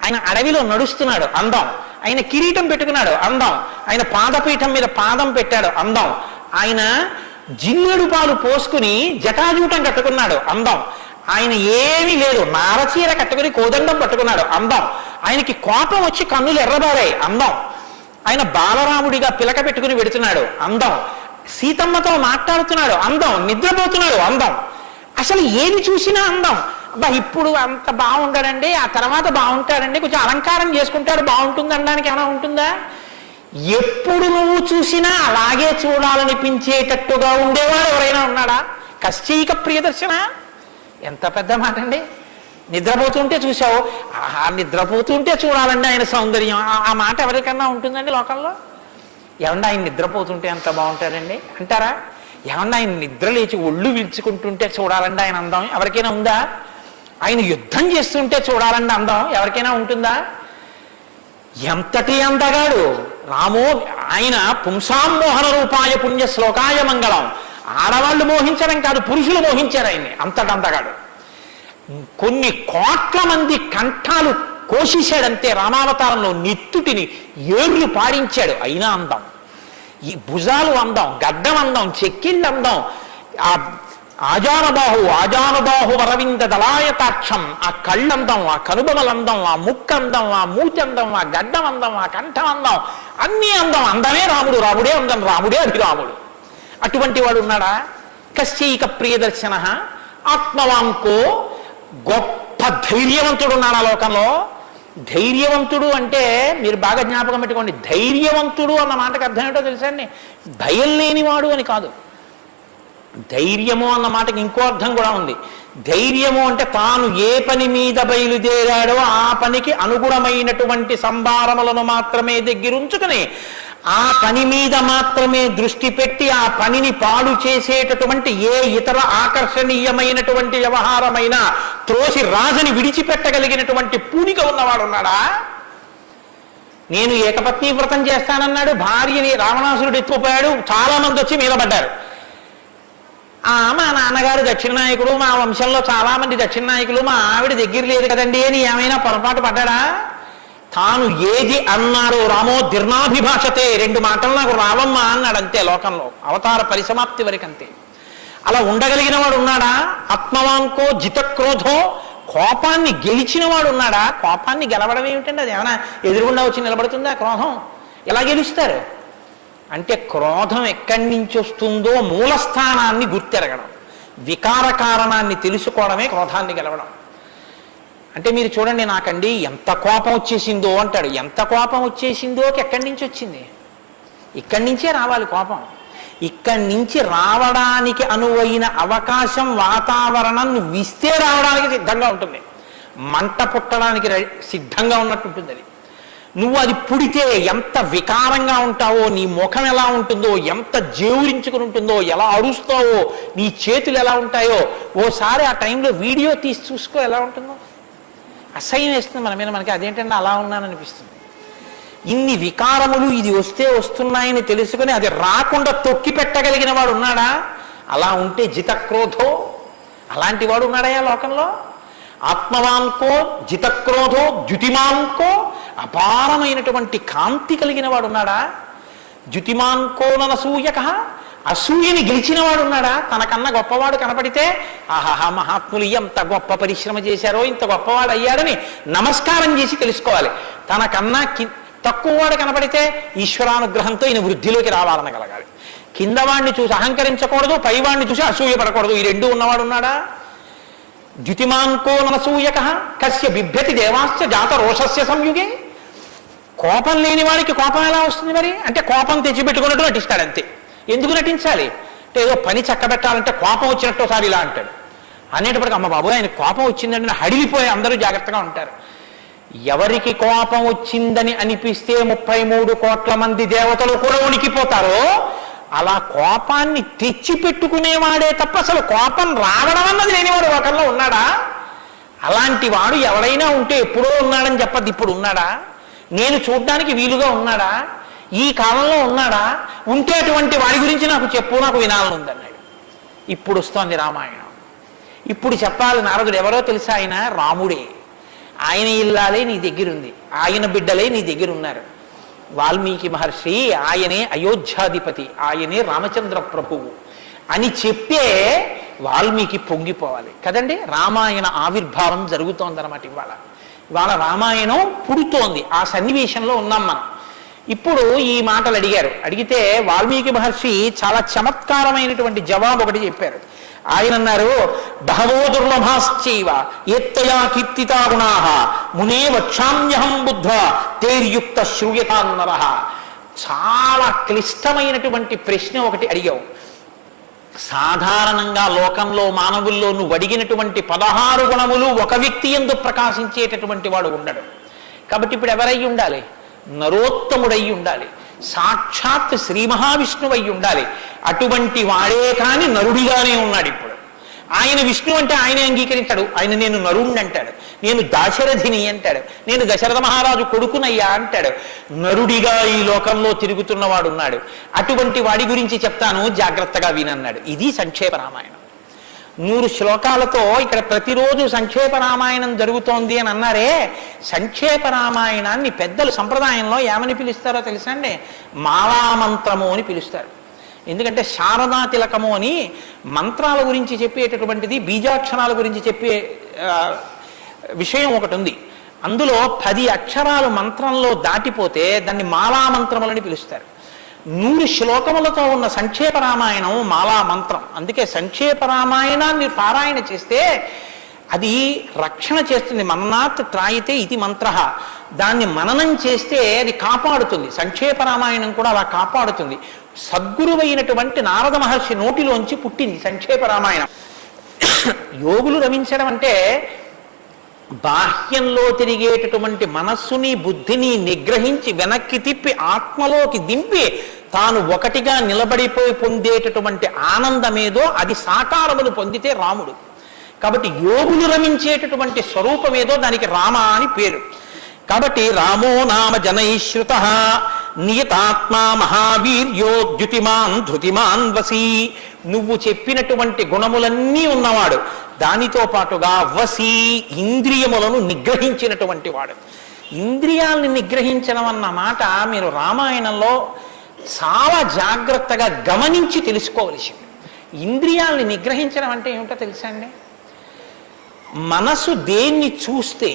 ఆయన అడవిలో నడుస్తున్నాడు, అందం. ఆయన కిరీటం పెట్టుకున్నాడు, అందం. ఆయన పాదపీఠం మీద పాదం పెట్టాడు, అందం. ఆయన జిన్నెడు పాలు పోసుకుని జటాజూటం కట్టుకున్నాడు, అందం. ఆయన ఏమీ లేదు, నారచీర కట్టుకుని కోదండం పట్టుకున్నాడు, అందం. ఆయనకి కోపం వచ్చి కన్నులు ఎర్రబారాయి, అందం. ఆయన బాలరాముడిగా పిలక పెట్టుకుని వెడుతున్నాడు, అందం. సీతమ్మతో మాట్లాడుతున్నాడు, అందం. నిద్రపోతున్నాడు, అందం. అసలు ఏది చూసినా అందం. అబ్బా ఇప్పుడు అంత బాగుంటాడండి, ఆ తర్వాత బాగుంటాడండి, కొంచెం అలంకారం చేసుకుంటాడు బాగుంటుంది అనడానికి ఏమైనా ఉంటుందా? ఎప్పుడు నువ్వు చూసినా అలాగే చూడాలనిపించేటట్టుగా ఉండేవాడు ఎవరైనా ఉన్నాడా? కశ్చైక ప్రియదర్శన. ఎంత పెద్ద మాట అండి. నిద్రపోతుంటే చూసావు, ఆహా నిద్రపోతుంటే చూడాలండి ఆయన సౌందర్యం. ఆ మాట ఎవరికన్నా ఉంటుందండి లోకంలో? ఏమన్నా ఆయన నిద్రపోతుంటే ఎంత బాగుంటారండి అంటారా? ఏమన్నా ఆయన నిద్ర లేచి ఒళ్ళు విరుచుకుంటుంటే చూడాలండి ఆయన అందం ఎవరికైనా ఉందా? ఆయన యుద్ధం చేస్తుంటే చూడాలండి అందం ఎవరికైనా ఉంటుందా? ఎంతటి అందగాడు రామో. ఆయన పుంసామోహన రూపాయ పుణ్య శ్లోకాయ మంగళం. ఆడవాళ్ళు మోహించడం కాదు, పురుషులు మోహించారు ఆయన్ని. అంతటంతగాడు. కొన్ని కోట్ల మంది కంఠాలు కోసేశాడంతే రామావతారంలో. నెత్తుటిని ఏర్లు పాడించాడు, అయినా అందం. ఈ భుజాలు అందం, గడ్డం అందం, చెక్కిళ్ళు అందం. ఆ ఆజానుబాహు వరవింద దళాయతాక్షం. ఆ కళ్ళందం, ఆ కనుబొమలందం, ఆ ముక్కందం, ఆ మూచందం, ఆ గడ్డం అందం, ఆ కంఠం అందం, అన్నీ అందం. అందమే రాముడు, రాముడే అందం, రాముడే అభిరాముడు. అటువంటి వాడు ఉన్నాడా? కశ్చైక ప్రియదర్శన ఆత్మవాంకో. గొప్ప ధైర్యవంతుడు ఉన్నాడు ఆ లోకంలో. ధైర్యవంతుడు అంటే మీరు బాగా జ్ఞాపకం పెట్టుకోండి. ధైర్యవంతుడు అన్న మాటకు అర్థం ఏంటో తెలుసా అండి? భయం లేనివాడు అని కాదు. ధైర్యము అన్న మాటకి ఇంకో అర్థం కూడా ఉంది. ధైర్యము అంటే తాను ఏ పని మీద బయలుదేరాడో ఆ పనికి అనుగుణమైనటువంటి సంభారములను మాత్రమే దగ్గరుంచుకుని ఆ పని మీద మాత్రమే దృష్టి పెట్టి ఆ పనిని పాడు చేసేటటువంటి ఏ ఇతర ఆకర్షణీయమైనటువంటి వ్యవహారమైనా త్రోసి రాజని విడిచిపెట్టగలిగినటువంటి పూనిక ఉన్నవాడు ఉన్నాడా? నేను ఏకపత్ని వ్రతం చేస్తానన్నాడు, భార్యని రావణాసురుడు ఎత్తుకుపోయాడు, చాలా మంది వచ్చి మీద పడ్డారు. మా నాన్నగారు దక్షిణ నాయకుడు, మా వంశంలో చాలా మంది దక్షిణ నాయకులు, మా ఆవిడ దగ్గర లేదు కదండి అని ఏమైనా పొరపాటు పడ్డాడా? తాను ఏది అన్నారో రామో దీర్ణాభిభాషతే, 2 మాటలు నాకు రావమ్మా అన్నాడు అంతే. లోకంలో అవతార పరిసమాప్తి వరకు అంతే. అలా ఉండగలిగిన వాడు ఉన్నాడా? ఆత్మవాంకో జితక్రోధో. కోపాన్ని గెలిచిన వాడు ఉన్నాడా? కోపాన్ని గెలవడం ఏమిటండి? అది ఏమైనా ఎదురుగుండా వచ్చి నిలబడుతుందా క్రోధం? ఎలా గెలుస్తారు అంటే క్రోధం ఎక్కడి నుంచి వస్తుందో మూలస్థానాన్ని గుర్తెరగడం, వికార కారణాన్ని తెలుసుకోవడమే క్రోధాన్ని గెలవడం. అంటే మీరు చూడండి, నాకండి ఎంత కోపం వచ్చేసిందో అంటాడు. ఎంత కోపం వచ్చేసిందోకి ఎక్కడి నుంచి వచ్చింది? ఇక్కడి నుంచే రావాలి కోపం. ఇక్కడి నుంచి రావడానికి అనువైన అవకాశం, వాతావరణం నువ్వు ఇస్తే రావడానికి సిద్ధంగా ఉంటుంది. మంట పుట్టడానికి సిద్ధంగా ఉన్నట్టు ఉంటుంది అది. నువ్వు అది పుడితే ఎంత వికారంగా ఉంటావో, నీ ముఖం ఎలా ఉంటుందో, ఎంత జేవురించుకుని ఉంటుందో, ఎలా అరుస్తావో, నీ చేతులు ఎలా ఉంటాయో ఓసారి ఆ టైంలో వీడియో తీసి చూసుకో ఎలా ఉంటుందో. అసహ్యం వేస్తుంది మన మీద. మనకి అదేంటంటే అలా ఉన్నాననిపిస్తుంది. ఇన్ని వికారములు ఇది వస్తే వస్తున్నాయని తెలుసుకుని అది రాకుండా తొక్కి పెట్టగలిగిన వాడు ఉన్నాడా? అలా ఉంటే జితక్రోధో, అలాంటి వాడు ఉన్నాడయా లోకంలో? ఆత్మవాన్కో జితక్రోధో ద్యుతిమాన్కో, అపారమైనటువంటి కాంతి కలిగిన వాడు ఉన్నాడా? ద్యుతిమాన్కో ననసూయక, అసూయని గెలిచిన వాడు ఉన్నాడా? తనకన్నా గొప్పవాడు కనపడితే ఆహాహా మహాత్ములు ఎంత గొప్ప పరిశ్రమ చేశారో, ఇంత గొప్పవాడు అయ్యాడని నమస్కారం చేసి తెలుసుకోవాలి. తనకన్నా తక్కువవాడు కనపడితే ఈశ్వరానుగ్రహంతో ఈయన వృద్ధిలోకి రావాలనగలగాలి. కిందవాడిని చూసి అహంకరించకూడదు, పైవాడిని చూసి అసూయపడకూడదు. ఈ రెండు ఉన్నవాడు ఉన్నాడా? ద్యుతిమాన్కో ననసూయక కస్య బిభ్యతి దేవాశ్చ జాత రోషస్య సంయుగే. కోపం లేని వాడికి కోపం ఎలా వస్తుంది మరి? అంటే కోపం తెచ్చిపెట్టుకున్నట్టు నటిస్తాడు అంతే. ఎందుకు నటించాలి అంటే ఏదో పని చక్కబెట్టాలంటే కోపం వచ్చినట్టు ఒకసారి ఇలా అంటాడు. అనేటప్పటికి అమ్మ బాబు ఆయన కోపం వచ్చిందంటే హడిలిపోయి అందరూ జాగ్రత్తగా ఉంటారు. ఎవరికి కోపం వచ్చిందని అనిపిస్తే 33 కోట్ల మంది దేవతలు కూడా ఉనికిపోతారో అలా కోపాన్ని తెచ్చిపెట్టుకునేవాడే తప్ప అసలు కోపం రావడం అన్నది లేనివాడు ఒకరిలో ఉన్నాడా? అలాంటి వాడు ఎవడైనా ఉంటే ఎప్పుడో ఉన్నాడని చెప్పద్దు, ఇప్పుడు ఉన్నాడా? నేను చూడ్డానికి వీలుగా ఉన్నాడా? ఈ కాలంలో ఉన్నాడా? ఉంటే అటువంటి వాడి గురించి నాకు చెప్పు, నాకు వినాలని ఉందన్నాడు. ఇప్పుడు వస్తోంది రామాయణం. ఇప్పుడు చెప్పాలి నారదుడు ఎవరో తెలుసా? ఆయన రాముడే. ఆయన ఇల్లాలే నీ దగ్గరుంది, ఆయన బిడ్డలే నీ దగ్గర ఉన్నారు. వాల్మీకి మహర్షి ఆయనే అయోధ్యాధిపతి, ఆయనే రామచంద్ర ప్రభువు అని చెప్పే వాల్మీకి పొంగిపోవాలి కదండి. రామాయణ ఆవిర్భావం జరుగుతోందన్నమాట. ఇవాళ రామాయణం పుడుతోంది. ఆ సన్నివేశంలో ఉన్నాం మనం. ఇప్పుడు ఈ మాటలు అడిగితే వాల్మీకి మహర్షి చాలా చమత్కారమైనటువంటి జవాబు ఒకటి చెప్పారు. ఆయన అన్నారు, బహవో దుర్లభాశ్చైవ ఏత్తయా కీర్తితా గుణాః మునే వక్షామ్యహం బుద్ధ్వా తేర్యుక్త శ్రూయతాన్నరః. చాలా క్లిష్టమైనటువంటి ప్రశ్న ఒకటి అడిగావు. సాధారణంగా లోకంలో మానవుల్లో నువ్వు అడిగినటువంటి 16 గుణములు ఒక వ్యక్తి యందు ప్రకాశించేటటువంటి వాడు ఉండడు. కాబట్టి ఇప్పుడు ఎవరై ఉండాలి? నరోత్తముడై ఉండాలి, సాక్షాత్ శ్రీ మహావిష్ణువు అయి ఉండాలి. అటువంటి వాడే కాని నరుడిగానే ఉన్నాడు ఇప్పుడు. ఆయన విష్ణు అంటే ఆయనే అంగీకరించాడు. ఆయన నేను నరుణ్ణి అంటాడు, నేను దాశరథిని అంటాడు, నేను దశరథ మహారాజు కొడుకునయ్యా అంటాడు. నరుడిగా ఈ లోకంలో తిరుగుతున్నవాడు ఉన్నాడు. అటువంటి వాడి గురించి చెప్తాను, జాగ్రత్తగా వినన్నాడు. ఇది సంక్షేప రామాయణం. 100 శ్లోకాలతో ఇక్కడ ప్రతిరోజు సంక్షేప రామాయణం జరుగుతోంది అని అన్నారే. సంక్షేప రామాయణాన్ని పెద్దలు సంప్రదాయంలో ఏమని పిలుస్తారో తెలుసా అండి? మాలామంత్రము అని పిలుస్తారు. ఎందుకంటే శారదా తిలకము అని మంత్రాల గురించి చెప్పేటటువంటిది, బీజాక్షరాల గురించి చెప్పే విషయం ఒకటి ఉంది. అందులో 10 అక్షరాలు మంత్రంలో దాటిపోతే దాన్ని మాలామంత్రములని పిలుస్తారు. 100 శ్లోకములతో ఉన్న సంక్షేప రామాయణం మాలా మంత్రం. అందుకే సంక్షేప రామాయణాన్ని పారాయణ చేస్తే అది రక్షణ చేస్తుంది. మన్నాత్ త్రాయితే ఇది మంత్ర. దాన్ని మననం చేస్తే అది కాపాడుతుంది. సంక్షేప రామాయణం కూడా అలా కాపాడుతుంది. సద్గురువైనటువంటి నారద మహర్షి నోటిలోంచి పుట్టింది సంక్షేప రామాయణం. యోగులు రమించడం అంటే బాహ్యంలో తిరిగేటటువంటి మనస్సుని బుద్ధిని నిగ్రహించి వెనక్కి తిప్పి ఆత్మలోకి దింపి తాను ఒకటిగా నిలబడిపోయి పొందేటటువంటి ఆనందమేదో అది సాకారమును పొందితే రాముడు. కాబట్టి యోగులు రమించేటటువంటి స్వరూపమేదో దానికి రామ అని పేరు. కాబట్టి రామో నామ జనైశ్రుత నియతాత్మా మహావీర్యో ద్యుతిమాన్ ధృతిమాన్ వసి. నువ్వు చెప్పినటువంటి గుణములన్నీ ఉన్నవాడు, దానితో పాటుగా వసి ఇంద్రియములను నిగ్రహించినటువంటి వాడు. ఇంద్రియాలని నిగ్రహించడం అన్న మాట మీరు రామాయణంలో చాలా జాగ్రత్తగా గమనించి తెలుసుకోవలసింది. ఇంద్రియాలని నిగ్రహించడం అంటే ఏమిటో తెలుసా అండి? మనసు దేన్ని చూస్తే,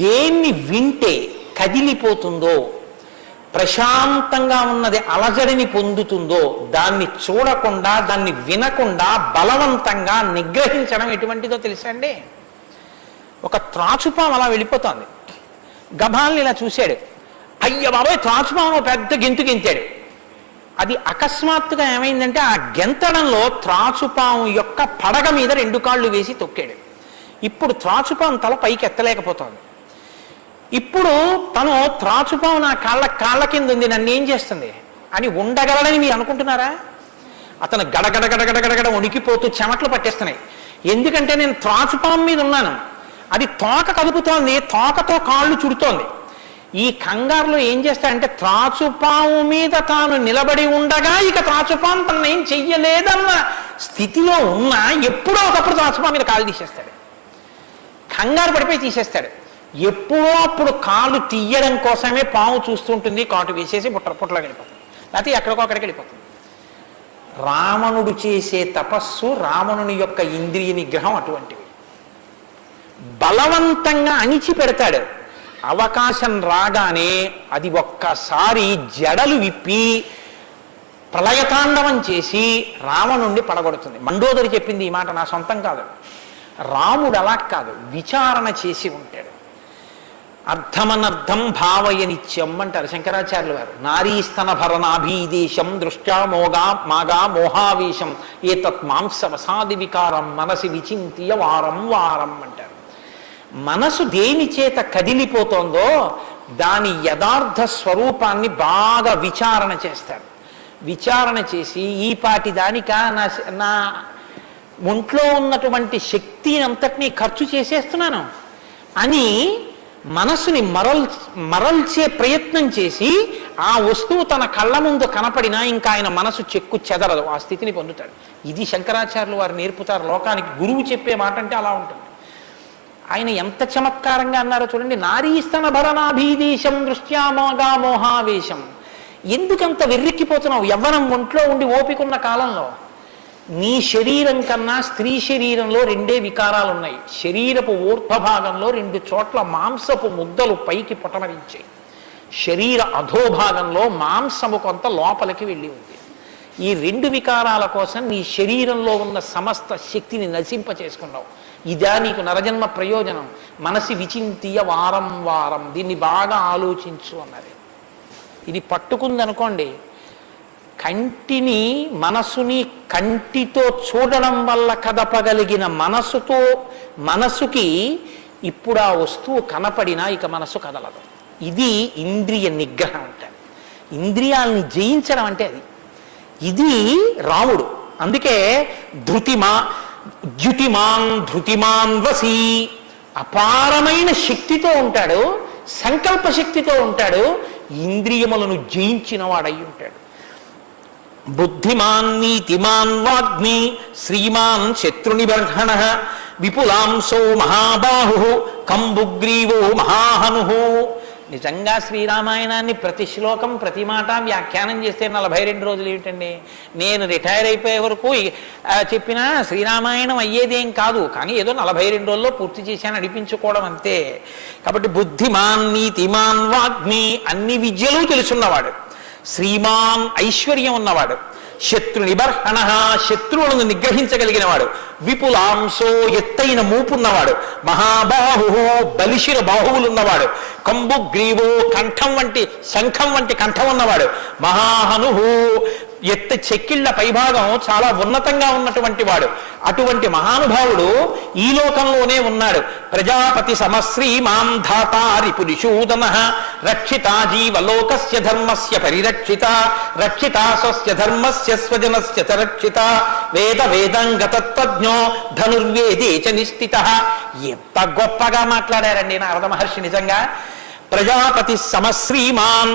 దేన్ని వింటే కదిలిపోతుందో, ప్రశాంతంగా ఉన్నది అలజడిని పొందుతుందో దాన్ని చూడకుండా, దాన్ని వినకుండా బలవంతంగా నిగ్రహించడం ఎటువంటిదో తెలుసా అండి? ఒక త్రాచుపాము అలా వెళ్ళిపోతుంది. గభాల్ని ఇలా చూశాడు, అయ్య బాబాయ్ త్రాచుపాము పెద్ద గెంతు గెంతాడు. అది అకస్మాత్తుగా ఏమైందంటే ఆ గెంతడంలో త్రాచుపాము యొక్క పడగ మీద 2 కాళ్ళు వేసి తొక్కాడు. ఇప్పుడు త్రాచుపాము తల పైకి ఎత్తలేకపోతుంది. ఇప్పుడు తను త్రాచుపాము నా కాళ్ళ కింద ఉంది, నన్ను ఏం చేస్తుంది అని ఉండగలడని మీరు అనుకుంటున్నారా? అతను గడగడగడగడగడ వణికిపోతూ చెమట్లు పట్టేస్తున్నాయి. ఎందుకంటే నేను త్రాచుపాము మీద ఉన్నాను, అది తోక కదుపుతోంది, తోకతో కాళ్ళు చుడుతోంది. ఈ కంగారులో ఏం చేస్తాడంటే త్రాచుపాము మీద తాను నిలబడి ఉండగా ఇక త్రాచుపాము తను ఏం చెయ్యలేదన్న స్థితిలో ఉన్నా ఎప్పుడో ఒకప్పుడు తాచుమా మీద కాలు తీసేస్తాడు, కంగారు పడిపోయి తీసేస్తాడు. ఎప్పుడో అప్పుడు కాలు తీయడం కోసమే పాము చూస్తుంటుంది, కాటు వేసేసి పుట్టలోకి వెళ్ళిపోతుంది, లేకపోతే ఎక్కడికో అక్కడికి వెళ్ళిపోతుంది. రావణుడు చేసే తపస్సు, రావణుని యొక్క ఇంద్రియ నిగ్రహం అటువంటివి. బలవంతంగా అణిచిపెడతాడు. అవకాశం రాగానే అది ఒక్కసారి జడలు విప్పి ప్రళయతాండవం చేసి రావణుణ్ణి పడగొడుతుంది. మండోదరి చెప్పింది ఈ మాట, నా సొంతం కాదు. రాముడు అలా కాదు, విచారణ చేసి ఉంటాడు. అర్థమనర్థం భావయనిత్యం అంటారు శంకరాచార్యులు వారు. నారీస్తన భరణాభీదేశం దృష్ట్యా మాగా మోహావేశం ఏతత్ మాంసవసాది వికారం మనసి విచింత్య వారం వారం అంటారు. మనసు దేని చేత కదిలిపోతోందో దాని యథార్థ స్వరూపాన్ని బాగా విచారణ చేస్తారు. విచారణ చేసి ఈ పాటి దానిక నా ఒంట్లో ఉన్నటువంటి శక్తి అంతటినీ ఖర్చు చేసేస్తున్నాను అని మనసుని మరల్చే ప్రయత్నం చేసి ఆ వస్తువు తన కళ్ళ ముందు కనపడినా ఇంకా ఆయన మనసు చెక్కు చెదరదు, ఆ స్థితిని పొందుతాడు. ఇది శంకరాచార్యులు వారు నేర్పుతారు లోకానికి. గురువు చెప్పే మాట అంటే అలా ఉంటుంది. ఆయన ఎంత చమత్కారంగా అన్నారో చూడండి. నారీస్తన భరణాభీదేశం దృష్ట్యామోగా మోహావేశం. ఎందుకంత వెర్రెక్కిపోతున్నావు? యవ్వనం ఒంట్లో ఉండి ఓపికన్న కాలంలో నీ శరీరం కన్నా స్త్రీ శరీరంలో రెండే వికారాలు ఉన్నాయి. శరీరపు ఊర్ధ్వభాగంలో 2 చోట్ల మాంసపు ముద్దలు పైకి పొటమరించాయి. శరీర అధోభాగంలో మాంసము కొంత లోపలికి వెళ్ళి ఉంది. ఈ 2 వికారాల కోసం నీ శరీరంలో ఉన్న సమస్త శక్తిని నశింప చేసుకున్నావు. ఇదా నీకు నరజన్మ ప్రయోజనం? మనసి విచింతీయ వారం వారం, దీన్ని బాగా ఆలోచించు అన్నది. ఇది పట్టుకుందనుకోండి, కంటిని మనసుని కంటితో చూడడం వల్ల కదపగలిగిన మనసుకి ఇప్పుడు ఆ వస్తువు కనపడినా ఇక మనసు కదలదు. ఇది ఇంద్రియ నిగ్రహం అంటారు. ఇంద్రియాలని జయించడం అంటే అది. ఇది రాముడు. అందుకే ధృతిమాన్ వసి, అపారమైన శక్తితో ఉంటాడు, సంకల్ప శక్తితో ఉంటాడు, ఇంద్రియములను జయించిన వాడై ఉంటాడు. బుద్ధిమాన్ నీతిమాన్ వాగ్మి శ్రీమాన్ శత్రునిబర్హణ విపులాంశో మహాబాహు కంబుగ్రీవో మహాహను. నిజంగా శ్రీరామాయణాన్ని ప్రతి శ్లోకం ప్రతి మాట వ్యాఖ్యానం చేస్తే 42 రోజులు ఏమిటండి? నేను రిటైర్ అయిపోయే వరకు చెప్పినా శ్రీరామాయణం అయ్యేదేం కాదు, కానీ ఏదో 42 రోజుల్లో పూర్తి చేశాను అనిపించుకోవడం అంతే. కాబట్టి బుద్ధిమాన్ నీతిమాన్ వాగ్మి, అన్ని విద్యలు తెలుసున్నవాడు, శ్రీమాన్ ఐశ్వర్యం ఉన్నవాడు, శత్రు నిబర్హణ శత్రువులను నిగ్రహించగలిగిన వాడు, విపులాంశో ఎత్తైన మూపున్నవాడు, మహాబాహు బలిశిర బాహువులున్నవాడు, కంబుగ్రీవో కంఠం వంటి శంఖం వంటి కంఠం ఉన్నవాడు, మహాహను చెక్కిళ్ల పైభాగం చాలా ఉన్నతంగా ఉన్నటువంటి వాడు. అటువంటి మహానుభావుడు ఈ లోకంలోనే ఉన్నాడు. ప్రజాపతి సమశ్రీమాం ధాతారి పురిశూదన రక్షిత జీవలోకస్య ధర్మస్య పరిరక్షిత రక్షిత స్వస్య ధర్మస్య స్వజనస్య చ రక్షిత వేదంగతత్వజ్ఞో ధనుర్వేదే చ నిష్ఠిత. ఎంత గొప్పగా మాట్లాడారండి నారద మహర్షి. నిజంగా ప్రజాపతి సమశ్రీమాన్,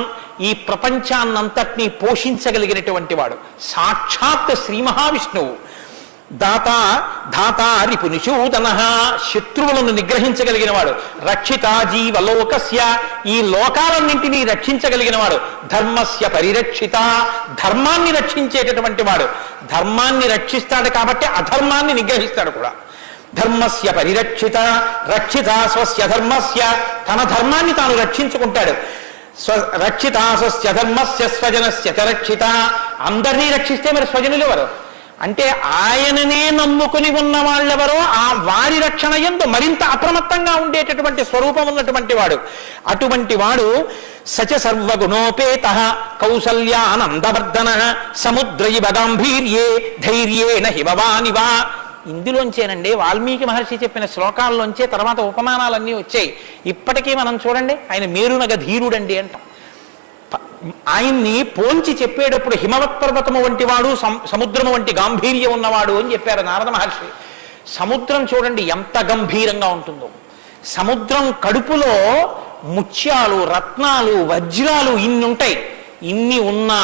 ఈ ప్రపంచాన్నంతటినీ పోషించగలిగినటువంటి వాడు, సాక్షాత్ శ్రీ మహావిష్ణువు. ధాతారి పునిశూదన శత్రువులను నిగ్రహించగలిగిన వాడు, రక్షిత జీవలోకస్య ఈ లోకాలన్నింటినీ రక్షించగలిగిన వాడు, ధర్మస్య పరిరక్షిత ధర్మాన్ని రక్షించేటటువంటి వాడు. ధర్మాన్ని రక్షిస్తాడు కాబట్టి అధర్మాన్ని నిగ్రహిస్తాడు కూడా. ధర్మస్య పరిరక్షిత రక్షిత స్వస్య ధర్మస్య, తన ధర్మాన్ని తాను రక్షించుకుంటాడు. రక్షిత స్వస్య ధర్మస్య స్వజనస్య చ రక్షిత, అందరినీ రక్షిస్తే మరి స్వజనులు ఎవరు అంటే ఆయననే నమ్ముకుని ఉన్న వాళ్ళెవరో ఆ వారి రక్షణ యందు మరింత అప్రమత్తంగా ఉండేటటువంటి స్వరూపం ఉన్నటువంటి వాడు. అటువంటి వాడు సచ సర్వగుణోపేత కౌసల్యానందవర్ధన సముద్రయివ గాంభీర్యే ధైర్యేణ హిమవానివా. ఇందులోంచేనండి వాల్మీకి మహర్షి చెప్పిన శ్లోకాల్లోంచే తర్వాత ఉపమానాలన్నీ వచ్చాయి. ఇప్పటికీ మనం చూడండి, ఆయన మేరునగ ధీరుడండి అంటాం. ఆయన్ని పోల్చి చెప్పేటప్పుడు హిమవత్ పర్వతము వంటి వాడు, సముద్రము వంటి గాంభీర్యం ఉన్నవాడు అని చెప్పారు నారద మహర్షి. సముద్రం చూడండి ఎంత గంభీరంగా ఉంటుందో. సముద్రం కడుపులో ముత్యాలు, రత్నాలు, వజ్రాలు ఇన్ని ఉంటాయి. ఇన్ని ఉన్నా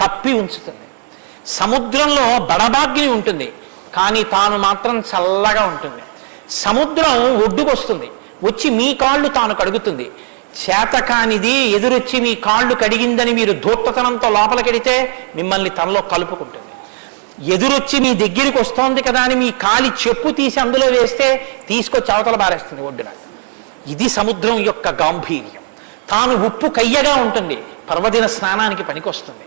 కప్పి ఉంచుతుంది. సముద్రంలో బడబాగ్ని ఉంటుంది, కానీ తాను మాత్రం చల్లగా ఉంటుంది. సముద్రం ఒడ్డుకొస్తుంది, వచ్చి మీ కాళ్ళు తాను కడుగుతుంది. చేతకానిది ఎదురొచ్చి మీ కాళ్ళు కడిగిందని మీరు ధూర్తతనంతో లోపలికెడితే మిమ్మల్ని తనలో కలుపుకుంటుంది. ఎదురొచ్చి మీ దగ్గరికి వస్తోంది కదా అని మీ కాలి చెప్పు తీసి అందులో వేస్తే తీసుకొచ్చి అవతల బారేస్తుంది ఒడ్డున. ఇది సముద్రం యొక్క గాంభీర్యం. తాను ఉప్పు కయ్యగా ఉంటుంది, పర్వదిన స్నానానికి పనికొస్తుంది.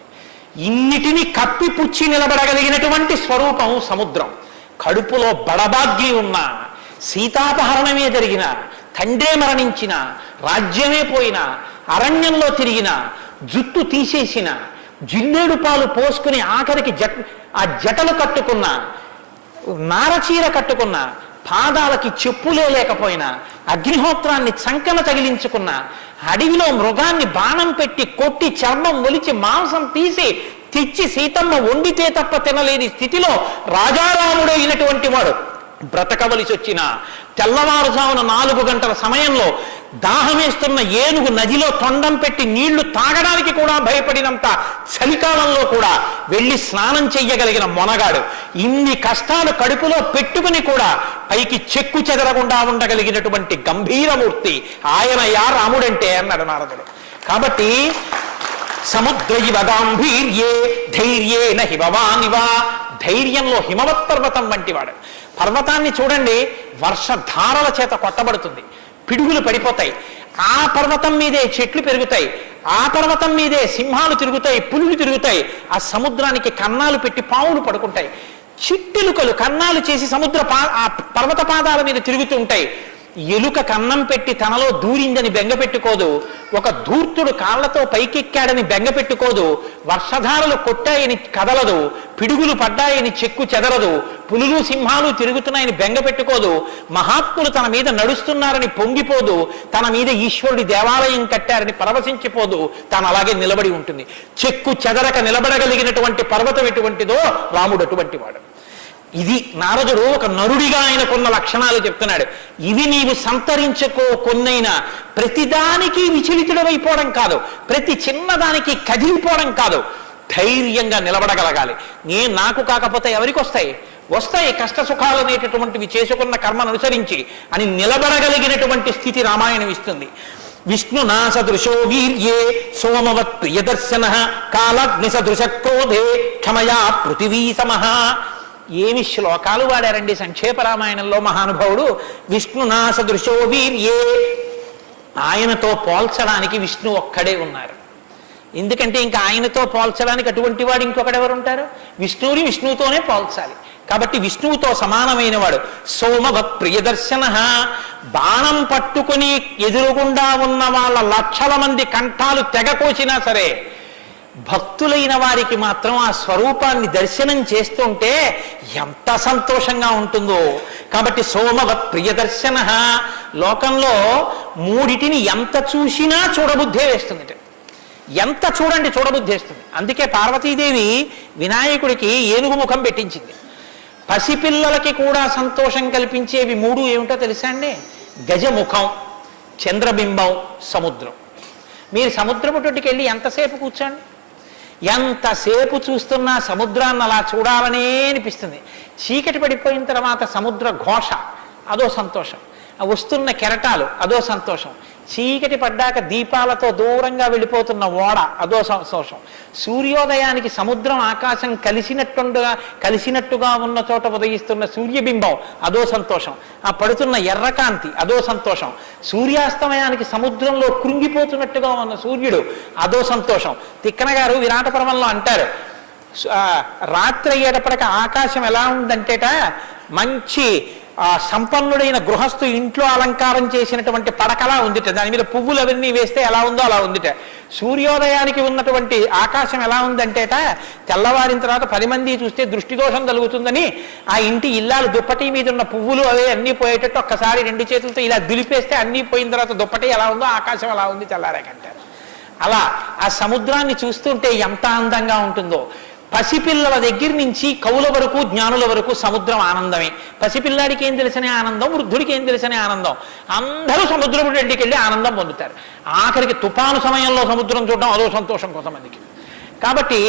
ఇన్నిటిని కప్పిపుచ్చి నిలబడగలిగినటువంటి స్వరూపం సముద్రం. కడుపులో బడబాగ్ని ఉన్నా, సీతాపహరణమే జరిగిన, తండ్రే మరణించిన, రాజ్యమే పోయిన, అరణ్యంలో తిరిగిన, జుట్టు తీసేసిన, జిల్లేడు పాలు పోసుకుని ఆఖరికి ఆ జటలు కట్టుకున్న, నారచీర కట్టుకున్న, పాదాలకి చెప్పులే లేకపోయినా, అగ్నిహోత్రాన్ని చంకన తగిలించుకున్న, అడవిలో మృగాన్ని బాణం పెట్టి కొట్టి చర్మం ఒలిచి మాంసం తీసి తెచ్చి సీతమ్మ వండితే తప్ప తినలేని స్థితిలో రాజారాముడు అయినటువంటి వాడు బ్రతకవలసి వచ్చిన తెల్లవారుజామున 4 గంటల సమయంలో దాహమేస్తున్న ఏనుగు నదిలో తొండం పెట్టి నీళ్లు తాగడానికి కూడా భయపడినంత చలికాలంలో కూడా వెళ్ళి స్నానం చెయ్యగలిగిన మొనగాడు, ఇన్ని కష్టాలు కడుపులో పెట్టుకుని కూడా పైకి చెక్కు చెదరకుండా ఉండగలిగినటువంటి గంభీరమూర్తి ఆయనయా రాముడంటే అన్నాడు నారదుడు. కాబట్టి సముద్ర ఇవ గాంభీర్యే ధైర్యేన హిమవానివా, ధైర్యంలో హిమవత్ పర్వతం వంటి వాడు. పర్వతాన్ని చూడండి, వర్షధారల చేత కొట్టబడుతుంది, పిడుగులు పడిపోతాయి. ఆ పర్వతం మీదే చెట్లు పెరుగుతాయి, ఆ పర్వతం మీదే సింహాలు తిరుగుతాయి, పులులు తిరుగుతాయి. ఆ సముద్రానికి కన్నాలు పెట్టి పావులు పడుకుంటాయి. చిట్టెలుకలు కన్నాలు చేసి ఆ పర్వత పాదాల మీద తిరుగుతూ ఉంటాయి. ఎలుక కన్నం పెట్టి తనలో దూరిందని బెంగ పెట్టుకోదు, ఒక ధూర్తుడు కాళ్లతో పైకెక్కాడని బెంగ పెట్టుకోదు, వర్షధారలు కొట్టాయని కదలదు, పిడుగులు పడ్డాయని చెక్కు చెదరదు, పులులు సింహాలు తిరుగుతున్నాయని బెంగ పెట్టుకోదు, మహాత్ములు తన మీద నడుస్తున్నారని పొంగిపోదు, తన మీద ఈశ్వరుడి దేవాలయం కట్టారని పరవశించిపోదు, తాను అలాగే నిలబడి ఉంటుంది. చెక్కు చెదరక నిలబడగలిగినటువంటి పర్వతం ఎటువంటిదో రాముడు అటువంటి వాడు. ఇది నారదుడు ఒక నరుడిగా ఆయనకున్న లక్షణాలు చెప్తున్నాడు. ఇవి నీవు సంతరించుకో, కొన్నైనా ప్రతిదానికి విచలితుడమైపోవడం కాదు, ప్రతి చిన్నదానికి కదిలిపోవడం కాదు, ధైర్యంగా నిలబడగలగాలి. నాకు కాకపోతే ఎవరికి వస్తాయి కష్ట సుఖాలు అనేటటువంటివి చేసుకున్న కర్మను అనుసరించి అని నిలబడగలిగినటువంటి స్థితి రామాయణం ఇస్తుంది. విష్ణునా సదృశో వీర్యే సోమవత్ ప్రియదర్శన కాలగ్ని సదృశ క్రోధే క్షమయా పృథివీ సమః. ఏమి శ్లోకాలు వాడారండి సంక్షేప రామాయణంలో మహానుభావుడు. విష్ణునా సదృశో వీర్యే, ఆయనతో పోల్చడానికి విష్ణు ఒక్కడే ఉన్నారు. ఎందుకంటే ఇంకా ఆయనతో పోల్చడానికి అటువంటి వాడు ఇంకొకడెవరు ఉంటారు? విష్ణువుని విష్ణువుతోనే పోల్చాలి. కాబట్టి విష్ణువుతో సమానమైన వాడు. సోమవత్ ప్రియదర్శన, బాణం పట్టుకుని ఎదురుగుండా ఉన్న వాళ్ళ లక్షల మంది కంఠాలు తెగకోసినా సరే భక్తులైన వారికి మాత్రం ఆ స్వరూపాన్ని దర్శనం చేస్తుంటే ఎంత సంతోషంగా ఉంటుందో. కాబట్టి సోమవత్ ప్రియదర్శన, లోకంలో మూడిటిని ఎంత చూసినా చూడబుద్ధే వేస్తుంది, ఎంత చూడండి చూడబుద్ధి వేస్తుంది. అందుకే పార్వతీదేవి వినాయకుడికి ఏనుగు ముఖం పెట్టించింది. పసిపిల్లలకి కూడా సంతోషం కల్పించేవి 3 ఏమిటో తెలుసా అండి? గజముఖం, చంద్రబింబం, సముద్రం. మీరు సముద్రపు తొట్టుకి వెళ్ళి ఎంతసేపు కూర్చోండి, ఎంతసేపు చూస్తున్నా సముద్రాన్ని అలా చూడాలనే అనిపిస్తుంది. చీకటి పడిపోయిన తర్వాత సముద్ర ఘోష అదో సంతోషం, వస్తున్న కెరటాలు అదో సంతోషం, చీకటి పడ్డాక దీపాలతో దూరంగా వెళ్ళిపోతున్న ఓడ అదో సంతోషం, సూర్యోదయానికి సముద్రం ఆకాశం కలిసినట్టుగా ఉన్న చోట ఉదయిస్తున్న సూర్యబింబం అదో సంతోషం, ఆ పడుతున్న ఎర్రకాంతి అదో సంతోషం, సూర్యాస్తమయానికి సముద్రంలో కృంగిపోతున్నట్టుగా ఉన్న సూర్యుడు అదో సంతోషం. తిక్కన గారు విరాట పర్వంలో అంటారు, రాత్రి అయ్యేటప్పటికి ఆకాశం ఎలా ఉందంటేట మంచి సంపన్నుడైన గృహస్థు ఇంట్లో అలంకారం చేసినటువంటి పడకలా ఉందిట, దాని మీద పువ్వులు అవన్నీ వేస్తే ఎలా ఉందో అలా ఉందిట. సూర్యోదయానికి ఉన్నటువంటి ఆకాశం ఎలా ఉందంటేట తెల్లవారిన తర్వాత 10 మంది చూస్తే దృష్టి దోషం కలుగుతుందని ఆ ఇంటి ఇల్లాలు దుప్పటి మీద ఉన్న పువ్వులు అవే అన్నీ పోయేటట్టు ఒక్కసారి 2 చేతులతో ఇలా దులిపేస్తే అన్నీ పోయిన తర్వాత దుప్పటి ఎలా ఉందో ఆకాశం ఎలా ఉంది తెల్లారాకంటారు. అలా ఆ సముద్రాన్ని చూస్తుంటే ఎంత అందంగా ఉంటుందో. పసిపిల్లల దగ్గర నుంచి కవుల వరకు జ్ఞానుల వరకు సముద్రం ఆనందమే. పసిపిల్లాడికి ఏం తెలిసనే ఆనందం, వృద్ధుడికి ఏం తెలిసనే ఆనందం. అందరూ సముద్రపు రెడ్డికి వెళ్ళి ఆనందం పొందుతారు. ఆఖరికి తుఫాను సమయంలో సముద్రం చూడడం అదో సంతోషం కొంతమందికి. కాబట్టి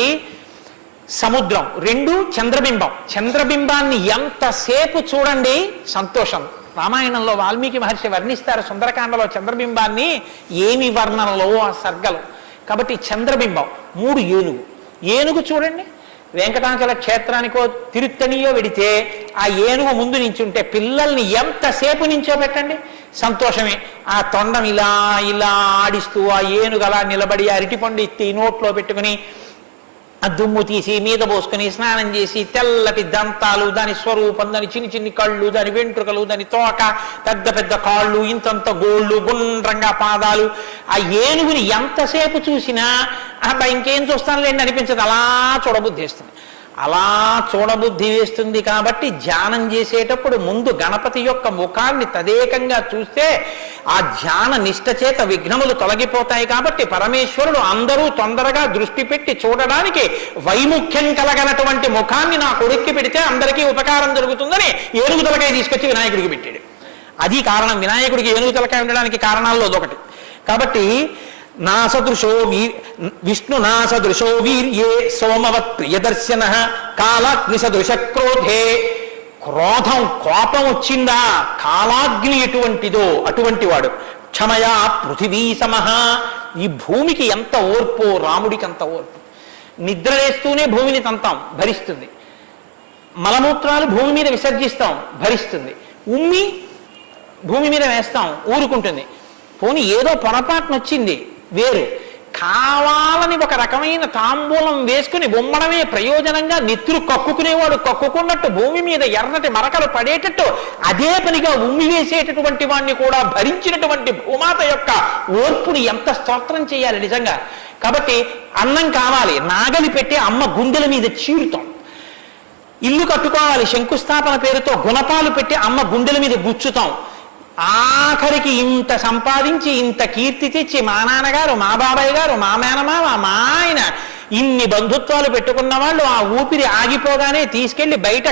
సముద్రం, రెండు చంద్రబింబం. చంద్రబింబాన్ని ఎంతసేపు చూడండి సంతోషం. రామాయణంలో వాల్మీకి మహర్షి వర్ణిస్తారు సుందరకాండలో చంద్రబింబాన్ని, ఏమి వర్ణనలో ఆ సర్గలు. కాబట్టి చంద్రబింబం, 3 ఏనుగు చూడండి. వెంకటాచల క్షేత్రానికో తిరుత్తణియో వెడితే ఆ ఏనుగు ముందు నించుంటే పిల్లల్ని ఎంతసేపు నించోబెట్టండి సంతోషమే. ఆ తొండం ఇలా ఇలా ఆడిస్తూ ఆ ఏనుగు అలా నిలబడి అరటిపండు ఎత్తి నోట్లో పెట్టుకుని ఆ దుమ్ము తీసి మీద పోసుకుని స్నానం చేసి తెల్లటి దంతాలు, దాని స్వరూపం, దాని చిన్ని చిన్ని కళ్ళు, దాని వెంట్రుకలు, దాని తోక, పెద్ద పెద్ద కాళ్ళు, ఇంతంత గోళ్ళు, గుండ్రంగా పాదాలు. ఆ ఏనుగుని ఎంతసేపు చూసినా అబ్బా ఇంకేం చూస్తానులేండి అనిపించదు, అలా చూడబుద్ధి వేస్తుంది. అలా చూడబుద్ధి వేస్తుంది కాబట్టి ధ్యానం చేసేటప్పుడు ముందు గణపతి యొక్క ముఖాన్ని తదేకంగా చూస్తే ఆ ధ్యాన నిష్ట చేత విఘ్నములు తొలగిపోతాయి. కాబట్టి పరమేశ్వరుడు అందరూ తొందరగా దృష్టి పెట్టి చూడడానికి వైముఖ్యం కలగనటువంటి ముఖాన్ని నా కొడుక్కి పెడితే అందరికీ ఉపకారం జరుగుతుందని ఏనుగు తలకాయ తీసుకొచ్చి వినాయకుడికి పెట్టాడు. అది కారణం, వినాయకుడికి ఏనుగు తలకాయ ఉండడానికి కారణాల్లో అదొకటి. కాబట్టి విష్ణు నాసదృశో వీర్యే సోమవత్ ప్రియదర్శన కాలాగ్ని సదృశ క్రోధే. క్రోధం, కోపం వచ్చిందా కాలాగ్ని ఎటువంటిదో అటువంటి వాడు. క్షమయా పృథివీ సమః. ఈ భూమికి ఎంత ఓర్పో రాముడికి అంత ఓర్పు. నిద్ర వేస్తూనే భూమిని తంతాం, భరిస్తుంది. మలమూత్రాలు భూమి మీద విసర్జిస్తాం, భరిస్తుంది. ఉమ్మి భూమి మీద వేస్తాం, ఊరుకుంటుంది. పోనీ ఏదో పొరపాటున వచ్చింది వేరు, కావాలని ఒక రకమైన తాంబూలం వేసుకుని బొమ్మడమే ప్రయోజనంగా నెత్తురు కక్కుకునేవాడు కక్కుకున్నట్టు భూమి మీద ఎర్రటి మరకలు పడేటట్టు అదే పనిగా ఉమ్మి వేసేటటువంటి వాడిని కూడా భరించినటువంటి భూమాత యొక్క ఓర్పుని ఎంత స్తోత్రం చేయాలి నిజంగా. కాబట్టి అన్నం కావాలి, నాగలి పెట్టి అమ్మ గుండెల మీద చీరుతాం. ఇల్లు కట్టుకోవాలి, శంకుస్థాపన పేరుతో గుణపాలు పెట్టి అమ్మ గుండెల మీద గుచ్చుతాం. ఆఖరికి ఇంత సంపాదించి ఇంత కీర్తి తెచ్చి మా నాన్నగారు, మా బాబాయ్ గారు, మా మేనమామ, మా ఆయన ఇన్ని బంధుత్వాలు పెట్టుకున్న వాళ్ళు ఆ ఊపిరి ఆగిపోగానే తీసుకెళ్లి బయట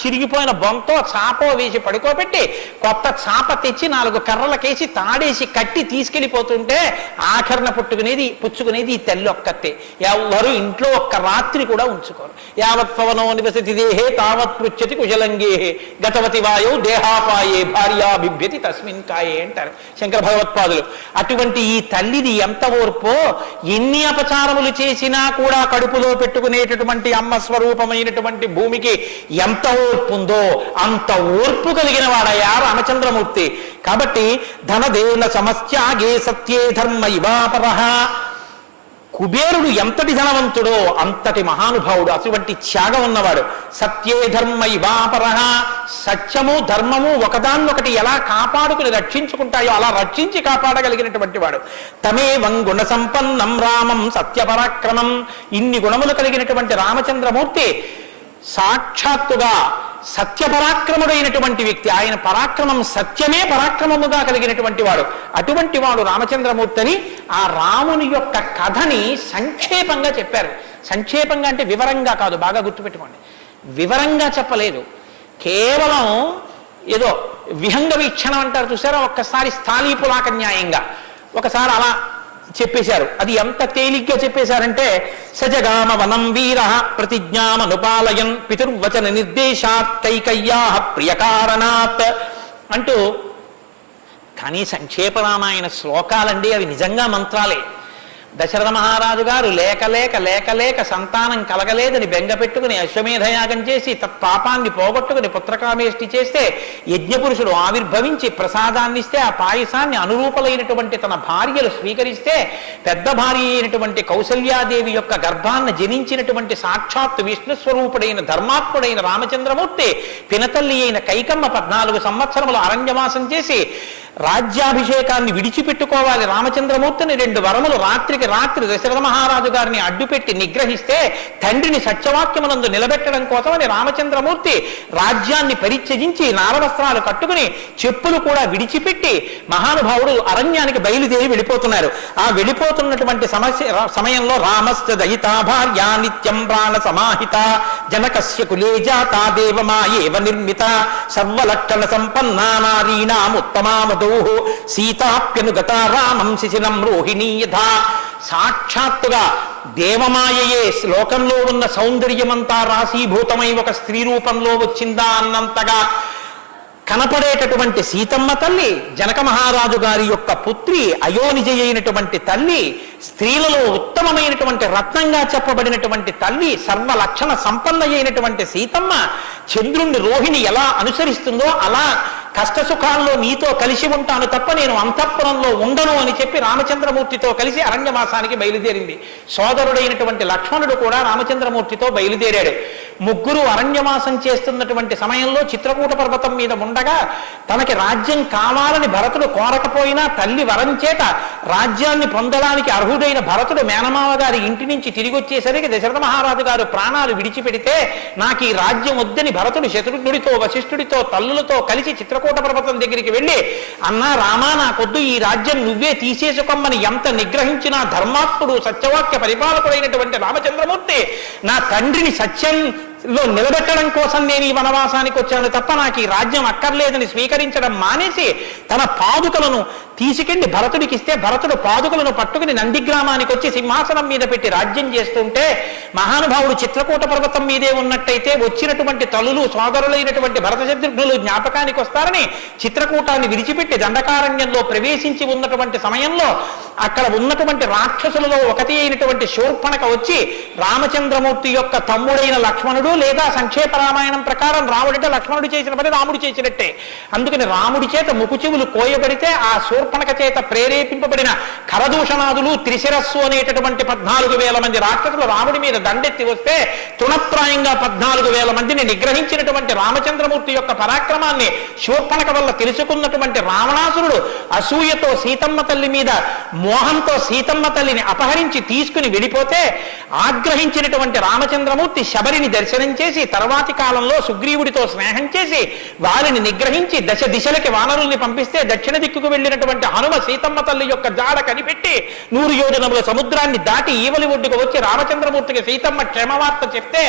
చిరిగిపోయిన బొంతో చాపో వేసి పడుకోబెట్టి కొత్త చాప తెచ్చి 4 కర్రలకేసి తాడేసి కట్టి తీసుకెళ్లిపోతుంటే ఆఖరణ పుచ్చుకునేది ఈ తల్లి ఒక్కతే. ఎవరు ఇంట్లో ఒక్క రాత్రి కూడా ఉంచుకోరు. యావత్ పవనో నివసతి దేహే తావత్ పృచ్ఛతి కుశలంగేహే గతవతి వాయో దేహాపాయే భార్యా బిభ్యతి తస్మిన్ కాయే అంటారు శంకర భగవత్పాదులు. అటువంటి ఈ తల్లిది ఎంత ఓర్పో, ఎన్ని అపచారములు చేసినా కూడా కడుపులో పెట్టుకునేటటువంటి అమ్మ స్వరూపమైనటువంటి భూమికి ఎంత ఓర్పు ఉందో అంత ఓర్పు కలిగిన వాడయ్యా రామచంద్రమూర్తి. కాబట్టి ధనదేన సమస్యాగే సత్యే ధర్మ ఇవాపరః. కుబేరుడు ఎంతటి ధనవంతుడో అంతటి మహానుభావుడు, అటువంటి త్యాగం ఉన్నవాడు. సత్యే ధర్మ ఇవాపరః. సత్యము ధర్మము ఒకదాన్నొకటి ఎలా కాపాడుకుని రక్షించుకుంటాయో అలా రక్షించి కాపాడగలిగినటువంటి వాడు. తమేవం గుణ సంపన్నం రామం సత్యపరాక్రమం. ఇన్ని గుణములు కలిగినటువంటి రామచంద్రమూర్తి సాక్షాత్తుగా సత్యపరాక్రముడైనటువంటి వ్యక్తి. ఆయన పరాక్రమం సత్యమే పరాక్రమముగా కలిగినటువంటి వాడు. అటువంటి వాడు రామచంద్రమూర్తి అని ఆ రాముని యొక్క కథని సంక్షేపంగా చెప్పారు. సంక్షేపంగా అంటే వివరంగా కాదు, బాగా గుర్తుపెట్టుకోండి. వివరంగా చెప్పలేదు, కేవలం ఏదో విహంగ వీక్షణం అంటారు చూసారా, ఒక్కసారి స్థాళీపులాక న్యాయంగా ఒకసారి అలా చెప్పేశారు. అది ఎంత తేలిగ్గా చెప్పేశారంటే సజగామ వనం వీర ప్రతిజ్ఞామనుపాలయన్ పితుర్వచన నిర్దేశాత్ కైకయ్యా ప్రియకారణాత్ అంటూ. కానీ సంక్షేప రామాయణ శ్లోకాలండి, అవి నిజంగా మంత్రాలే. దశరథ మహారాజు గారు లేక లేక లేక లేక సంతానం కలగలేదని బెంగ పెట్టుకుని అశ్వమేధయాగం చేసి తత్పాపాన్ని పోగొట్టుకుని పుత్రకామేష్టి చేస్తే యజ్ఞపురుషుడు ఆవిర్భవించి ప్రసాదాన్ని ఇస్తే ఆ పాయసాన్ని అనురూపలైనటువంటి తన భార్యలు స్వీకరిస్తే పెద్ద భార్య అయినటువంటి కౌసల్యాదేవి యొక్క గర్భాన్ని జనించినటువంటి సాక్షాత్ విష్ణుస్వరూపుడైన ధర్మాత్ముడైన రామచంద్రమూర్తి పినతల్లి అయిన కైకమ్మ 14 సంవత్సరములు అరణ్యవాసం చేసి రాజ్యాభిషేకాన్ని విడిచిపెట్టుకోవాలి రామచంద్రమూర్తిని 2 వరములు రాత్రికి రాత్రి దశరథ మహారాజు గారిని అడ్డుపెట్టి నిగ్రహిస్తే తండ్రిని సత్యవాక్యమునందు నిలబెట్టడం కోసమని రామచంద్రమూర్తి రాజ్యాన్ని పరిత్యజించి నారవస్త్రాలు కట్టుకుని చెప్పులు కూడా విడిచిపెట్టి మహానుభావుడు అరణ్యానికి బయలుదేరి వెళ్ళిపోతున్నారు. ఆ వెళ్ళిపోతున్నటువంటి సమయంలో రామస్య దయితా భార్య నిత్యం ప్రాణ సమాహిత జనకస్య కులే జాతా దేవమాయేవ నిర్మిత సర్వలక్షణ సంపన్నా నారీణాముత్తమామదో సీతాప్యనుగత రామం శిశినం రోహిణీ యథా. సాక్షాత్తుగా దేవమాయయే లోకంలో ఉన్న సౌందర్యమంతా రాశీభూతమై ఒక స్త్రీ రూపంలో వచ్చిందా అన్నంతగా కనపడేటటువంటి సీతమ్మ తల్లి, జనక మహారాజు గారి యొక్క పుత్రి, అయోనిజ అయినటువంటి తల్లి, స్త్రీలలో ఉత్తమమైనటువంటి రత్నంగా చెప్పబడినటువంటి తల్లి, సర్వలక్షణ సంపన్న అయినటువంటి సీతమ్మ చంద్రుణ్ణి రోహిణి ఎలా అనుసరిస్తుందో అలా కష్టసుఖాల్లో నీతో కలిసి ఉంటాను తప్ప నేను అంతఃపురంలో ఉండను అని చెప్పి రామచంద్రమూర్తితో కలిసి అరణ్యవాసానికి బయలుదేరింది. సోదరుడైనటువంటి లక్ష్మణుడు కూడా రామచంద్రమూర్తితో బయలుదేరాడు. ముగ్గురు అరణ్యవాసం చేస్తున్నటువంటి సమయంలో చిత్రకూట పర్వతం మీద ఉండగా తనకి రాజ్యం కావాలని భరతుడు కోరకపోయినా తల్లి వరం చేత రాజ్యాన్ని పొందడానికి అర్హుడైన భరతుడు మేనమావ గారి ఇంటి నుంచి తిరిగి వచ్చేసరికి దశరథ మహారాజు గారు ప్రాణాలు విడిచిపెడితే నాకు ఈ రాజ్యం వద్దని భరతుడు శత్రుఘ్నుడితో వశిష్ఠుడితో తల్లులతో కలిసి చిత్రకూట పర్వతం దగ్గరికి వెళ్ళి, అన్నా రామా నాకొద్దు, ఈ రాజ్యం నువ్వే తీసేసుకోమని ఎంత నిగ్రహించినా ధర్మాత్ముడు సత్యవాక్య పరిపాలకుడైనటువంటి రామచంద్రమూర్తి నా తండ్రిని సత్యంలో నిలబెట్టడం కోసం నేను ఈ వనవాసానికి వచ్చాను తప్ప నాకు ఈ రాజ్యం అక్కర్లేదని స్వీకరించడం మానేసి తన పాదుకలను తీసుకెళ్లి భరతుడికి ఇస్తే భరతుడు పాదుకలను పట్టుకుని నందిగ్రామానికి వచ్చి సింహాసనం మీద పెట్టి రాజ్యం చేస్తుంటే మహానుభావుడు చిత్రకూట పర్వతం మీదే ఉన్నట్టయితే వచ్చినటువంటి తల్లులు సోదరులైనటువంటి భరత శత్రుఘ్నులు జ్ఞాపకానికి వస్తారని చిత్రకూటాన్ని విడిచిపెట్టి దండకారణ్యంలో ప్రవేశించి ఉన్నటువంటి సమయంలో అక్కడ ఉన్నటువంటి రాక్షసులలో ఒకటి అయినటువంటి శూర్పణఖ వచ్చి రామచంద్రమూర్తి యొక్క తమ్ముడైన లక్ష్మణుడు, లేదా సంక్షేప రామాయణం ప్రకారం రాముడంటే లక్ష్మణుడు చేసిన పని రాముడు చేసినట్టే, అందుకని రాముడి చేత ముకుచెవులు కోయబడితే ఆ శూర్పణఖ చేత ప్రేరేపింపబడిన కరదూషణాదులు త్రిశిరస్సు అనేటటువంటి 14,000 మంది రాక్షసులు రాముడి మీద దండెత్తి వస్తే తృణప్రాయంగా 14,000 మందిని నిగ్రహించినటువంటి రామచంద్రమూర్తి యొక్క పరాక్రమాన్ని శూర్పణఖ వల్ల తెలుసుకున్నటువంటి రావణాసురుడు అసూయతో సీతమ్మ తల్లి మీద మోహంతో సీతమ్మ తల్లిని అపహరించి తీసుకుని వెళ్ళిపోతే ఆగ్రహించినటువంటి రామచంద్రమూర్తి శబరిని దర్శనం చేసి తర్వాతి కాలంలో సుగ్రీవుడితో స్నేహం చేసి వారిని నిగ్రహించి దశ దిశలకి వానరుల్ని పంపిస్తే దక్షిణ దిక్కుకు వెళ్ళినటువంటి హనుమ సీతమ్మ తల్లి యొక్క జాడ కనిపెట్టి 100 యోజనముల సముద్రాన్ని దాటి ఈవలి ఒడ్డుకు వచ్చి రామచంద్రమూర్తికి సీతమ్మ క్షేమవార్త చెప్తే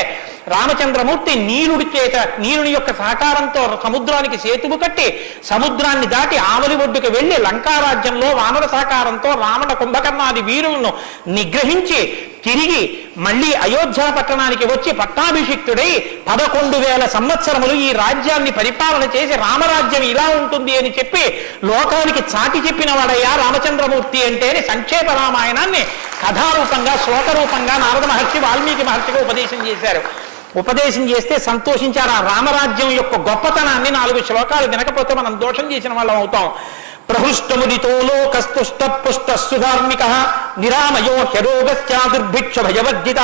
రామచంద్రమూర్తి నీలుని యొక్క సహకారంతో సముద్రానికి సేతువు కట్టి సముద్రాన్ని దాటి ఆవలి ఒడ్డుకు వెళ్లి లంకారాజ్యంలో వానర సహకారంతో రావణ కుంభకర్ణాది వీరులను నిగ్రహించి తిరిగి మళ్ళీ అయోధ్య పట్టణానికి వచ్చి పట్టాభిషిక్తుడై 11,000 సంవత్సరములు ఈ రాజ్యాన్ని పరిపాలన చేసి రామరాజ్యం ఇలా ఉంటుంది అని చెప్పి లోకానికి చాటి చెప్పిన వాడయ్యా రామచంద్రమూర్తి అంటేనే సంక్షేప రామాయణాన్ని కథారూపంగా శ్లోకరూపంగా నారద మహర్షి వాల్మీకి మహర్షిగా ఉపదేశం చేశారు. ఉపదేశం చేస్తే సంతోషించారు. ఆ రామరాజ్యం యొక్క గొప్పతనాన్ని 4 శ్లోకాలు వినకపోతే మనం దోషం చేసిన వాళ్ళం అవుతాం. ప్రహృష్టముదితో లోకస్తుష్ట పుష్ట సుధార్మిక నిరామయో హ్యరోగస్యా దుర్భిక్ష భయవర్జిత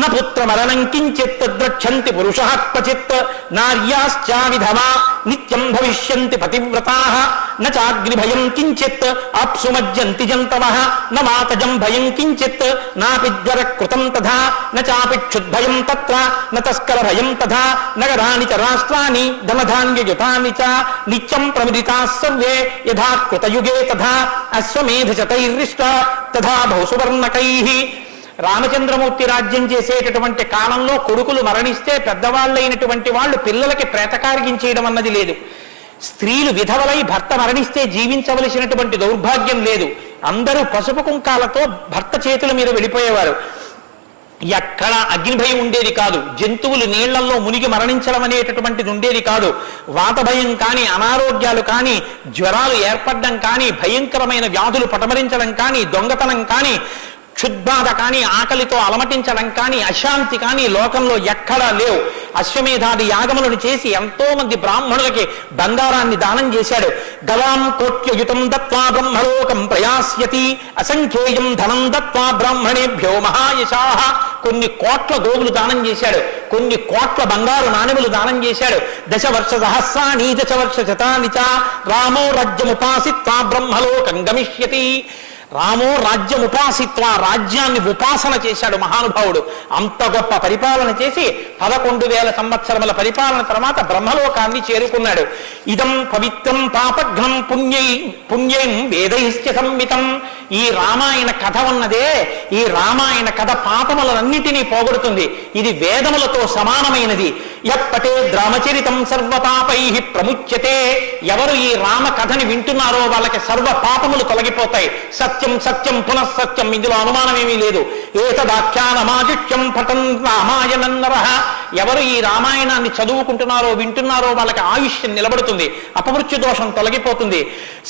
న పుత్రమరణం కించిత్ ద్రక్షంతి పురుషః క్వచిత్ నార్యాశ్చా విధవా నిత్యం భవిష్యంతి పతివ్రతాః న చాగ్నిభయం కించిత్ ఆప్సుమజ్జంతి జంతవః న మాతజం భయం కించిత్ నాపి జ్వరకృతం తథా న చాపి క్షుద్భయం తత్ర న తస్కర భయం తథా నగరాణి చ రాష్ట్రాణి ధనధాన్యయుతాని చ నిత్యం ప్రముదితాః సర్వే యథా కృతయుగే తథా అశ్వమేధశతైర్రిష్ట తథా బహుసువర్ణకైః. రామచంద్రమూర్తి రాజ్యం చేసేటటువంటి కాలంలో కొడుకులు మరణిస్తే పెద్దవాళ్ళైనటువంటి వాళ్ళు పిల్లలకి ప్రేతకార్యం అన్నది లేదు. స్త్రీలు విధవలై భర్త మరణిస్తే జీవించవలసినటువంటి దౌర్భాగ్యం లేదు. అందరూ పసుపు కుంకాలతో భర్త చేతుల మీద వెళ్ళిపోయేవారు. ఎక్కడ అగ్నిభయం ఉండేది కాదు. జంతువులు నీళ్లలో మునిగి మరణించడం అనేటటువంటిది ఉండేది కాదు. వాత భయం కానీ, అనారోగ్యాలు కానీ, జ్వరాలు ఏర్పడడం కానీ, భయంకరమైన వ్యాధులు పటమరించడం కానీ, దొంగతనం కానీ, క్షుద్బాధ కానీ, ఆకలితో అలమటించడం కానీ, అశాంతి కానీ లోకంలో ఎక్కడా లేవు. అశ్వమేధాది యాగములను చేసి ఎంతో మంది బ్రాహ్మణులకి బంగారాన్ని దానం చేశాడు. గవాం కోట్యయుతం దత్వా బ్రహ్మలోకం ప్రయాస్యతి అసంఖ్యేయం ధనం దత్వా బ్రాహ్మణేభ్యో మహాయశాః. కొన్ని కోట్ల గోవులు దానం చేశాడు, కొన్ని కోట్ల బంగారు నాణెములు దానం చేశాడు. 10 వర్ష సహస్రాణి 10 వర్ష శతాని చ రామో రాజ్యముపాసిత్వా బ్రహ్మలోకం గమిష్యతి. రామో రాజ్యముపాసిత్వ, రాజ్యాన్ని ఉపాసన చేశాడు మహానుభావుడు. అంత గొప్ప పరిపాలన చేసి 11,000 సంవత్సరముల పరిపాలన తర్వాత బ్రహ్మలోకాన్ని చేరుకున్నాడు. ఇదం పవిత్రం పాపఘ్నం పుణ్యం వేదైశ్చ సంహితం. ఈ రామాయణ కథ ఉన్నదే, ఈ రామాయణ కథ పాపములన్నిటినీ పోగొడుతుంది. ఇది వేదములతో సమానమైనది. యప్పటే రామచరితం సర్వపాపై ప్రముచ్యతే. ఎవరు ఈ రామ కథని వింటున్నారో వాళ్ళకి సర్వ పాపములు తొలగిపోతాయి. సత్యం సత్యం పునఃసత్యం, ఇందులో అనుమానమేమీ లేదు. ఏతదాఖ్యానమాజిత్యం పఠన్ రామాయణన్నరః. ఎవరు ఈ రామాయణాన్ని చదువుకుంటున్నారో వింటున్నారో వాళ్ళకి ఆయుష్యం నిలబడుతుంది, అపమృత్యు దోషం తొలగిపోతుంది.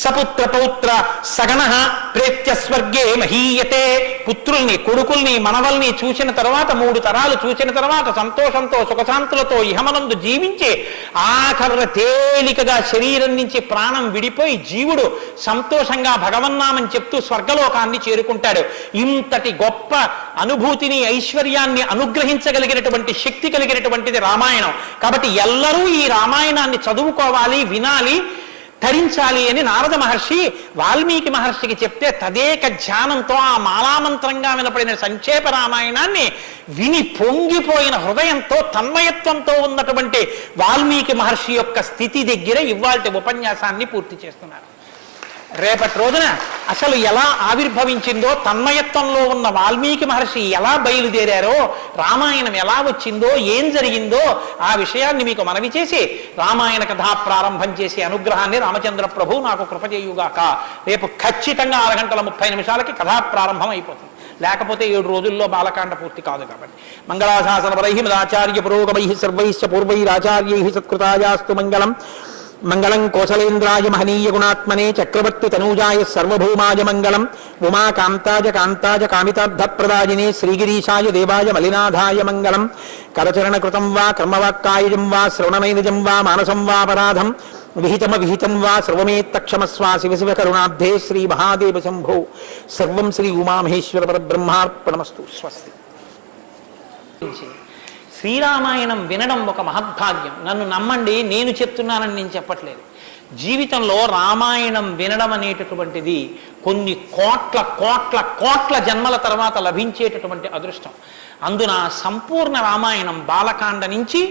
సపుత్ర పౌత్ర సగణః ప్రేత్య స్వర్గే మహీయతే. పుత్రుల్ని కొడుకుల్ని మనవల్ని చూసిన తర్వాత 3 తరాలు చూసిన తర్వాత సంతోషంతో సుఖశాంతులతో ఇహమనందు జీవించి ఆఖర తేలికగా శరీరం నుంచి ప్రాణం విడిపోయి జీవుడు సంతోషంగా భగవన్నామం చెప్తూ స్వర్గలోకాన్ని చేరుకుంటాడు. ఇంతటి గొప్ప అనుభూతిని ఐశ్వర్యాన్ని అనుగ్రహించగలిగినటువంటి శక్తి కలిగినటువంటిది రామాయణం. కాబట్టి ఎల్లరూ ఈ రామాయణాన్ని చదువుకోవాలి, వినాలి, ధరించాలి అని నారద మహర్షి వాల్మీకి మహర్షికి చెప్తే తదేక ధ్యానంతో ఆ మాలామంత్రంగా వినపడిన సంక్షేప రామాయణాన్ని విని పొంగిపోయిన హృదయంతో తన్మయత్వంతో ఉన్నటువంటి వాల్మీకి మహర్షి యొక్క స్థితి దగ్గర ఇవాల్టి ఉపన్యాసాన్ని పూర్తి చేస్తున్నారు. రేపటి రోజున అసలు ఎలా ఆవిర్భవించిందో, తన్మయత్వంలో ఉన్న వాల్మీకి మహర్షి ఎలా బయలుదేరారో, రామాయణం ఎలా వచ్చిందో, ఏం జరిగిందో ఆ విషయాన్ని మీకు మనవి చేసి రామాయణ కథా ప్రారంభం చేసే అనుగ్రహాన్ని రామచంద్ర ప్రభు నాకు కృప చేయుగాక. రేపు ఖచ్చితంగా 6:30 కథా ప్రారంభం అయిపోతుంది. లేకపోతే 7 రోజుల్లో బాలకాండ పూర్తి కాదు. కాబట్టి మంగళాశాసనపరై మదాచార్య పురోగమై సర్వైశ్చ పూర్వైరాచార్యై సత్కృతాయాస్తు మంగళం. మంగళం కోసలేంద్రాయ మహనీయ గుణాత్మనే చక్రవర్తి తనూజాయ సర్వభౌమాయ మంగళం. ఉమాకాంతాయ కాంతాయ కామితార్థప్రదాయినే శ్రీగిరీశాయ దేవాయ మలినాథాయ మంగళం. కరచరణకృతం వా కర్మవాక్కాయజం వా శ్రవణమైనజం వా మానసం వాపరాధం విహితమవిహితం వా సర్వమేత్తక్షమస్వా శివ శివ కరుణాబ్ధే శ్రీ మహాదేవ శంభో. సర్వం శ్రీ ఉమామహేశ్వర పరబ్రహ్మార్పణమస్తు. స్వస్తి. శ్రీరామాయణం వినడం ఒక మహద్భాగ్యం. నన్ను నమ్మండి, నేను చెప్తున్నానని నేను చెప్పట్లేదు. జీవితంలో రామాయణం వినడం అనేటటువంటిది కొన్ని కోట్ల కోట్ల కోట్ల జన్మల తర్వాత లభించేటటువంటి అదృష్టం. అందున సంపూర్ణ రామాయణం బాలకాండ నుంచి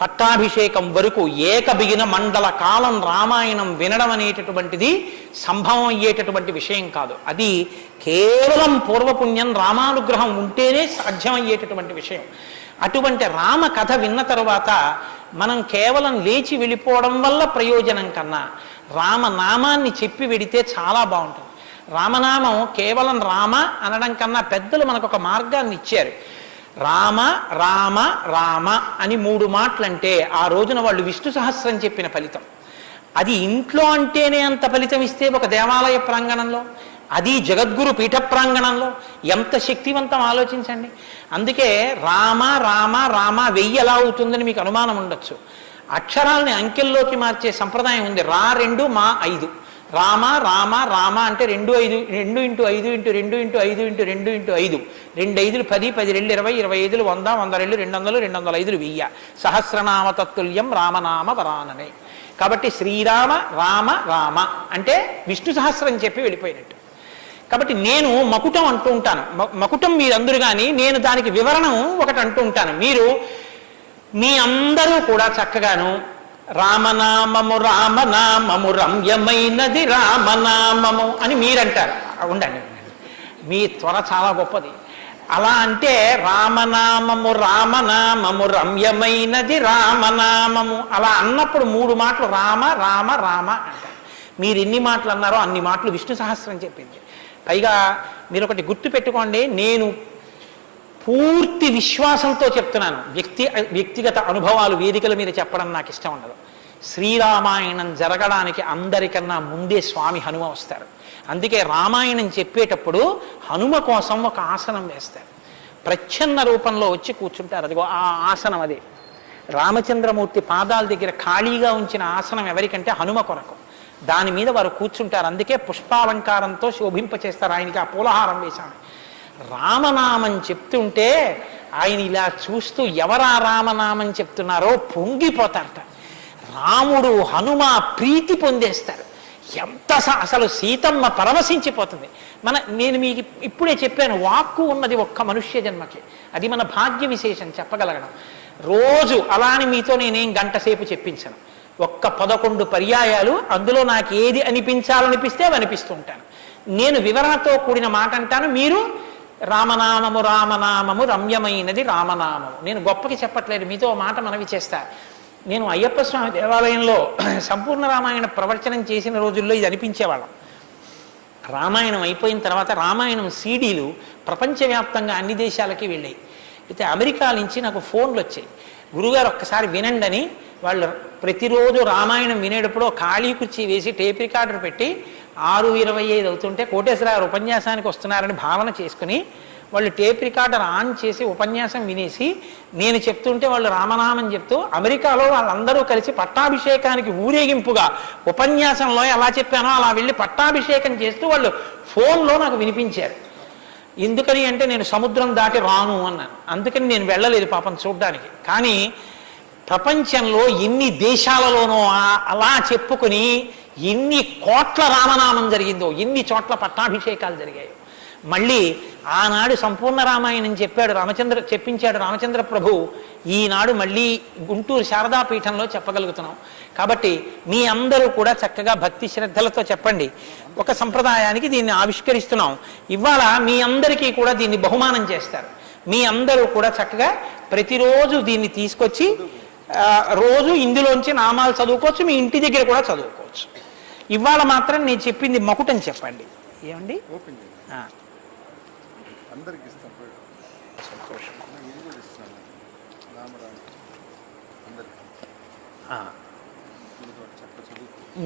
పట్టాభిషేకం వరకు ఏకబిగిన మండల కాలం రామాయణం వినడం అనేటటువంటిది సంభవం అయ్యేటటువంటి విషయం కాదు. అది కేవలం పూర్వపుణ్యం రామానుగ్రహం ఉంటేనే సాధ్యమయ్యేటటువంటి విషయం. అటువంటి రామ కథ విన్న తరువాత మనం కేవలం లేచి వెళ్ళిపోవడం వల్ల ప్రయోజనం కన్నా రామనామాన్ని చెప్పి వెడితే చాలా బాగుంటుంది. రామనామం కేవలం రామ అనడం కన్నా పెద్దలు మనకు ఒక మార్గాన్ని ఇచ్చారు. రామ రామ రామ అని 3 మాటలంటే ఆ రోజున వాళ్ళు విష్ణు సహస్రం చెప్పిన ఫలితం. అది ఇంట్లో అంటేనే అంత ఫలితం ఇస్తే ఒక దేవాలయ ప్రాంగణంలో, అది జగద్గురు పీఠ ప్రాంగణంలో ఎంత శక్తివంతం ఆలోచించండి. అందుకే రామ రామ రామ 1000 ఎలా అవుతుందని మీకు అనుమానం ఉండొచ్చు. అక్షరాలని అంకెల్లోకి మార్చే సంప్రదాయం ఉంది. 2 మా 5 రామ రామ రామ అంటే 2 5 2 × 5 × 2 × 5 × 2 × 5 2 5 10 10 2 20 20 100 100 2 200 205 1000 సహస్రనామ తత్తుల్యం రామనామ వరాననే. కాబట్టి శ్రీరామ రామ రామ అంటే విష్ణు సహస్రం చెప్పి వెళ్ళిపోయినట్టు. కాబట్టి నేను మకుటం అంటూ ఉంటాను. మకుటం మీరందరూ కానీ నేను దానికి వివరణం ఒకటి అంటూ ఉంటాను. మీరు మీ అందరూ కూడా చక్కగాను రామనామము రామనామము రమ్యమైనది రామనామము అని మీరంటారు. ఉండండి, మీ త్వర చాలా గొప్పది. అలా అంటే రామనామము రామనామము రమ్యమైనది రామనామము అలా అన్నప్పుడు 3 మాటలు రామ రామ రామ అంటారు. మీరు ఎన్ని మాటలు అన్నారో అన్ని మాటలు విష్ణు సహస్రం చెప్పింది. పైగా మీరు ఒకటి గుర్తు పెట్టుకోండి, నేను పూర్తి విశ్వాసంతో చెప్తున్నాను. వ్యక్తిగత అనుభవాలు వేదికల మీద చెప్పడం నాకు ఇష్టం ఉండదు. శ్రీరామాయణం జరగడానికి అందరికన్నా ముందే స్వామి హనుమ వస్తారు. అందుకే రామాయణం చెప్పేటప్పుడు హనుమ కోసం ఒక ఆసనం వేస్తారు. ప్రచ్ఛన్న రూపంలో వచ్చి కూర్చుంటారు. అదిగో ఆ ఆసనం అదే రామచంద్రమూర్తి పాదాల దగ్గర ఖాళీగా ఉంచిన ఆసనం ఎవరికంటే హనుమ కొరకు. దాని మీద వారు కూర్చుంటారు. అందుకే పుష్పాలంకారంతో శోభింపచేస్తారు. ఆయనకి ఆ పూలహారం వేశాను. రామనామం చెప్తుంటే ఆయన ఇలా చూస్తూ ఎవరా రామనామం చెప్తున్నారో పొంగిపోతారట. రాముడు హనుమ ప్రీతి పొందేస్తారు. ఎంత అసలు సీతమ్మ పరవశించిపోతుంది. నేను మీకు ఇప్పుడే చెప్పాను, వాక్కు ఉన్నది ఒక్క మనుష్య జన్మకి. అది మన భాగ్య విశేషం చెప్పగలగడం. రోజు అలా అని మీతో నేనేం గంట సేపు చెప్పించను. ఒక్క 11 పర్యాయాలు అందులో నాకు ఏది అనిపించాలనిపిస్తే అవి అనిపిస్తూ ఉంటాను. నేను వివరణతో కూడిన మాట అంటాను, మీరు రామనామము రామనామము రమ్యమైనది రామనామము. నేను గొప్పకి చెప్పట్లేదు, మీతో మాట మనవి చేస్తా. నేను అయ్యప్ప స్వామి దేవాలయంలో సంపూర్ణ రామాయణ ప్రవచనం చేసిన రోజుల్లో ఇది అనిపించేవాళ్ళం. రామాయణం అయిపోయిన తర్వాత రామాయణం సీడీలు ప్రపంచవ్యాప్తంగా అన్ని దేశాలకి వెళ్ళాయి. అయితే అమెరికా నుంచి నాకు ఫోన్లు వచ్చాయి, గురుగారు ఒక్కసారి వినండి అని. వాళ్ళు ప్రతిరోజు రామాయణం వినేటప్పుడు ఖాళీ కుర్చీ వేసి టేప్ రికార్డర్ పెట్టి 6:25 అవుతుంటే కోటేశ్వరరావు ఉపన్యాసానికి వస్తున్నారని భావన చేసుకుని వాళ్ళు టేప్ రికార్డర్ ఆన్ చేసి ఉపన్యాసం వినేసి నేను చెప్తుంటే వాళ్ళు రామనామం చెప్తూ అమెరికాలో వాళ్ళందరూ కలిసి పట్టాభిషేకానికి ఊరేగింపుగా ఉపన్యాసంలో ఎలా చెప్పానో అలా వెళ్ళి పట్టాభిషేకం చేస్తూ వాళ్ళు ఫోన్లో నాకు వినిపించారు. ఎందుకని అంటే నేను సముద్రం దాటి రాను అన్నాను, అందుకని నేను వెళ్ళలేదు పాపం చూడ్డానికి. కానీ ప్రపంచంలో ఎన్ని దేశాలలోనో అలా చెప్పుకుని ఎన్ని కోట్ల రామనామం జరిగిందో, ఎన్ని చోట్ల పట్టాభిషేకాలు జరిగాయో. మళ్ళీ ఆనాడు సంపూర్ణ రామాయణం చెప్పించాడు రామచంద్ర ప్రభు, ఈనాడు మళ్ళీ గుంటూరు శారదాపీఠంలో చెప్పగలుగుతున్నాం. కాబట్టి మీ అందరూ కూడా చక్కగా భక్తి శ్రద్ధలతో చెప్పండి. ఒక సంప్రదాయానికి దీన్ని ఆవిష్కరిస్తున్నాం. ఇవాళ మీ అందరికీ కూడా దీన్ని బహుమానం చేస్తారు. మీ అందరూ కూడా చక్కగా ప్రతిరోజు దీన్ని తీసుకొచ్చి రోజు ఇందులోంచి నామాలు చదువుకోవచ్చు, మీ ఇంటి దగ్గర కూడా చదువుకోవచ్చు. ఇవాళ మాత్రం నేను చెప్పింది మకుటని చెప్పండి. ఏమండి అందరికి ఇస్తాం, సంతోషం. ఇది కూడా ఇస్తున్నాను రామరామ అందరికి.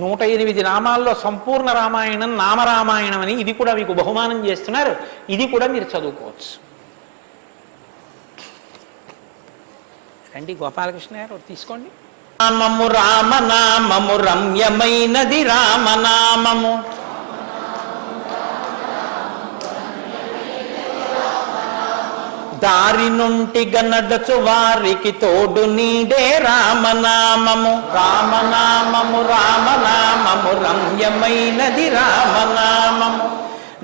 108 నామాల్లో సంపూర్ణ రామాయణం నామరామాయణం అని ఇది కూడా మీకు బహుమానం చేస్తున్నారు. ఇది కూడా మీరు చదువుకోవచ్చు. రండి గోపాలకృష్ణ గారు తీసుకోండి. నామము రామనామము రమ్యమైనది రామనామము, దారి నుండి గనడచు వారికి తోడు నీడే రామనామము. రామనామము రామనామము రమ్యమైనది రామనామము,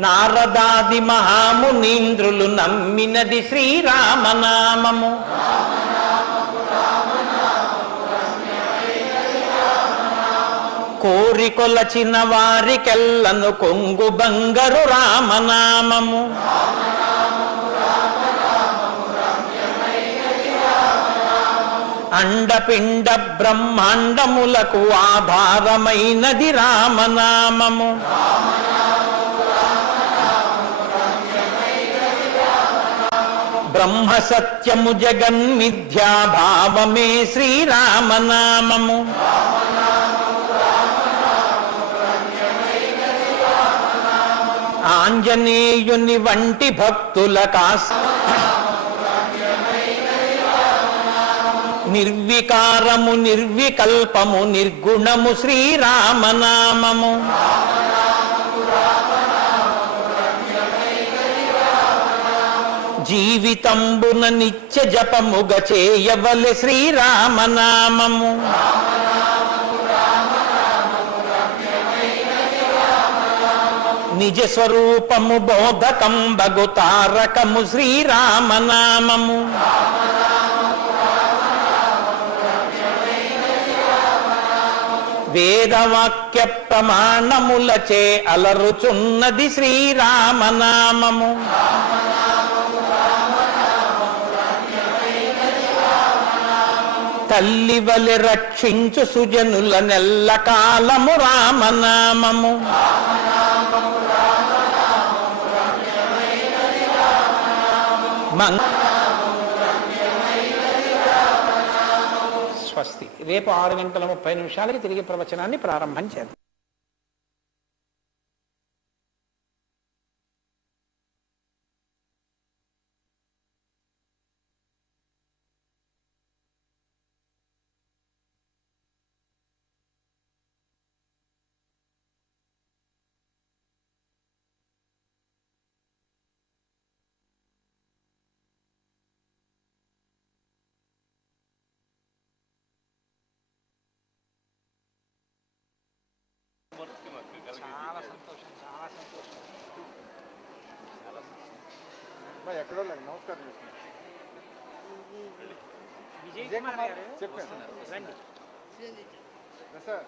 నారదాది మహామునీంద్రులు నమ్మినది శ్రీరామనామము. కోరికొలచిన వారికెల్లను కొంగు బంగరు రామనామము. అండపిండ బ్రహ్మాండములకు ఆధారమైనది రామనామము. బ్రహ్మ సత్యము జగన్మిథ్యాభావమే శ్రీరామనామము. ఆంజనేయుని వంటి భక్తుల నిర్వికారము నిర్వికల్పము నిర్గుణము శ్రీరామనామము. జీవితంబున నిత్య జపముగ చేయవలె శ్రీరామనామము. నిజ స్వరూపము బోధకంబగు తారకము శ్రీరామనామము. వేదవాక్య ప్రమాణములచే అలరుచున్నది శ్రీరామనామము. తల్లి వలె రక్షించు సుజనుల నెల్ల కాలము రామనామము. స్వస్తి. రేపు 6:30 తిరిగి ప్రవచనాన్ని ప్రారంభం చేద్దాం. చాలా సంతోషం, చాలా సంతోషం. ఎక్కడో నమస్కారం విజయ్ కుమార్ గారు చెప్పాను రండి సార్.